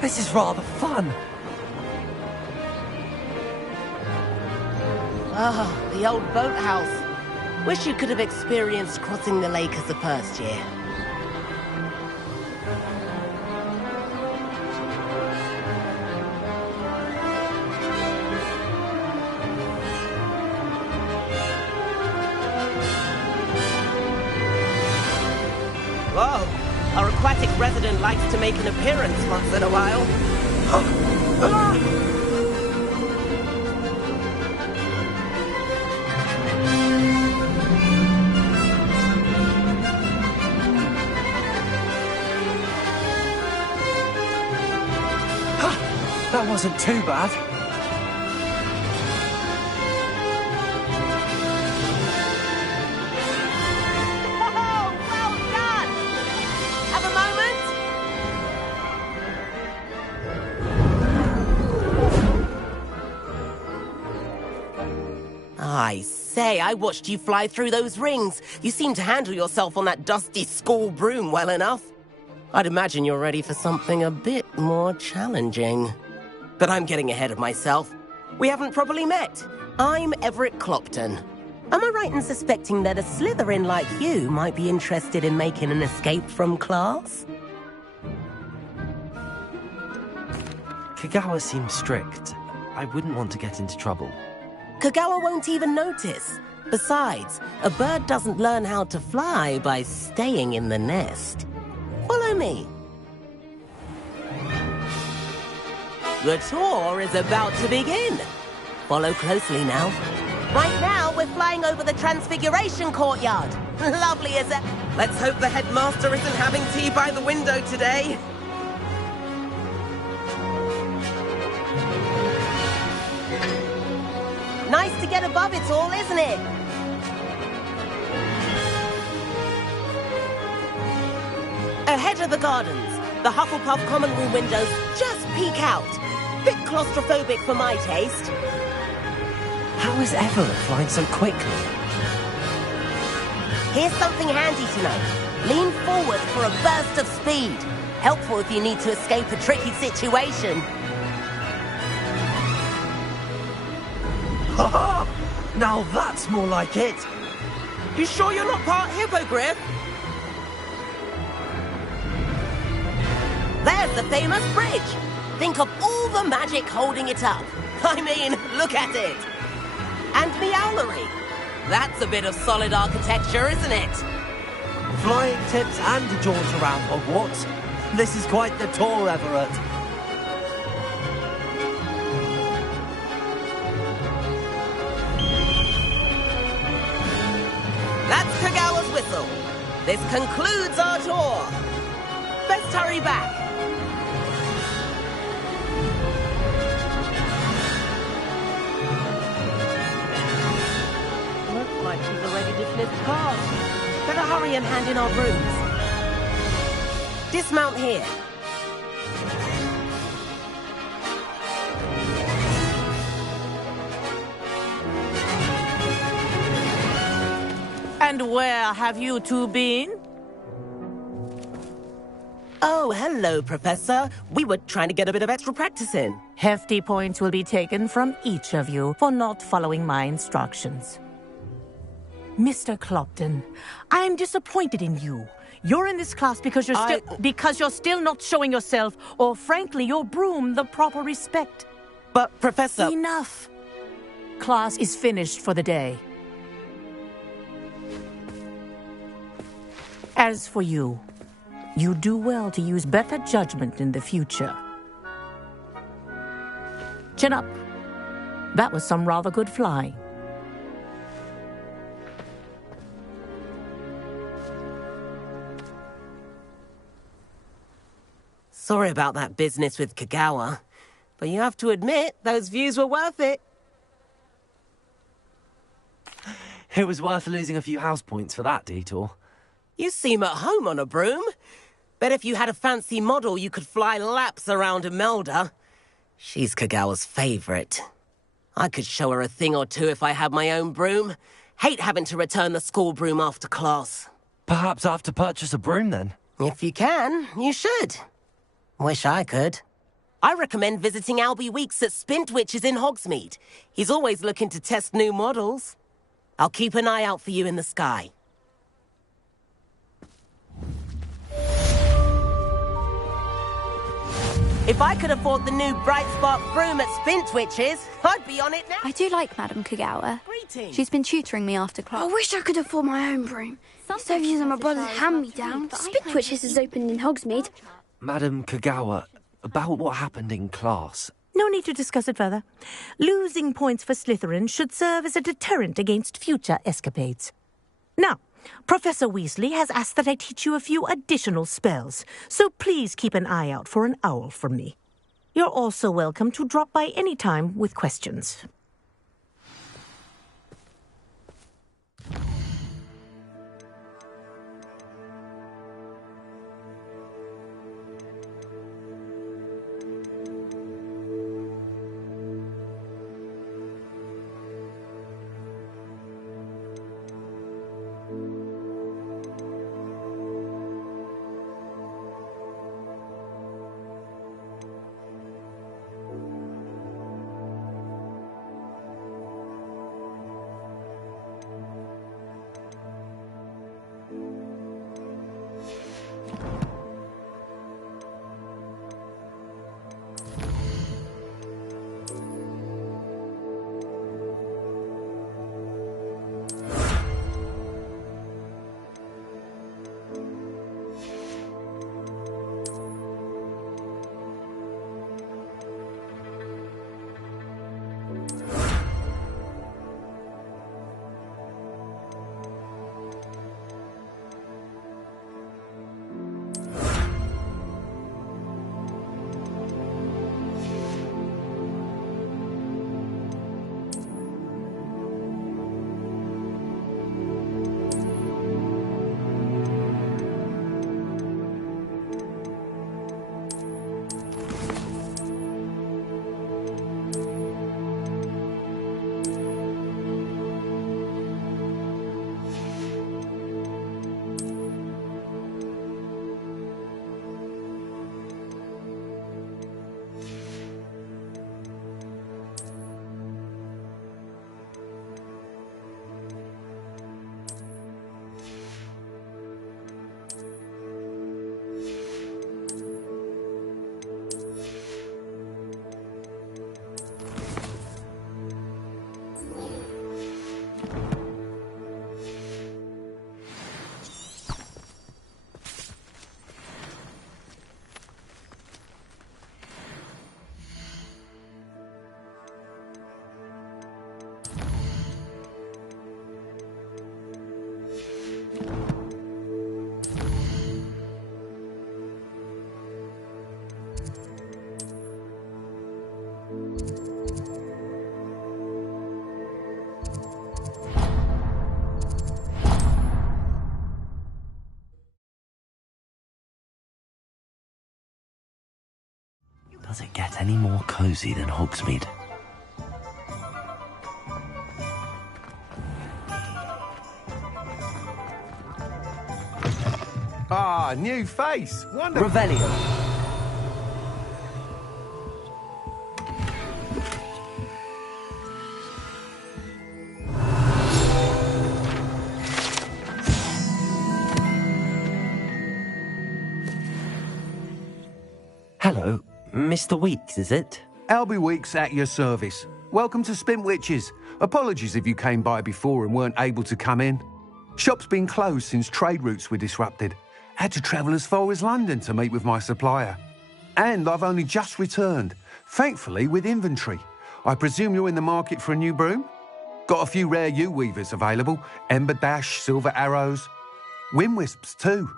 This is rather fun. Oh, the old boathouse. Wish you could have experienced crossing the lake as a first year. Whoa! Our aquatic resident likes to make an appearance once in a while. That wasn't too bad. I say, I watched you fly through those rings. You seem to handle yourself on that dusty school broom well enough. I'd imagine you're ready for something a bit more challenging. But I'm getting ahead of myself. We haven't properly met. I'm Everett Clopton. Am I right in suspecting that a Slytherin like you might be interested in making an escape from class? Kagawa seems strict. I wouldn't want to get into trouble. Kagawa won't even notice. Besides, a bird doesn't learn how to fly by staying in the nest. Follow me. The tour is about to begin. Follow closely now. Right now, we're flying over the Transfiguration Courtyard. Lovely, is it? Let's hope the headmaster isn't having tea by the window today. Nice to get above it all, isn't it? Ahead of the gardens, the Hufflepuff common room windows just peek out. Bit claustrophobic for my taste. How is Everett flying so quickly? Here's something handy to know. Lean forward for a burst of speed. Helpful if you need to escape a tricky situation. Now that's more like it. You sure you're not part hippogriff? There's the famous bridge. Think of all the magic holding it up. I mean, look at it. And Meowlery. That's a bit of solid architecture, isn't it? Flying tips and a jaunt around Hogwarts. This is quite the tour, Everett. That's Kagawa's whistle. This concludes our tour. Best hurry back. like she's a ready dismissed class. Better hurry and hand in our brooms. Dismount here. And where have you two been? Oh, hello, Professor. We were trying to get a bit of extra practice in. Hefty points will be taken from each of you for not following my instructions. Mr. Clopton, I'm disappointed in you. You're in this class because you're still not showing yourself, or frankly, your broom, the proper respect. But, Professor... Enough. Class is finished for the day. As for you, you do well to use better judgment in the future. Chin up. That was some rather good flying. Sorry about that business with Kagawa, but you have to admit, those views were worth it. It was worth losing a few house points for that detour. You seem at home on a broom. Bet if you had a fancy model, you could fly laps around Imelda. She's Kagawa's favorite. I could show her a thing or two if I had my own broom. Hate having to return the school broom after class. Perhaps I have to purchase a broom then? If you can, you should. Wish I could. I recommend visiting Albie Weeks at Spintwitches in Hogsmeade. He's always looking to test new models. I'll keep an eye out for you in the sky. If I could afford the new Bright Spark broom at Spintwitches, I'd be on it now. I do like Madame Kagawa. Greetings. She's been tutoring me after class. I wish I could afford my own broom. Instead of using my brother's hand-me-down, Spintwitches has opened in Hogsmeade. Madam Kagawa, about what happened in class. No need to discuss it further. Losing points for Slytherin should serve as a deterrent against future escapades. Now, Professor Weasley has asked that I teach you a few additional spells, so please keep an eye out for an owl from me. You're also welcome to drop by any time with questions. Does it get any more cozy than Hogsmeade? Ah, new face. Wonderful. Revelio. Hello, Mr. Weeks, is it? Albie Weeks at your service. Welcome to Spintwitches. Apologies if you came by before and weren't able to come in. Shop's been closed since trade routes were disrupted. Had to travel as far as London to meet with my supplier. And I've only just returned, thankfully with inventory. I presume you're in the market for a new broom? Got a few rare U-weavers available. Ember Dash, Silver Arrows. Wind Wisps too.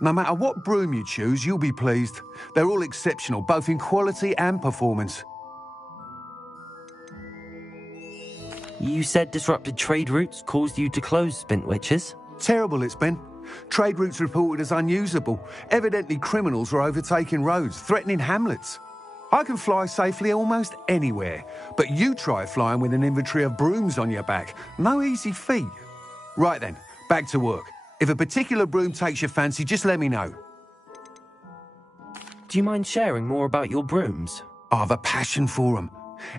No matter what broom you choose, you'll be pleased. They're all exceptional, both in quality and performance. You said disrupted trade routes caused you to close Spintwitches? Terrible it's been. Trade routes reported as unusable. Evidently criminals are overtaking roads, threatening hamlets. I can fly safely almost anywhere, but you try flying with an inventory of brooms on your back. No easy feat. Right then, back to work. If a particular broom takes your fancy, just let me know. Do you mind sharing more about your brooms? I've a passion for them.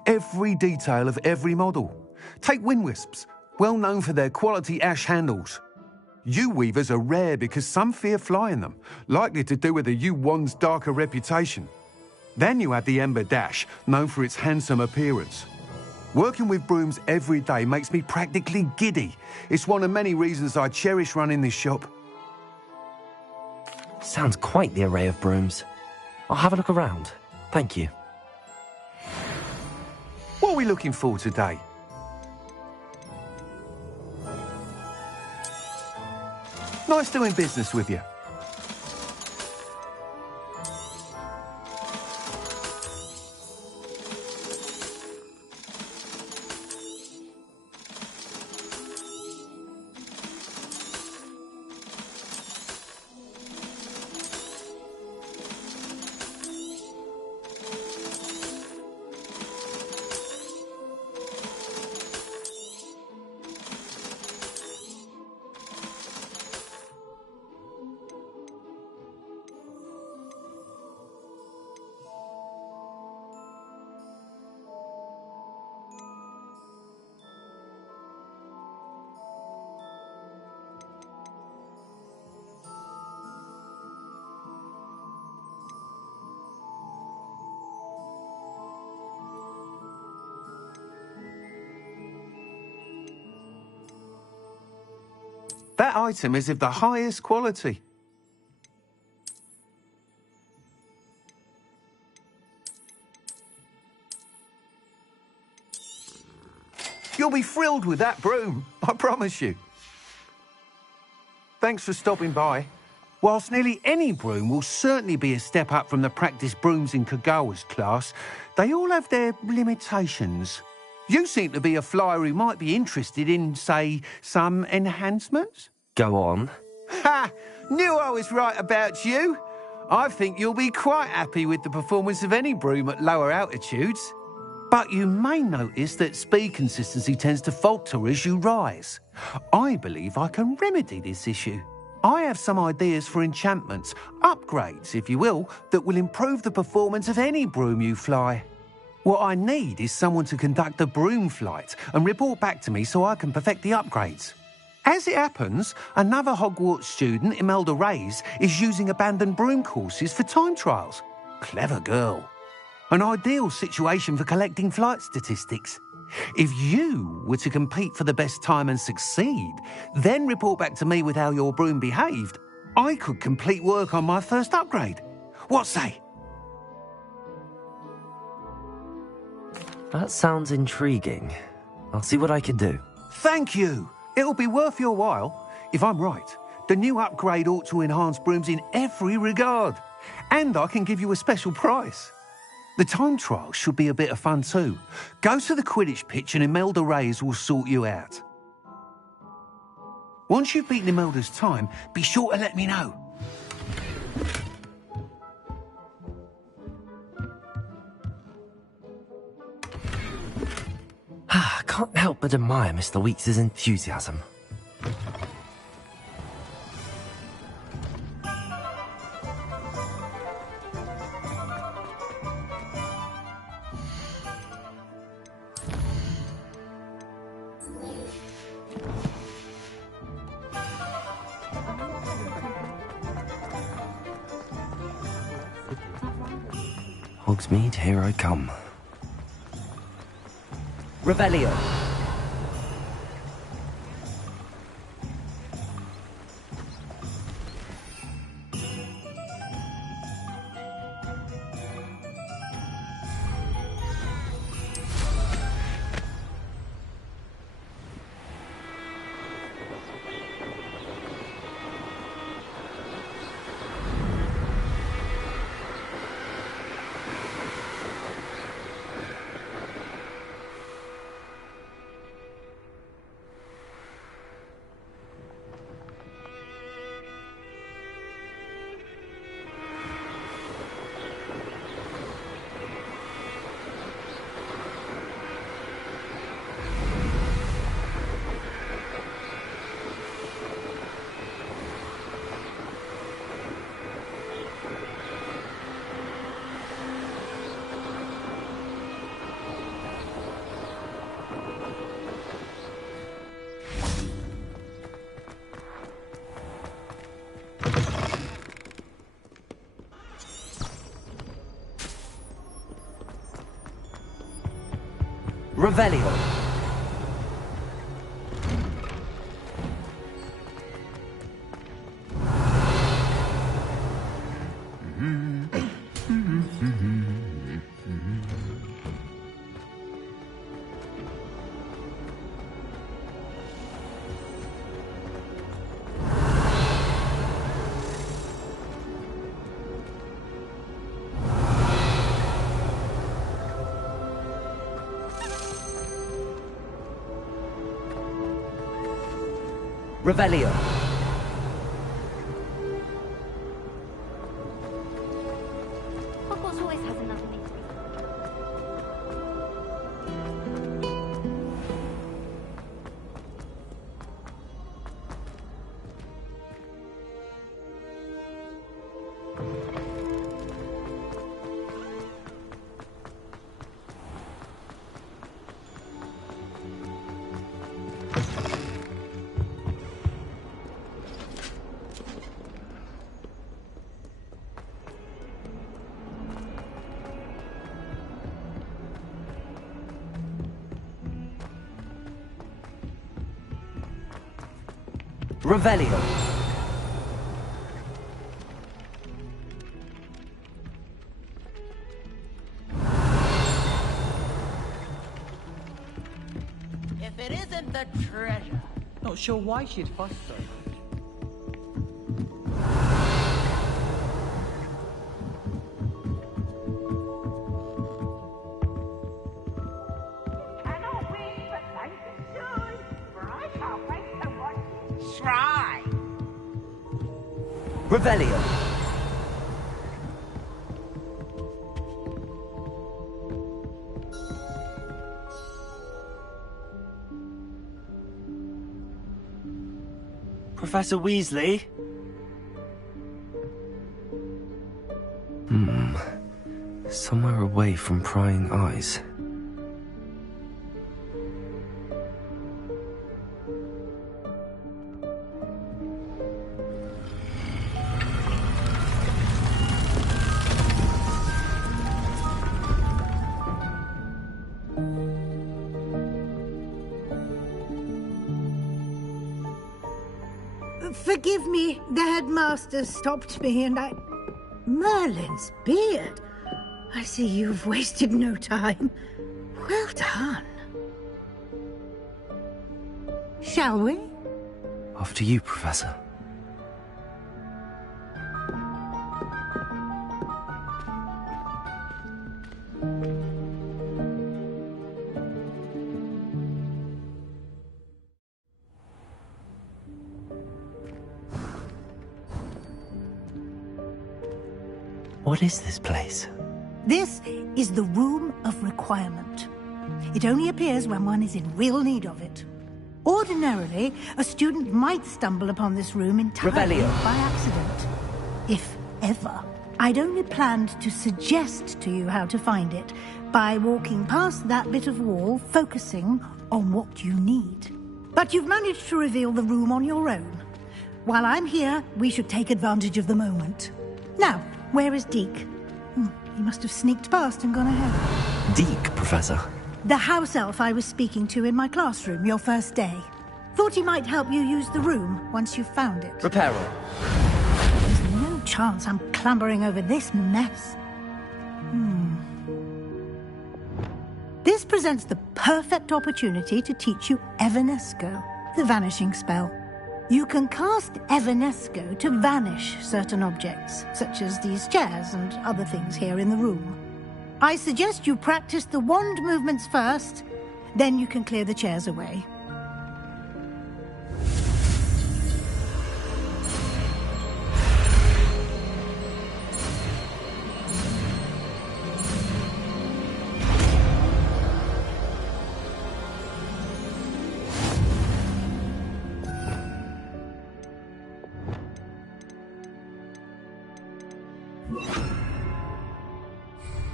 Every detail of every model. Take Wind Wisps, well known for their quality ash handles. U-weavers are rare because some fear flying them, likely to do with the U-wand's darker reputation. Then you have the Ember Dash, known for its handsome appearance. Working with brooms every day makes me practically giddy. It's one of many reasons I cherish running this shop. Sounds quite the array of brooms. I'll have a look around. Thank you. What are we looking for today? Nice doing business with you. That item is of the highest quality. You'll be thrilled with that broom, I promise you. Thanks for stopping by. Whilst nearly any broom will certainly be a step up from the practice brooms in Kagawa's class, they all have their limitations. You seem to be a flyer who might be interested in, say, some enhancements? Go on. Ha! Knew I was right about you. I think you'll be quite happy with the performance of any broom at lower altitudes. But you may notice that speed consistency tends to falter as you rise. I believe I can remedy this issue. I have some ideas for enchantments, upgrades, if you will, that will improve the performance of any broom you fly. What I need is someone to conduct a broom flight and report back to me so I can perfect the upgrades. As it happens, another Hogwarts student, Imelda Reyes, is using abandoned broom courses for time trials. Clever girl. An ideal situation for collecting flight statistics. If you were to compete for the best time and succeed, then report back to me with how your broom behaved, I could complete work on my first upgrade. What say? That sounds intriguing. I'll see what I can do. Thank you. It'll be worth your while. If I'm right, the new upgrade ought to enhance brooms in every regard. And I can give you a special price. The time trial should be a bit of fun too. Go to the Quidditch pitch and Imelda Reyes will sort you out. Once you've beaten Imelda's time, be sure to let me know. but admire Mr. Weeks' enthusiasm. Hogsmeade, here I come. Revelio. Revelio. Revelio. Hogwarts always has another thing to be. Revelio. If it isn't the treasure. Not sure why she'd fuss so much. Revelio. Professor Weasley? Somewhere away from prying eyes. Forgive me, the headmaster stopped me and I... Merlin's beard. I see you've wasted no time. Well done. Shall we? After you, Professor. What is this place? This is the Room of Requirement. It only appears when one is in real need of it. Ordinarily, a student might stumble upon this room entirely by accident. If ever. I'd only planned to suggest to you how to find it by walking past that bit of wall, focusing on what you need. But you've managed to reveal the room on your own. While I'm here, we should take advantage of the moment. Now, where is Deke? He must have sneaked past and gone ahead. Deke, Professor? The house elf I was speaking to in my classroom your first day. Thought he might help you use the room once you've found it. Reparo. There's no chance I'm clambering over this mess. This presents the perfect opportunity to teach you Evanesco, the vanishing spell. You can cast Evanesco to vanish certain objects, such as these chairs and other things here in the room. I suggest you practice the wand movements first, then you can clear the chairs away.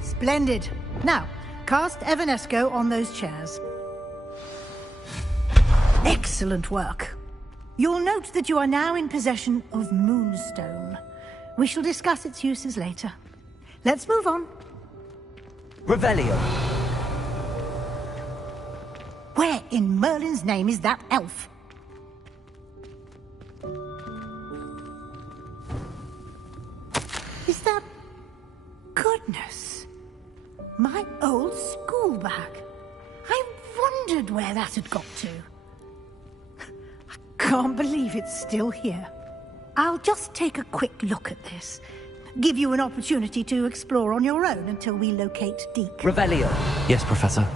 Splendid. Now, cast Evanesco on those chairs. Excellent work. You'll note that you are now in possession of Moonstone. We shall discuss its uses later. Let's move on. Revelio. Where in Merlin's name is that elf? Is that... Goodness. My old school bag. I wondered where that had got to. I can't believe it's still here. I'll just take a quick look at this. Give you an opportunity to explore on your own until we locate Deke. Revelio. Yes, Professor.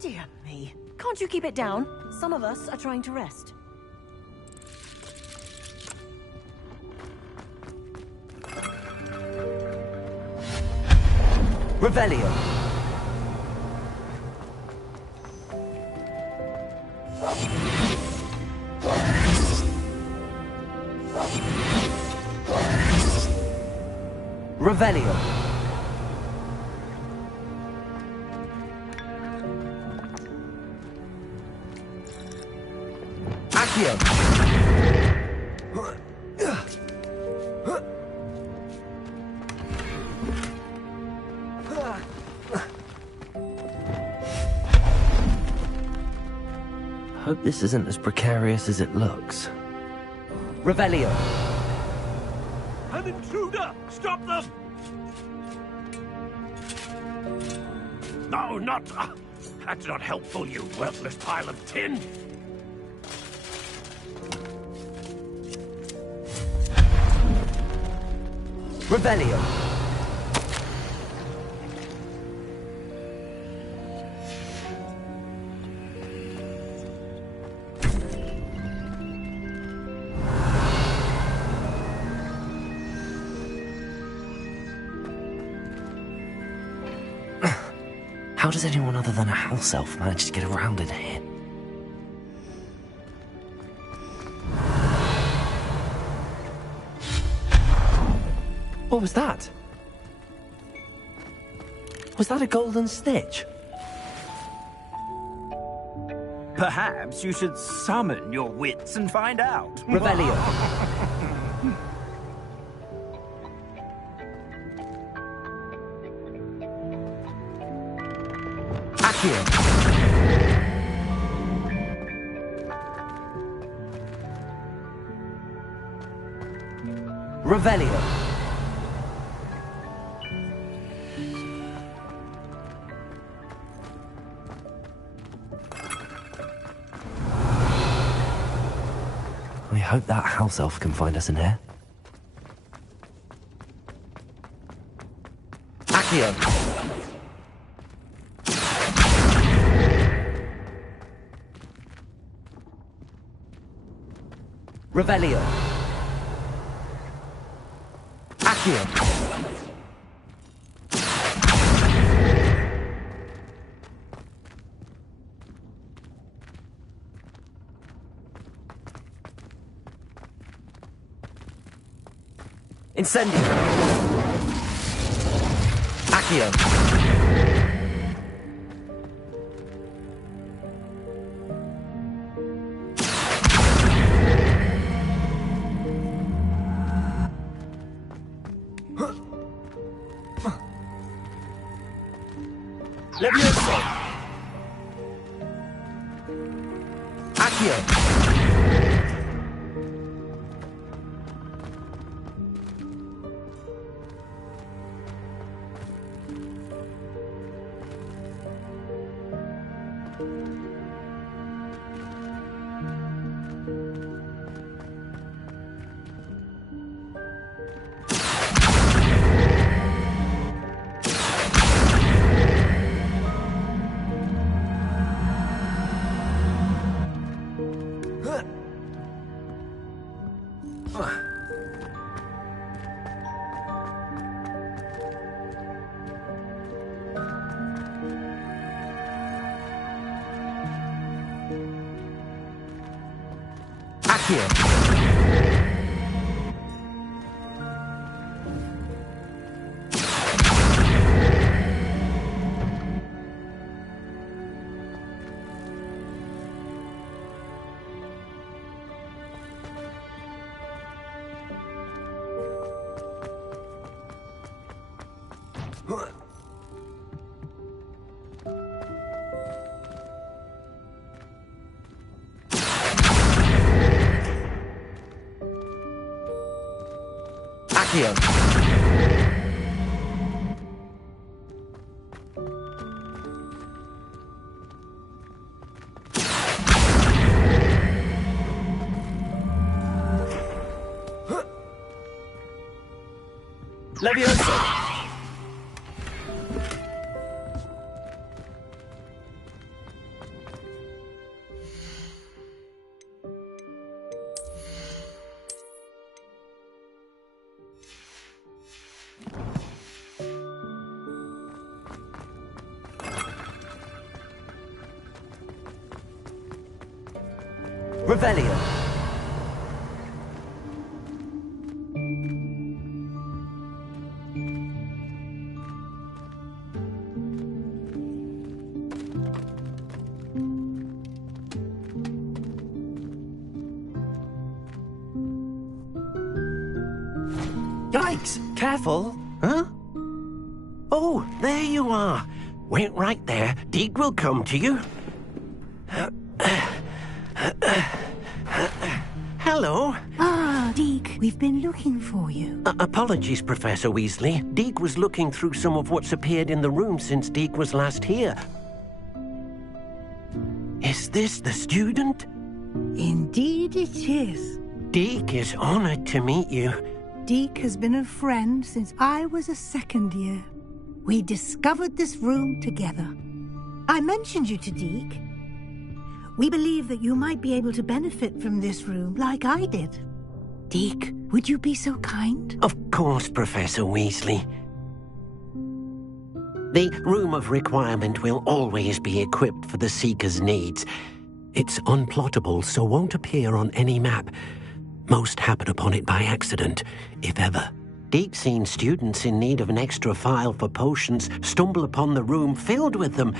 Dear me. Can't you keep it down? Some of us are trying to rest. Revelio. Revelio. Accio. Hope this isn't as precarious as it looks. Revelio. An intruder! Stop them! No, not... that's not helpful, you worthless pile of tin! Revelio. How does anyone other than a house elf manage to get around in here? What was that? Was that a golden snitch? Perhaps you should summon your wits and find out. Revelio. Accio. Revelio. I hope that house elf can find us in here. Accio. Revelio. Accio. Incendio. Accio. Levioso. Accio. Accio. Accio. Levioso. Revelio. Yikes! Careful! Huh? Oh, there you are. Wait right there. Deek will come to you. Hello. Ah, Deek, we've been looking for you. Apologies, Professor Weasley. Deek was looking through some of what's appeared in the room since Deek was last here. Is this the student? Indeed it is. Deek is honored to meet you. Deek has been a friend since I was a second year. We discovered this room together. I mentioned you to Deek. We believe that you might be able to benefit from this room like I did. Deek, would you be so kind? Of course, Professor Weasley. The Room of Requirement will always be equipped for the Seeker's needs. It's unplottable, so won't appear on any map. Most happen upon it by accident, if ever. Deek's seen students in need of an extra file for potions stumble upon the room filled with them.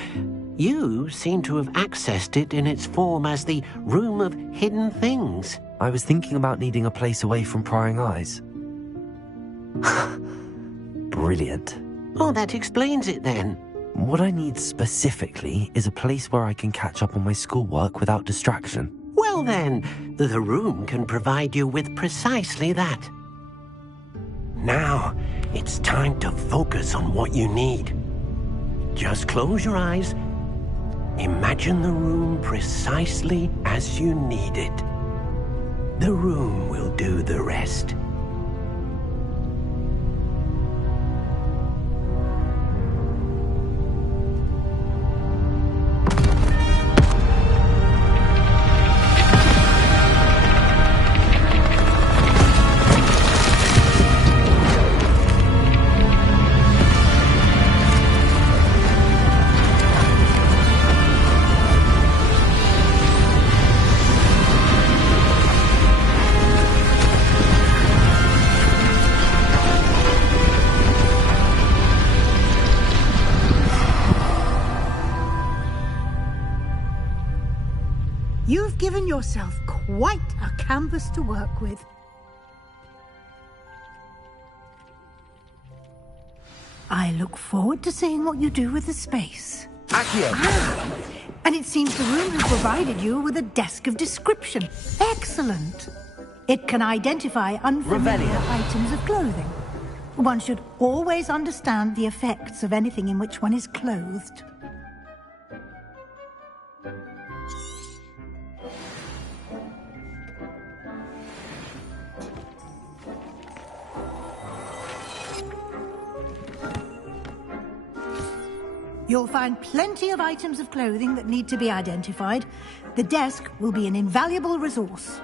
You seem to have accessed it in its form as the Room of Hidden Things. I was thinking about needing a place away from prying eyes. Brilliant. Oh, that explains it then. What I need specifically is a place where I can catch up on my schoolwork without distraction. Well then, the room can provide you with precisely that. Now, it's time to focus on what you need. Just close your eyes. Imagine the room precisely as you need it. The room will do the rest. yourself quite a canvas to work with. I look forward to seeing what you do with the space. Accio! And it seems the room has provided you with a desk of description. Excellent. It can identify unfamiliar items of clothing. One should always understand the effects of anything in which one is clothed. You'll find plenty of items of clothing that need to be identified. The desk will be an invaluable resource.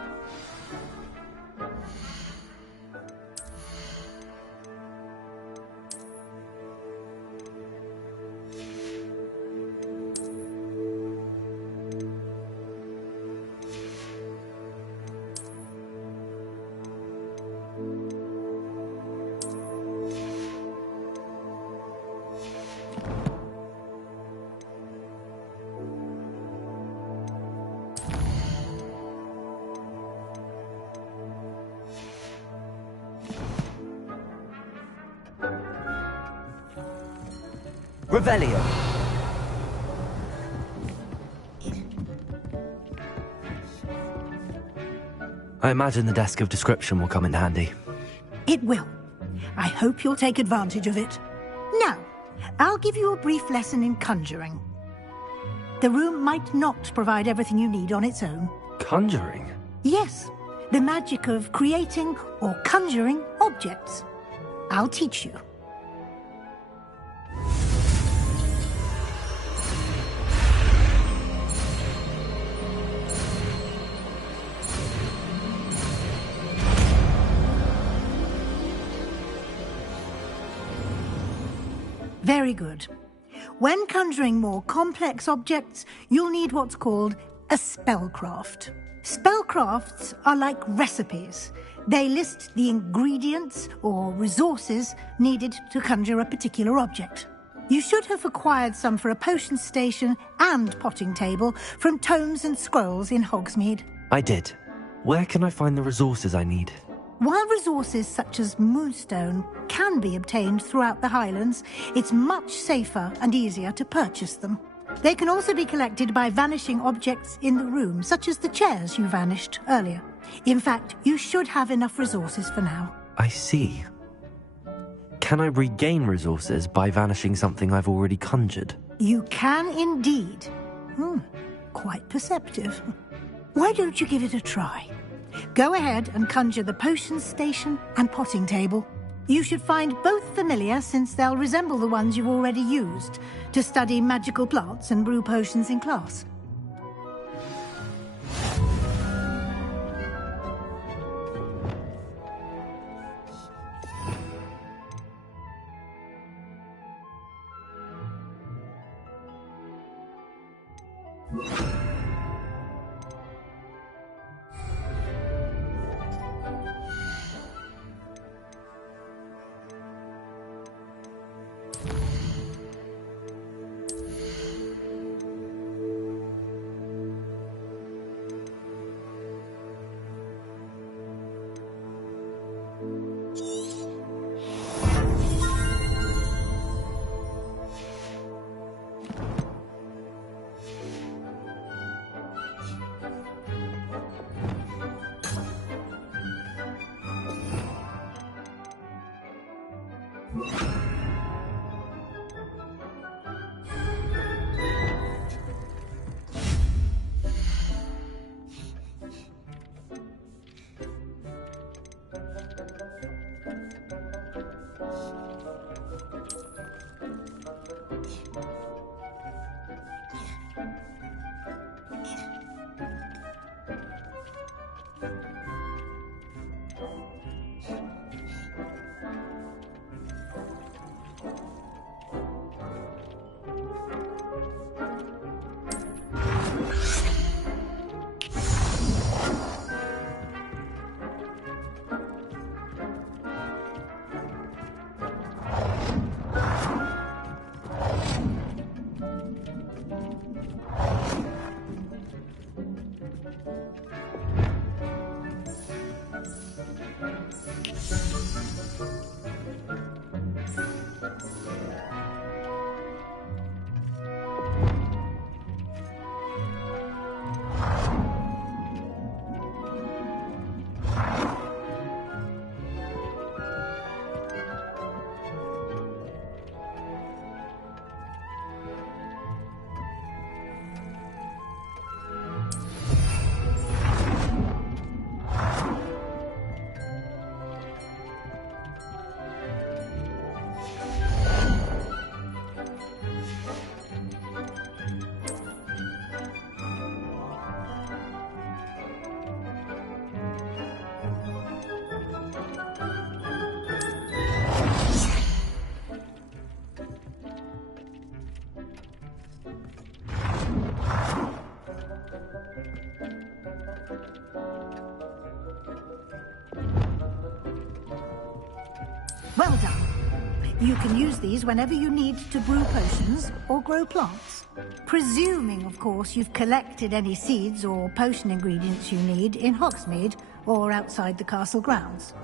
Revelio. I imagine the desk of description will come in handy. It will. I hope you'll take advantage of it. Now, I'll give you a brief lesson in conjuring. The room might not provide everything you need on its own. Conjuring? Yes, the magic of creating or conjuring objects. I'll teach you. Very good. When conjuring more complex objects, you'll need what's called a spellcraft. Spellcrafts are like recipes. They list the ingredients or resources needed to conjure a particular object. You should have acquired some for a potion station and potting table from tomes and scrolls in Hogsmeade. I did. Where can I find the resources I need? While resources such as moonstone can be obtained throughout the Highlands, it's much safer and easier to purchase them. They can also be collected by vanishing objects in the room, such as the chairs you vanished earlier. In fact, you should have enough resources for now. I see. Can I regain resources by vanishing something I've already conjured? You can indeed. Quite perceptive. Why don't you give it a try? Go ahead and conjure the potion station and potting table. You should find both familiar, since they'll resemble the ones you've already used to study magical plants and brew potions in class. Well done. You can use these whenever you need to brew potions or grow plants. Presuming, of course, you've collected any seeds or potion ingredients you need in Hogsmeade or outside the castle grounds.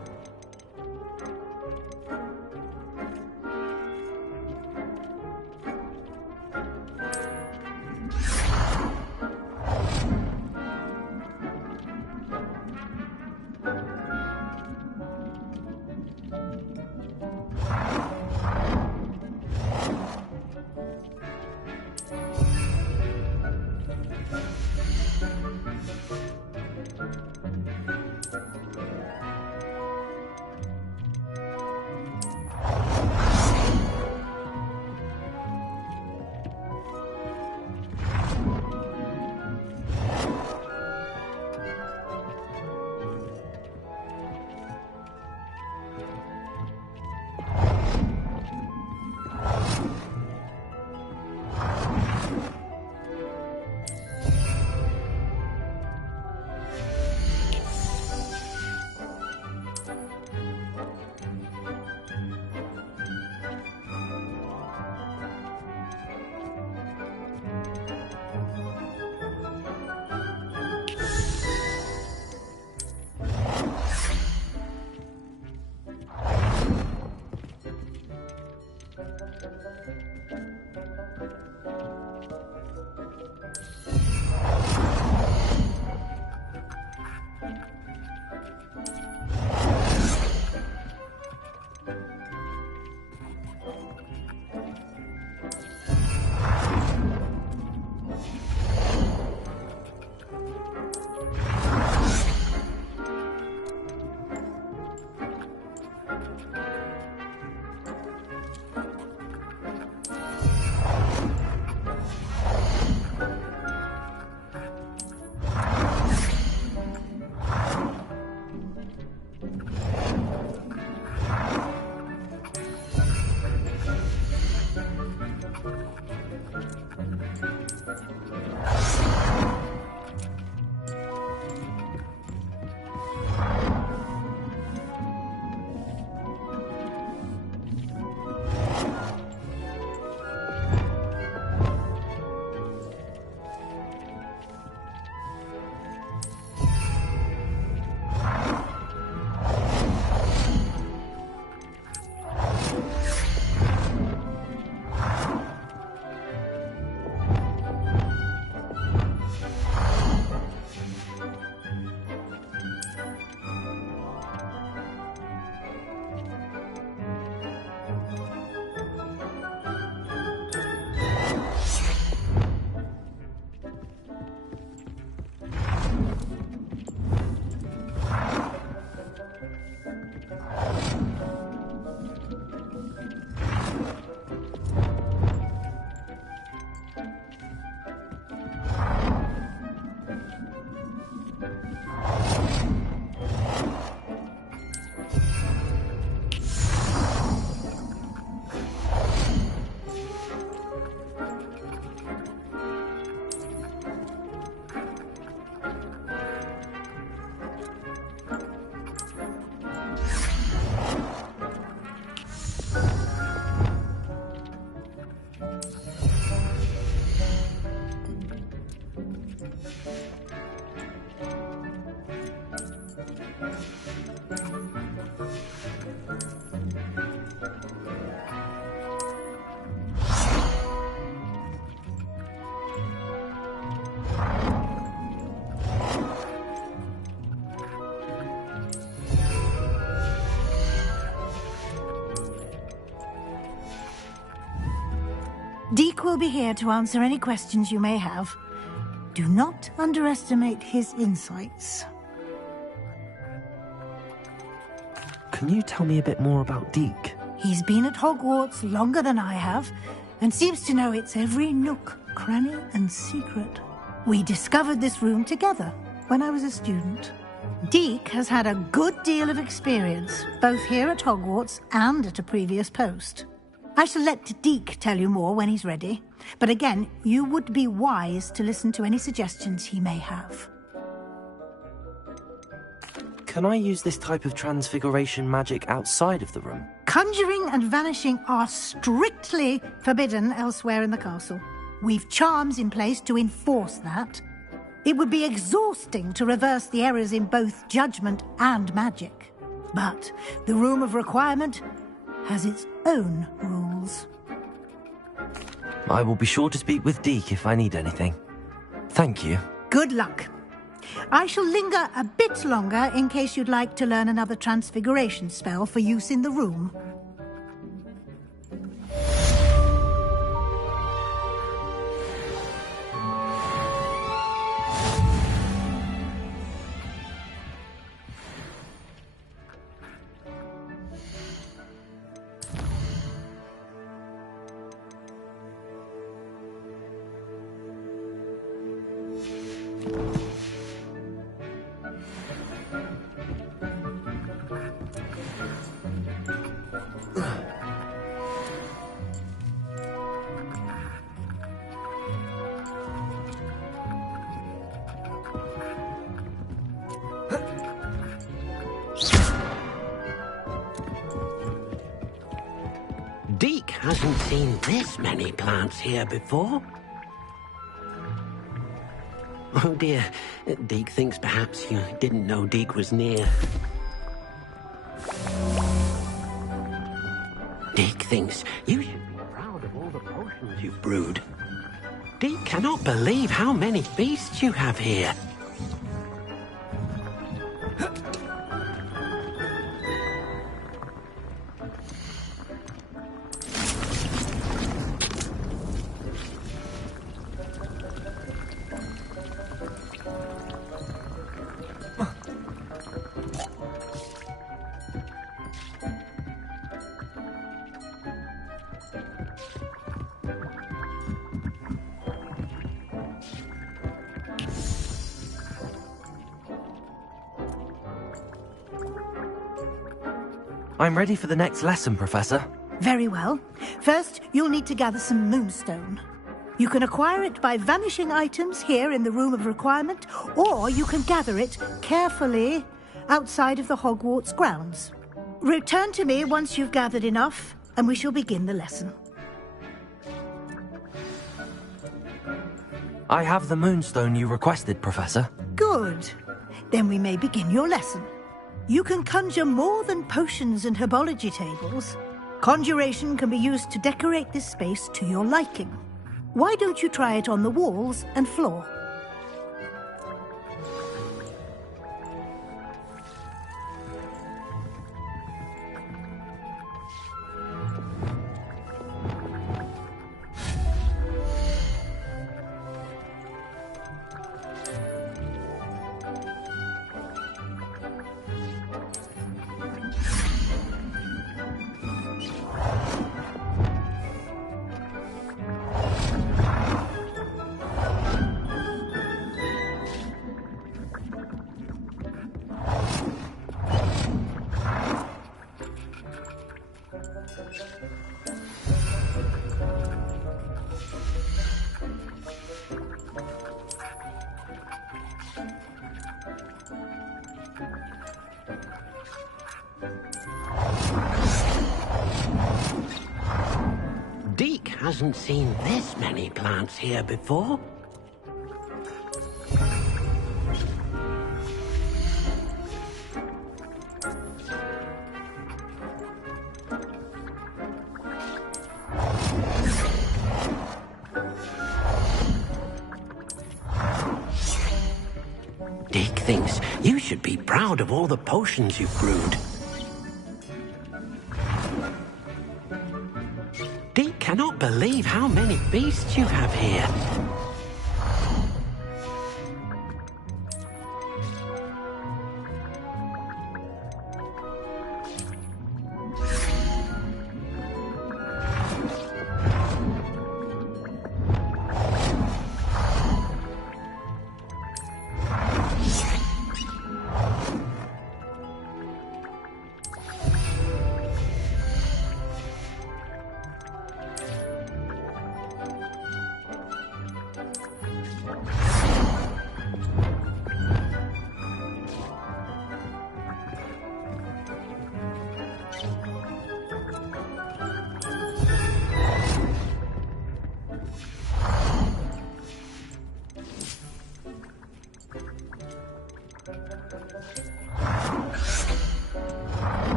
Deke will be here to answer any questions you may have. Do not underestimate his insights. Can you tell me a bit more about Deke? He's been at Hogwarts longer than I have, and seems to know its every nook, cranny, and secret. We discovered this room together when I was a student. Deke has had a good deal of experience, both here at Hogwarts and at a previous post. I shall let Deke tell you more when he's ready, but again, you would be wise to listen to any suggestions he may have. Can I use this type of transfiguration magic outside of the room? Conjuring and vanishing are strictly forbidden elsewhere in the castle. We've charms in place to enforce that. It would be exhausting to reverse the errors in both judgment and magic. But the Room of Requirement has its own rules. I will be sure to speak with Deke if I need anything. Thank you. Good luck. I shall linger a bit longer in case you'd like to learn another transfiguration spell for use in the room. Deke hasn't seen this many plants here before. Oh dear, Deke thinks perhaps you didn't know Deke was near. Deke thinks you should be proud of all the potions you've brewed. Deke cannot believe how many beasts you have here. I'm ready for the next lesson, Professor. Very well. First, you'll need to gather some moonstone. You can acquire it by vanishing items here in the Room of Requirement, or you can gather it carefully outside of the Hogwarts grounds. Return to me once you've gathered enough, and we shall begin the lesson. I have the moonstone you requested, Professor. Good. Then we may begin your lesson. You can conjure more than potions and herbology tables. Conjuration can be used to decorate this space to your liking. Why don't you try it on the walls and floor? Deke hasn't seen this many plants here before. Deke thinks you should be proud of all the potions you've brewed. Deke cannot believe how many beasts you have here.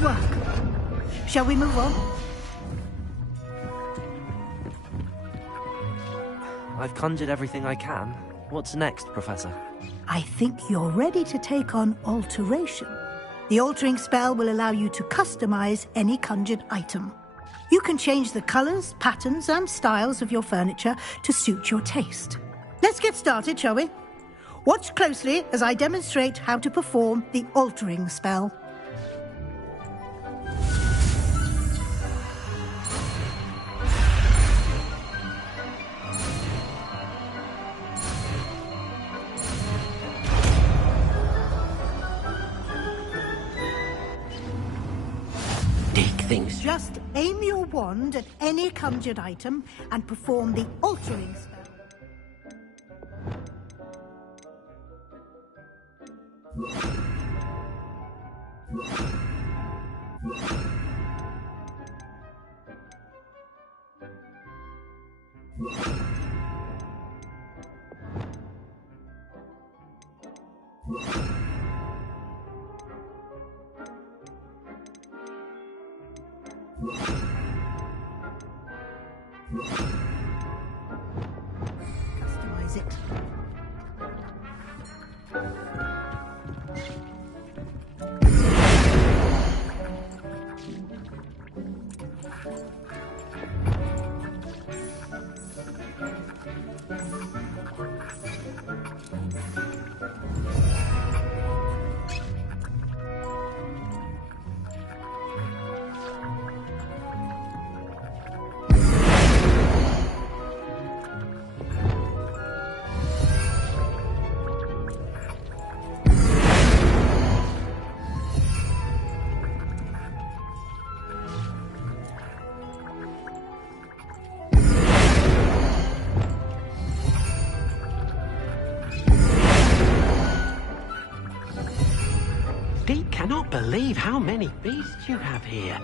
work. Shall we move on? I've conjured everything I can. What's next, Professor? I think you're ready to take on alteration. The altering spell will allow you to customize any conjured item. You can change the colors, patterns, and styles of your furniture to suit your taste. Let's get started, shall we? Watch closely as I demonstrate how to perform the altering spell. Things. Just aim your wand at any conjured item and perform the altering spell. Customize it. Deke cannot believe how many beasts you have here.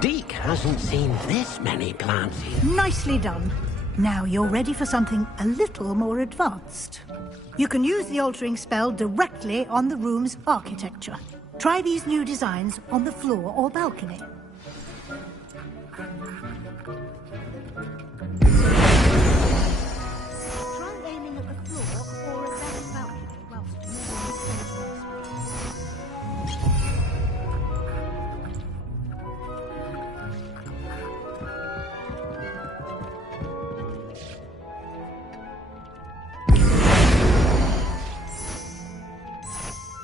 Deke hasn't seen this many plants here. Nicely done. Now you're ready for something a little more advanced. You can use the altering spell directly on the room's architecture. Try these new designs on the floor or balcony. Try aiming at the floor or at that balcony whilst moving the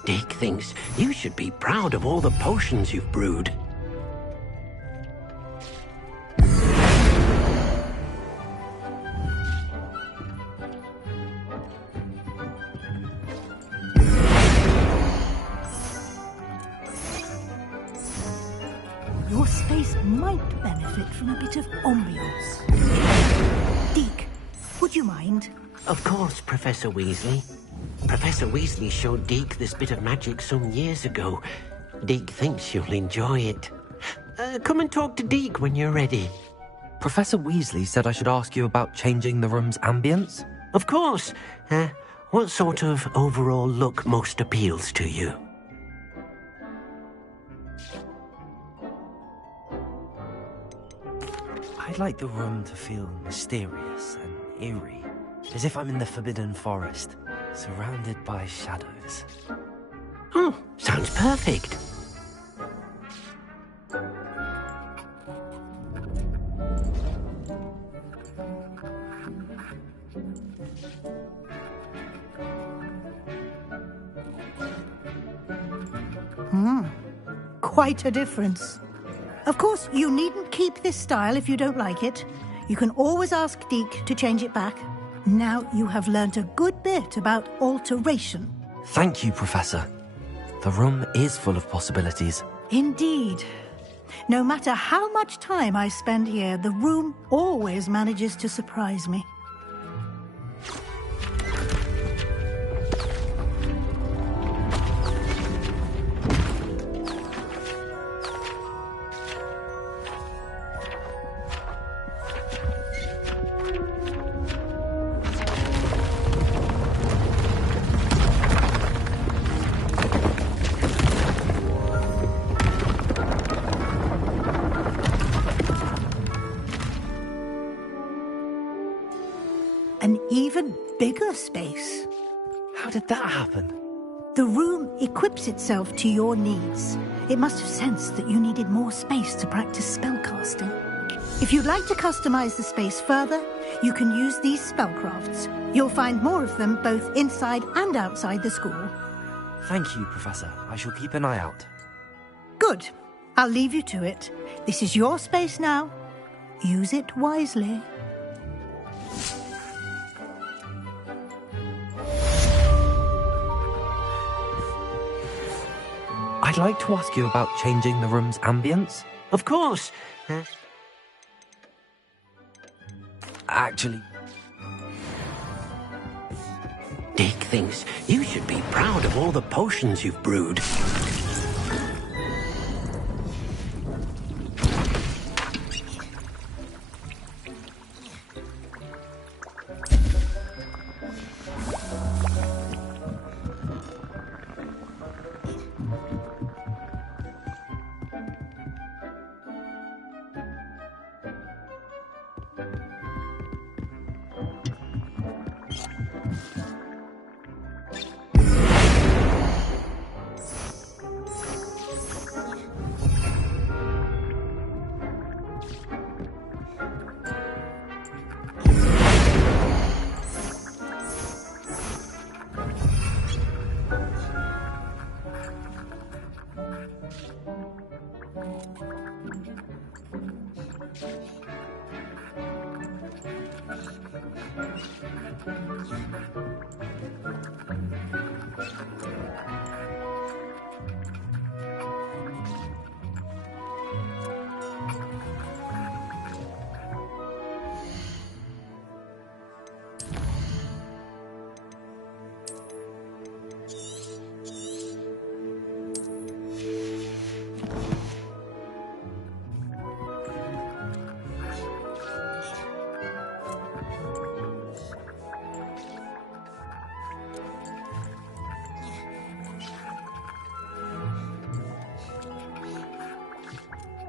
Deke thinks you should be proud of all the potions you've brewed. Your space might benefit from a bit of ambiance. Deke, would you mind? Of course, Professor Weasley. Professor Weasley showed Deke this bit of magic some years ago. Deke thinks you'll enjoy it. Come and talk to Deke when you're ready. Professor Weasley said I should ask you about changing the room's ambience? Of course. What sort of overall look most appeals to you? I'd like the room to feel mysterious and eerie, as if I'm in the Forbidden Forest, surrounded by shadows. Oh, sounds perfect. Quite a difference. Of course, you needn't keep this style if you don't like it. You can always ask Deke to change it back. Now you have learnt a good bit about alteration. Thank you, Professor. The room is full of possibilities. Indeed. No matter how much time I spend here, the room always manages to surprise me. An even bigger space. How did that happen? The room equips itself to your needs. It must have sensed that you needed more space to practice spellcasting. If you'd like to customize the space further, you can use these spellcrafts. You'll find more of them both inside and outside the school. Thank you, Professor. I shall keep an eye out. Good. I'll leave you to it. This is your space now. Use it wisely. I'd like to ask you about changing the room's ambience. Of course. Actually... Dick thinks you should be proud of all the potions you've brewed.